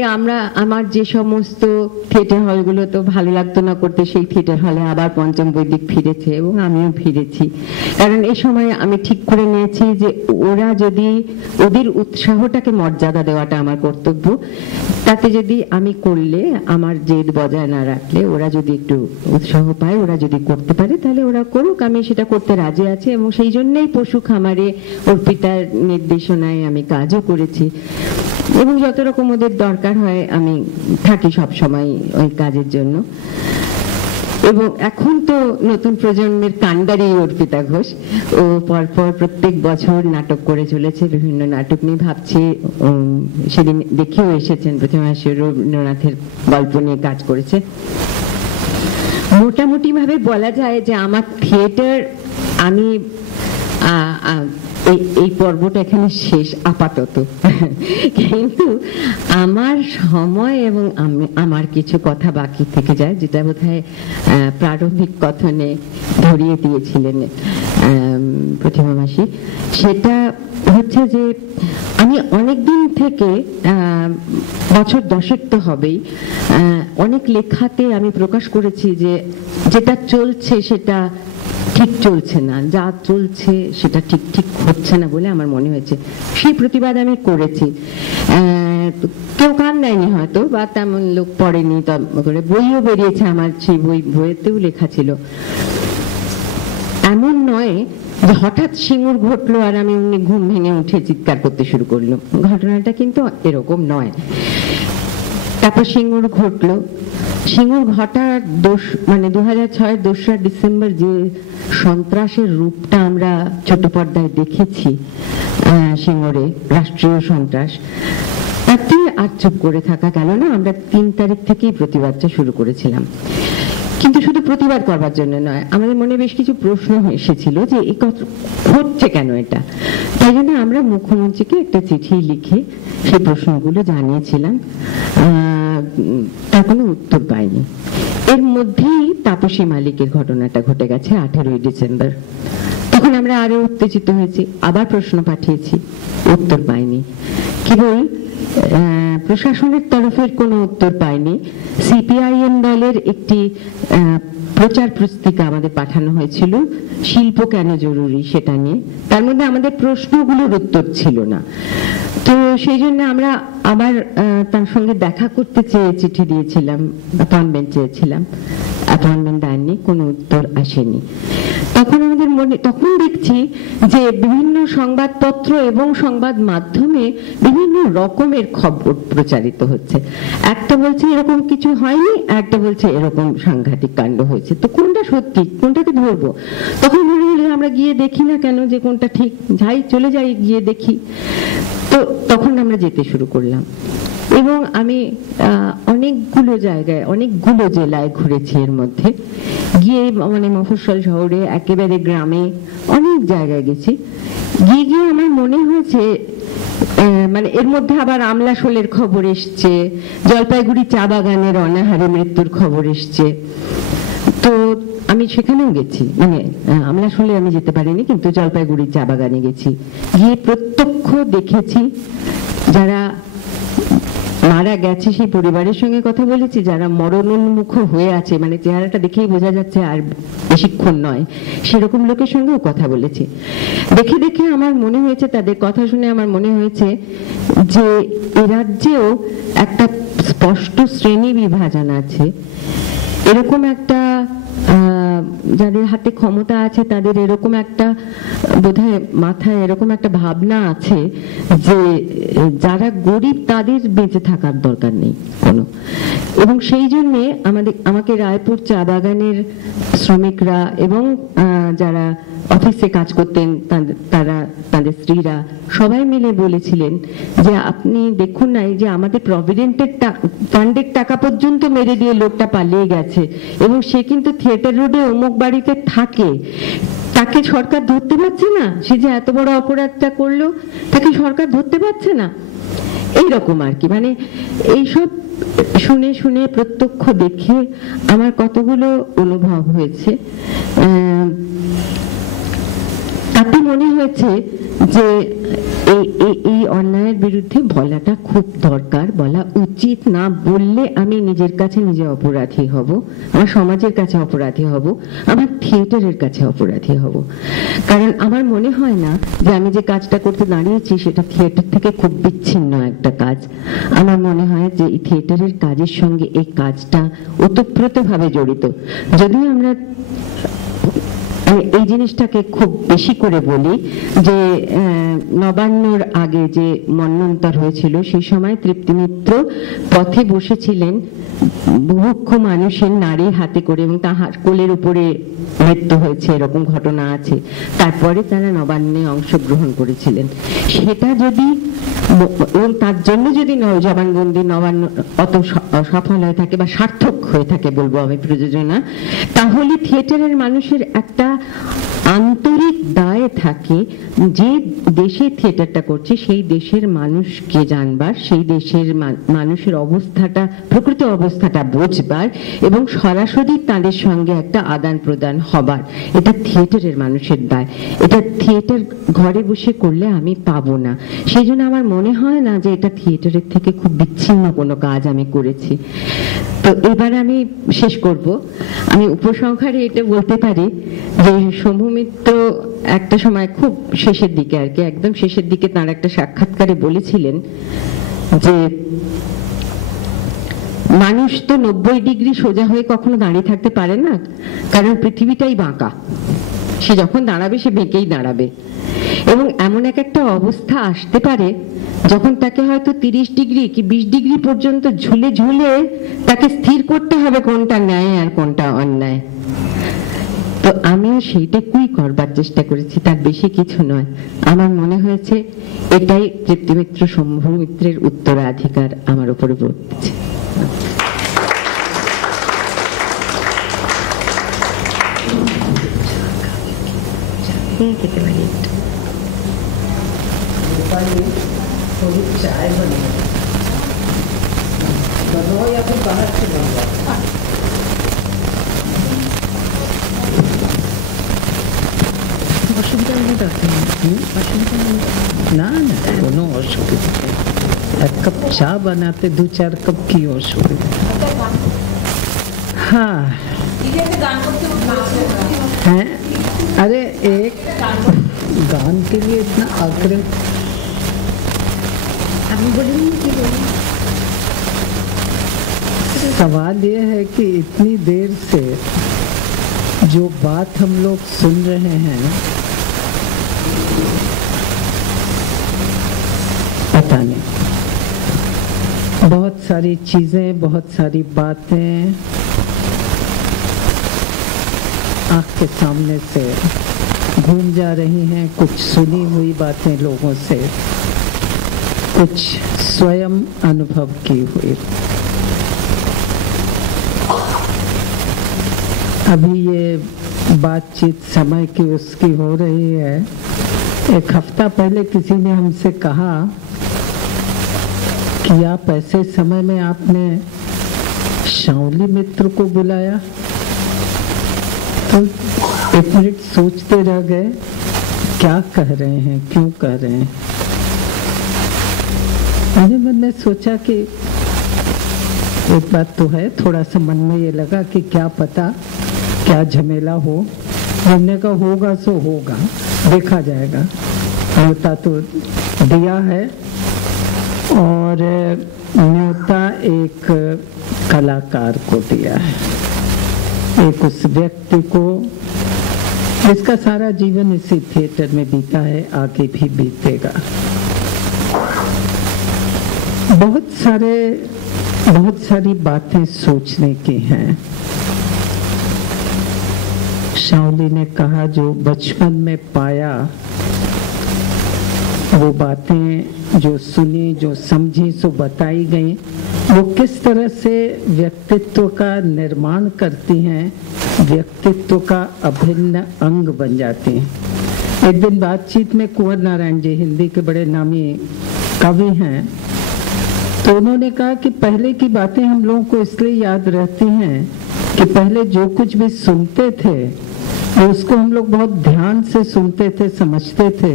আমার যে সমস্ত থিয়েটার হলগুলো তো ভালো লাগতো না করতে, সেই থিয়েটার হলে আবার পঞ্চম বৈদিক ফিরেছে এবং আমিও ফিরেছি। কারণ এই সময় আমি ঠিক করে নিয়েছি যে ওরা যদি, ওদের উৎসাহটাকে মর্যাদা দেওয়াটা আমার কর্তব্য। তাতে যদি আমি করলে, আমার জেদ বজায় না রাখলে, ওরা যদি একটু উৎসাহ পায়, ওরা যদি করতে পারে, তাহলে ওরা করুক, আমি সেটা করতে রাজি আছি। এবং সেই জন্যই পশু খামারে অর্পিতার নির্দেশনায় আমি কাজও করেছি, এবং যত রকম ওদের দরকার হয় আমি থাকি সব সময় ওই কাজের জন্য। এবং এখন তো নতুন প্রজন্মের কাণ্ডারি অর্পিতা ঘোষ, ও পরপর প্রত্যেক বছর নাটক করে চলেছে, বিভিন্ন নাটক নিয়ে ভাবছি। সেদিন দেখেও এসেছেন, প্রথমে রবীন্দ্রনাথের গল্প নিয়ে কাজ করেছে। মোটামুটি ভাবে বলা যায় যে আমার থিয়েটার, আমি এই পর্বটা এখানে শেষ আপাতত, কিন্তু আমার সময় এবং আমার কিছু কথা বাকি থেকে যায়, যেটা বোধহয় প্রারম্ভিক কথনে ধরিয়ে দিয়েছিলেন প্রতিমা মাসি। সেটা হচ্ছে যে আমি অনেকদিন থেকে, বছর 10 তো হবেই, অনেক লেখাতে আমি প্রকাশ করেছি যে যেটা চলছে সেটা ঠিক চলছে না, যা চলছে সেটা ঠিক ঠিক হচ্ছে না বলে আমার মনে হয়েছে। সেই প্রতিবাদ আমি করেছি। কেউ কান দেয়নি হয়তো, বা তেমন লোক পড়েনি, করে বইও বেরিয়েছে আমার, সেই বইয়েতেও লেখা ছিল। এমন নয় যে হঠাৎ সিঙ্গুর ঘটলো আর আমি ঘুম ভেঙে উঠে চিৎকার করতে শুরু করলাম, ঘটনাটা কিন্তু এরকম নয়। তারপর সিঙ্গুর ঘটলো। সিঙ্গুর ঘটার 2006 2রা ডিসেম্বর যে সন্ত্রাসের রূপটা আমরা ছোট পর্দায় দেখেছি সিঙ্গুরে, রাষ্ট্রীয় সন্ত্রাস, তাতে আর চুপ করে থাকা গেল না। আমরা 3 তারিখ থেকেই প্রতিবাদটা শুরু করেছিলাম, কিন্তু শুধু প্রতিবাদ করবার জন্য নয়, আমাদের মনে বেশ কিছু প্রশ্ন এসেছিল যে এই হচ্ছে কেন এটা। তাই জন্য আমরা মুখ্যমন্ত্রীকে একটা চিঠি লিখে সেই প্রশ্নগুলো জানিয়েছিলাম। তার কোনো উত্তর পাইনি। এর মধ্যেই তাপসী মালিকের ঘটনাটা ঘটে গেছে 18ই ডিসেম্বর। তখন আমরা আরো উত্তেজিত হয়েছি, আবার প্রশ্ন পাঠিয়েছি, উত্তর পাইনি। কেবল প্রশাসনের তরফের কোনো উত্তর পাইনি। সিপিআইএম দলের একটি প্রচার পুস্তিকা আমাদের পাঠানো হয়েছিল, শিল্প কেন জরুরি, সেটা নিয়ে। তার মধ্যে আমাদের প্রশ্নগুলোর উত্তর ছিল না। তো সেই জন্য আমরা আবার তার সঙ্গে দেখা করতে চেয়ে চিঠি দিয়েছিলাম, অ্যাপয়েন্টমেন্ট চেয়েছিলাম, অ্যাপয়েন্টমেন্ট দেননি, কোনো উত্তর আসেনি। তখন দেখছি যে বিভিন্ন সংবাদপত্র এবং সংবাদ মাধ্যমে বিভিন্ন রকমের খবর প্রচারিত হচ্ছে। একটা বলছে এরকম কিছু হয়নি, একটা বলছে এরকম সাংঘাতিক কাণ্ড হয়েছে। তো কোনটা সত্যি, কোনটাকে ধরবো? তখন মনে হলো আমরা গিয়ে দেখি না কেন, যে কোনটা ঠিক, চলে যাই গিয়ে দেখি। তো তখন আমরা যেতে শুরু করলাম এবং আমি অনেকগুলো জায়গায়, অনেকগুলো জেলায় ঘুরেছি। এর মধ্যে গিয়ে মফস্বল শহরে, একেবারে গ্রামে, অনেক জায়গায় গেছি। গিয়ে আমার মনে হয়েছে, এর মধ্যে আবার আমলাশোলের খবর এসছে, জলপাইগুড়ি চা বাগানের অনাহারে মৃত্যুর খবর এসছে। তো আমি সেখানেও গেছি, আমলাশোলে আমি যেতে পারিনি, কিন্তু জলপাইগুড়ির চা বাগানে গেছি। গিয়ে প্রত্যক্ষ দেখেছি যারা মারা গেছে সেই পরিবারের সঙ্গে কথা বলেছি, যারা মরণোন্মুখ হয়ে আছে, চেহারাটা দেখেই বোঝা যাচ্ছে আর বেশিক্ষণ নয়, সেরকম লোকের সঙ্গেও কথা বলেছি। দেখে আমার মনে হয়েছে, তাদের কথা শুনে আমার মনে হয়েছে যে এ রাজ্যেও একটা স্পষ্ট শ্রেণী বিভাজন আছে। এরকম একটা, যাদের হাতে ক্ষমতা আছে তাদের এরকম একটা বোধহয় মাথায় এরকম একটা ভাবনা আছে যে যারা গরিব তাদের বেঁচে থাকার দরকার নেই কোনো। এবং সেই জন্যে আমাকে রায়পুর চা বাগানের শ্রমিকরা এবং যারা অফিসে কাজ করতেন তারা, তাদের স্ত্রীরা সবাই মিলে বলেছিলেন যে আপনি দেখুন না, এই যে আমাদের প্রভিডেন্টের ফান্ডের টাকা পর্যন্ত মেরে দিয়ে লোকটা পালিয়ে গেছে, এবং সে কিন্তু থিয়েটার রোডে অমুক বাড়িতে থাকে, তাকে সরকার ধরতে পারছে না, সে যে এত বড় অপরাধটা করলো তাকে সরকার ধরতে পারছে না। এইরকম আর কি, এইসব শুনে প্রত্যক্ষ দেখে আমার কতগুলো অনুভব হয়েছে। তাতে মনে হয়েছে যে এই অন্যায়ের বিরুদ্ধে বলাটা খুব দরকার, বলা উচিত। না বললে আমি নিজের কাছে নিজে অপরাধী হব, আমার সমাজের কাছে অপরাধী হব, আমার থিয়েটারের কাছে অপরাধী হব। কারণ আমার মনে হয় না যে আমি যে কাজটা করতে দাঁড়িয়েছি সেটা থিয়েটার থেকে খুব বিচ্ছিন্ন একটা কাজ। আমার মনে হয় যে এই থিয়েটারের কাজের সঙ্গে এই কাজটা ওতপ্রোতভাবে জড়িত। যদিও আমরা এই জিনিসটাকে খুব বেশি করে বলি যে নবান্নর আগে যে মন্বন্তর হয়েছিল সেই সময় তৃপ্তি মিত্র পথে বসেছিলেন বুভুক্ষ মানুষের নারী হাতে করে, এবং তাহার কোলের উপরে মৃত্যু হয়েছে, এরকম ঘটনা আছে। তারপরে তারা নবান্নে অংশগ্রহণ করেছিলেন। সেটা যদি এবং তার জন্য যদি জবানবন্দি নবান্ন অত সফল হয়ে থাকে বা সার্থক হয়ে থাকে বলবো আমি প্রযোজনা, তাহলে থিয়েটারের মানুষের একটা আন্তরিক দায় থাকে যে দেশে থিয়েটারটা করছে সেই দেশের মানুষকে জানবার, সেই দেশের মানুষের অবস্থাটা, প্রকৃত অবস্থাটা বুঝবার এবং সরাসরি তাদের সঙ্গে একটা আদান প্রদান হবার। এটা থিয়েটারের মানুষের দায়। এটা থিয়েটার ঘরে বসে করলে আমি পাবো না। সেই জন্য আমার মনে হয় না যে এটা থিয়েটারের থেকে খুব বিচ্ছিন্ন কোনো কাজ আমি করেছি। তো এবার আমি শেষ করব। আমি উপসংহারে এটা বলতে পারি যে শম্ভু মিত্র একটা সময় খুব শেষের দিকে আর কি, একদম শেষের দিকে তার একটা সাক্ষাৎকারে বলেছিলেন যে মানুষ তো 90 ডিগ্রি সোজা হয়ে কখনো দাঁড়িয়ে থাকতে পারে না, কারণ পৃথিবীটাই বাঁকা। সে যখন দাঁড়াবে সে বেঁকেই দাঁড়াবে এবং এমন একটা অবস্থা আসতে পারে যখন তাকে হয়তো 30 ডিগ্রি কি 20 ডিগ্রি পর্যন্ত ঝুলে ঝুলে তাকে স্থির করতে হবে কোনটা ন্যায় আর কোনটা অন্যায়। তো আমিও সেইটাকুই করবার চেষ্টা করেছি, তার বেশি কিছু নয়। আমার মনে হয়েছে এটাই তৃপ্তিমিত্র শম্ভু মিত্রের উত্তরাধিকার আমার উপরে বর্তেছে। খেতে পারি थोड़ी चाय बनी बनो या फिर बाहर से बनवा? অসুবিধা নেই না না, কোনো অসুবিধা নেই। এক কাপ চা বানাতে 2-4 कप की অসুবিধা? हाँ है। अरे एक गान के लिए इतना आग्रह सवाल ये है कि इतनी देर से जो बात हम लोग सुन रहे हैं, पता नहीं, बहुत सारी चीजें, बहुत सारी बातें आँख के सामने से घूम जा रही हैं। कुछ सुनी हुई बातें लोगों से, कुछ स्वयं अनुभव की हुई। अभी ये बातचीत समय की उसकी हो रही है। एक हफ्ता पहले किसी ने हमसे कहा कि आप ऐसे समय में आपने शाओली मित्र को बुलाया। तो 1 मिनट सोचते रह गए, क्या कह रहे हैं, क्यों कह रहे हैं। मैंने मन में सोचा कि एक बात तो है, थोड़ा सा मन में ये लगा कि क्या पता क्या झमेला हो। हमने कहा होगा सो होगा, देखा जाएगा। न्योता तो दिया है और न्योता एक कलाकार को दिया है, एक उस व्यक्ति को जिसका सारा जीवन इसी थिएटर में बीता है, आगे भी बीतेगा। बहुत सारी बातें सोचने की हैं। शाओली ने कहा जो बचपन में पाया, वो बातें जो सुनी, जो समझी, सो बताई गई, वो किस तरह से व्यक्तित्व का निर्माण करती हैं, व्यक्तित्व का अभिन्न अंग बन जाती हैं। एक दिन बातचीत में कुंवर नारायण जी, हिंदी के बड़े नामी कवि हैं, तो उन्होंने कहा कि पहले की बातें हम लोगों को इसलिए याद रहती हैं कि पहले जो कुछ भी सुनते थे उसको हम लोग बहुत ध्यान से सुनते थे, समझते थे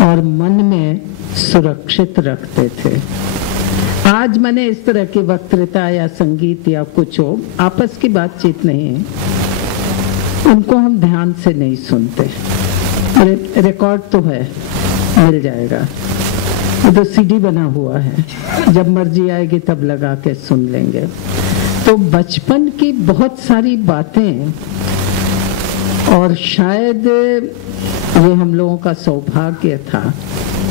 और मन में सुरक्षित रखते थे। आज मैंने इस तरह की वक्तृता या संगीत या कुछ हो, आपस की बातचीत नहीं, उनको हम ध्यान से नहीं सुनते। रिकॉर्ड तो है, मिल जाएगा, वो तो सीडी बना हुआ है, जब मर्जी आएगी तब लगा के सुन लेंगे। तो बचपन की बहुत सारी बातें, और शायद ये हम लोगों का सौभाग्य था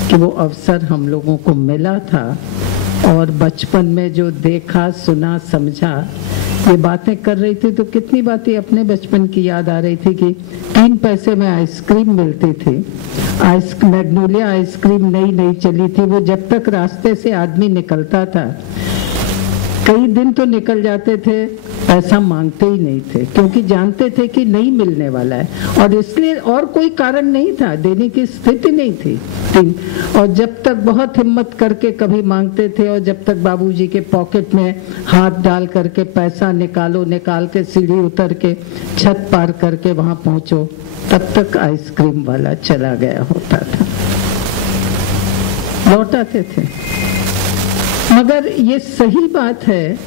कि वो अवसर हम लोगों को मिला था, और बचपन में जो देखा, सुना, समझा, ये बातें कर रही थी तो कितनी बातें अपने बचपन की याद आ रही थी कि 3 पैसे में आइसक्रीम मिलती थी मैग्नोलिया आइसक्रीम नई नई चली थी, वो जब तक रास्ते से आदमी निकलता था, कई दिन तो निकल जाते थे, पैसा मांगते ही नहीं थे, क्योंकि जानते थे कि नहीं मिलने वाला है, और इसलिए और कोई कारण नहीं था, देने की स्थिति नहीं थी। और जब तक बहुत हिम्मत करके कभी मांगते थे, और जब तक बाबूजी के पॉकेट में हाथ डाल करके पैसा निकाल के सीढ़ी उतर के छत पार करके वहां पहुंचो, तब तक आइसक्रीम वाला चला गया होता था, लौट आते थे। मगर ये सही बात है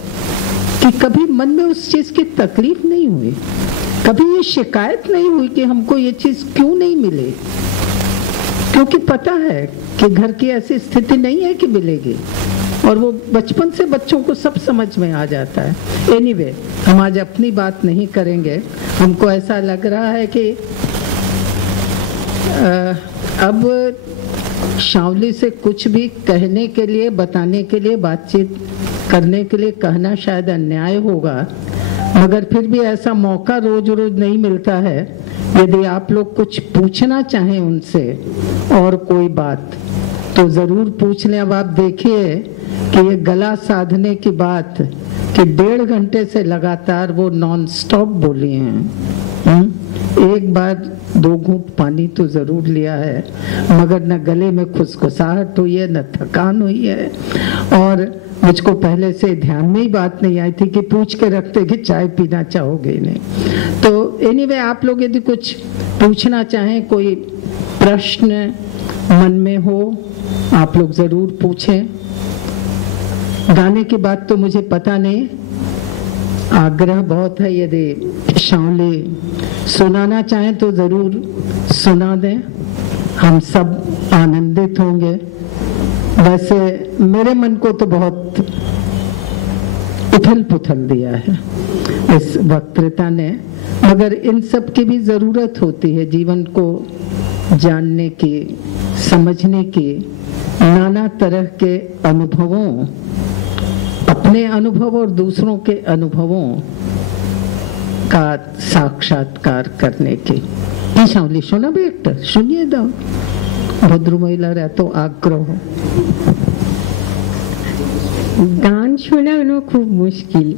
कि कभी मन में उस चीज की तकलीफ नहीं हुई, कभी ये शिकायत नहीं हुई कि हमको ये चीज क्यों नहीं मिली, क्योंकि पता है कि घर की ऐसी स्थिति नहीं है कि मिलेगी, और वो बचपन से बच्चों को सब समझ में आ जाता है। एनीवे, हम आज अपनी बात नहीं करेंगे। हमको ऐसा लग रहा है कि अब शावली से कुछ भी कहने के लिए, बताने के लिए, बातचीत करने के लिए कहना शायद अन्याय होगा, मगर फिर भी ऐसा मौका रोज रोज नहीं मिलता है। यदि आप लोग कुछ पूछना चाहें उनसे और कोई बात, तो जरूर पूछ लें। अब आप देखिए कि ये गला साधने की बात कि 1.5 घंटे से लगातार वो नॉन स्टॉप बोली हैं। एक बार 2 घूंट पानी तो जरूर लिया है, मगर न गले में खुसखुसाहट हुई है, न थकान हुई है, और मुझको पहले से ध्यान में ही बात नहीं आई थी कि पूछ के रखते कि चाय पीना चाहोगे नहीं। तो एनीवे, आप लोग यदि कुछ पूछना चाहें, कोई प्रश्न मन में हो, आप लोग जरूर पूछें। गाने की बात तो मुझे पता नहीं, आग्रह बहुत है, यदि शावली सुनाना चाहें तो जरूर सुना दें, हम सब आनंदित होंगे। वैसे मेरे मन को तो बहुत उथल पुथल दिया है इस वक्तृता ने, मगर इन सब की भी जरूरत होती है जीवन को जानने की, समझने की, नाना तरह के अनुभवों, अपने अनुभव और दूसरों के अनुभवों का साक्षात्कार करने की। शावली শোনাবে একটা, শুনিয়ে দাও, ভদ্র মহিলার এত আগ্রহ। গান শোনানো খুব মুশকিল।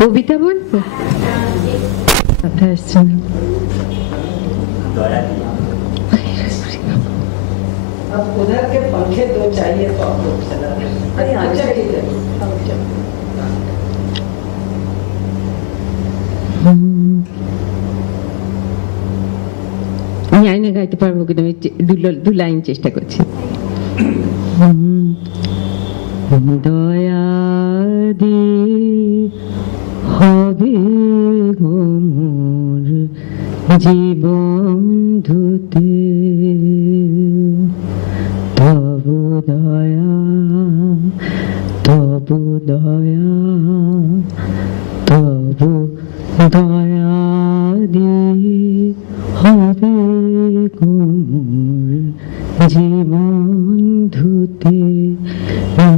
কবিতা বলবো? কথা আসছে না। अब उधर के पंखे 2 चाहिए तो आप लोग चला दें। আমি আইনে গাইতে পারবো কিন্তু আমি 2 লাইন চেষ্টা করছি। দয়া দি হবে গো মোর জীবন ধুতে, তবু দয়া, তবু দয়া, তবু দয়া দি হবে গো মোর জীবন ধুতে,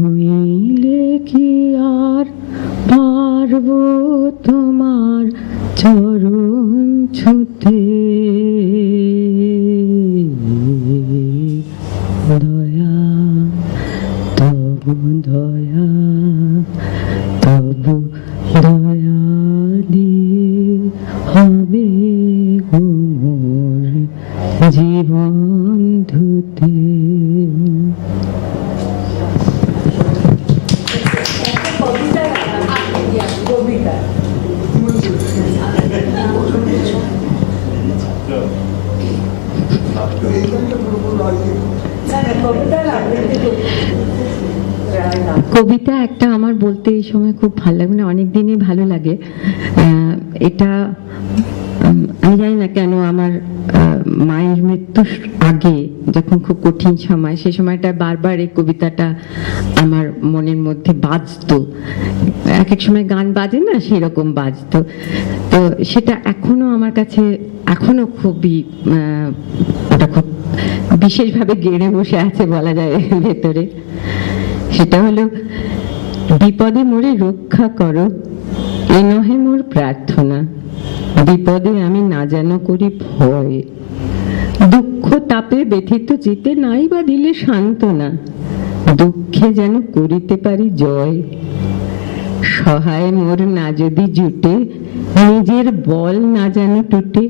নইলে কি আর পারবো তোমার চরণ ছুতে। দয়া, তবু দয়া, তবু দয়া দি হবে গো মোর জীবন ধুতে। কবিতা একটা আমার বলতে এই সময় খুব ভালো লাগে, মানে অনেকদিনই ভালো লাগে। এটা আমি জানি না কেন, আমার মায়ের মৃত্যুর আগে যখন খুব কঠিন সময়, সেই সময়টা বারবার এই কবিতাটা আমার মনের মধ্যে বাজতো। এক এক সময় গান বাজে না, সেরকম বাজতো। তো সেটা এখনো আমার কাছে এখনো খুবই, ওটা খুব বিশেষভাবে গেড়ে বসে আছে বলা যায় ভেতরে। সেটা হলো, বিপদে মোরে রক্ষা করো এ নহে মোর প্রার্থনা, বিপদে আমি না যেন করি ভয়, দুঃখ তাপে ব্যথিত চিতে নাই বা দিলে সান্ত্বনা, দুঃখে যেন করিতে পারি জয়। সহায় মোর না যদি জুটে, নিজের বল না যেন টুটে,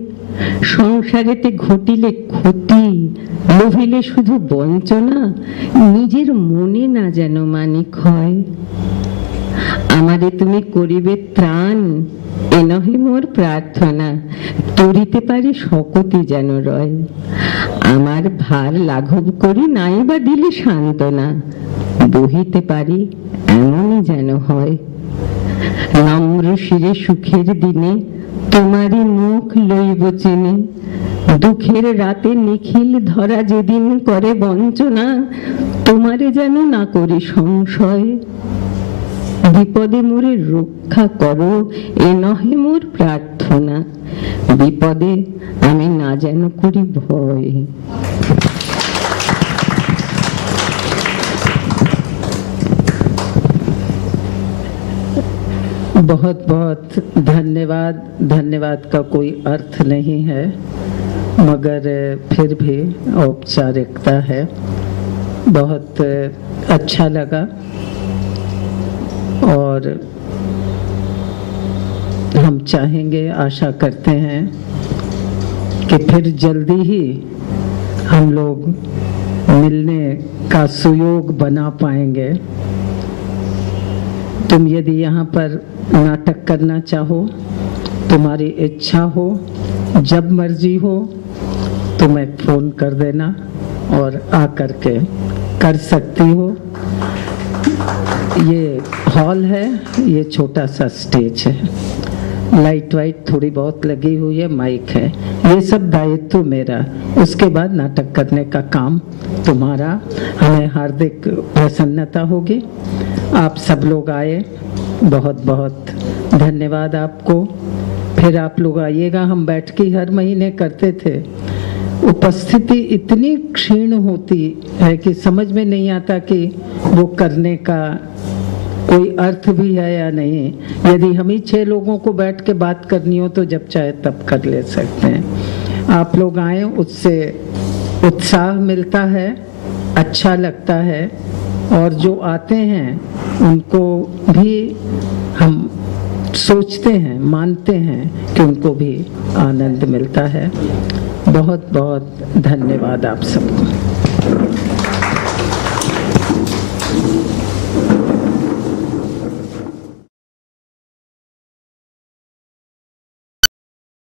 সংসারেতে ঘটিলে ক্ষতি, লোভিলে শুধু বঞ্চনা, নিজের মনে না যেন মানি ক্ষয়। আমারে তুমি করিবে ত্রাণ এ নহে মোর প্রার্থনা, তরিতে পারি শকতি যেন রয়। আমার ভার লাঘব করি নাই বা দিলে সান্ত্বনা, বহিতে পারি এমনই যেন হয়। নম্র শিরে সুখের দিনে তোমারই মুখ লইব চেনে, দুঃখের রাতে নিখিল ধরা যেদিন করে বঞ্চনা, তোমারে যেন না করি সংশয়। বিপদে মোরে রক্ষা করো এ নহে মোর প্রার্থনা, বিপদে আমি না যেন করি ভয়। बहुत बहुत धन्यवाद। धन्यवाद का कोई अर्थ नहीं है, मगर फिर भी औपचारिकता है। बहुत अच्छा लगा और हम चाहेंगे, आशा करते हैं कि फिर जल्दी ही हम लोग मिलने का सुयोग बना पाएंगे। तुम यदि यहाँ पर नाटक करना चाहो, तुम्हारी इच्छा हो, जब मर्जी हो तुम एक फ़ोन कर देना और आकर के कर सकती हो। ये हॉल है, ये छोटा सा स्टेज है, लाइट वाइट थोड़ी बहुत लगी हुई है, माइक है, ये सब दायित्व मेरा। उसके बाद नाटक करने का काम तुम्हारा। हमें हार्दिक प्रसन्नता होगी आप सब लोग आए, बहुत बहुत धन्यवाद आपको। फिर आप लोग आइएगा। हम बैठकी हर महीने करते थे, उपस्थिति इतनी क्षीण होती है कि समझ में नहीं आता कि वो करने का कोई अर्थ भी है या नहीं। यदि हम ही 6 लोगों को बैठ के बात करनी हो तो जब चाहे तब कर ले सकते हैं। आप लोग आए, उससे उत्साह मिलता है, अच्छा लगता है, और जो आते हैं उनको भी हम सोचते हैं, मानते हैं कि उनको भी आनंद मिलता है। बहुत बहुत धन्यवाद आप सबको।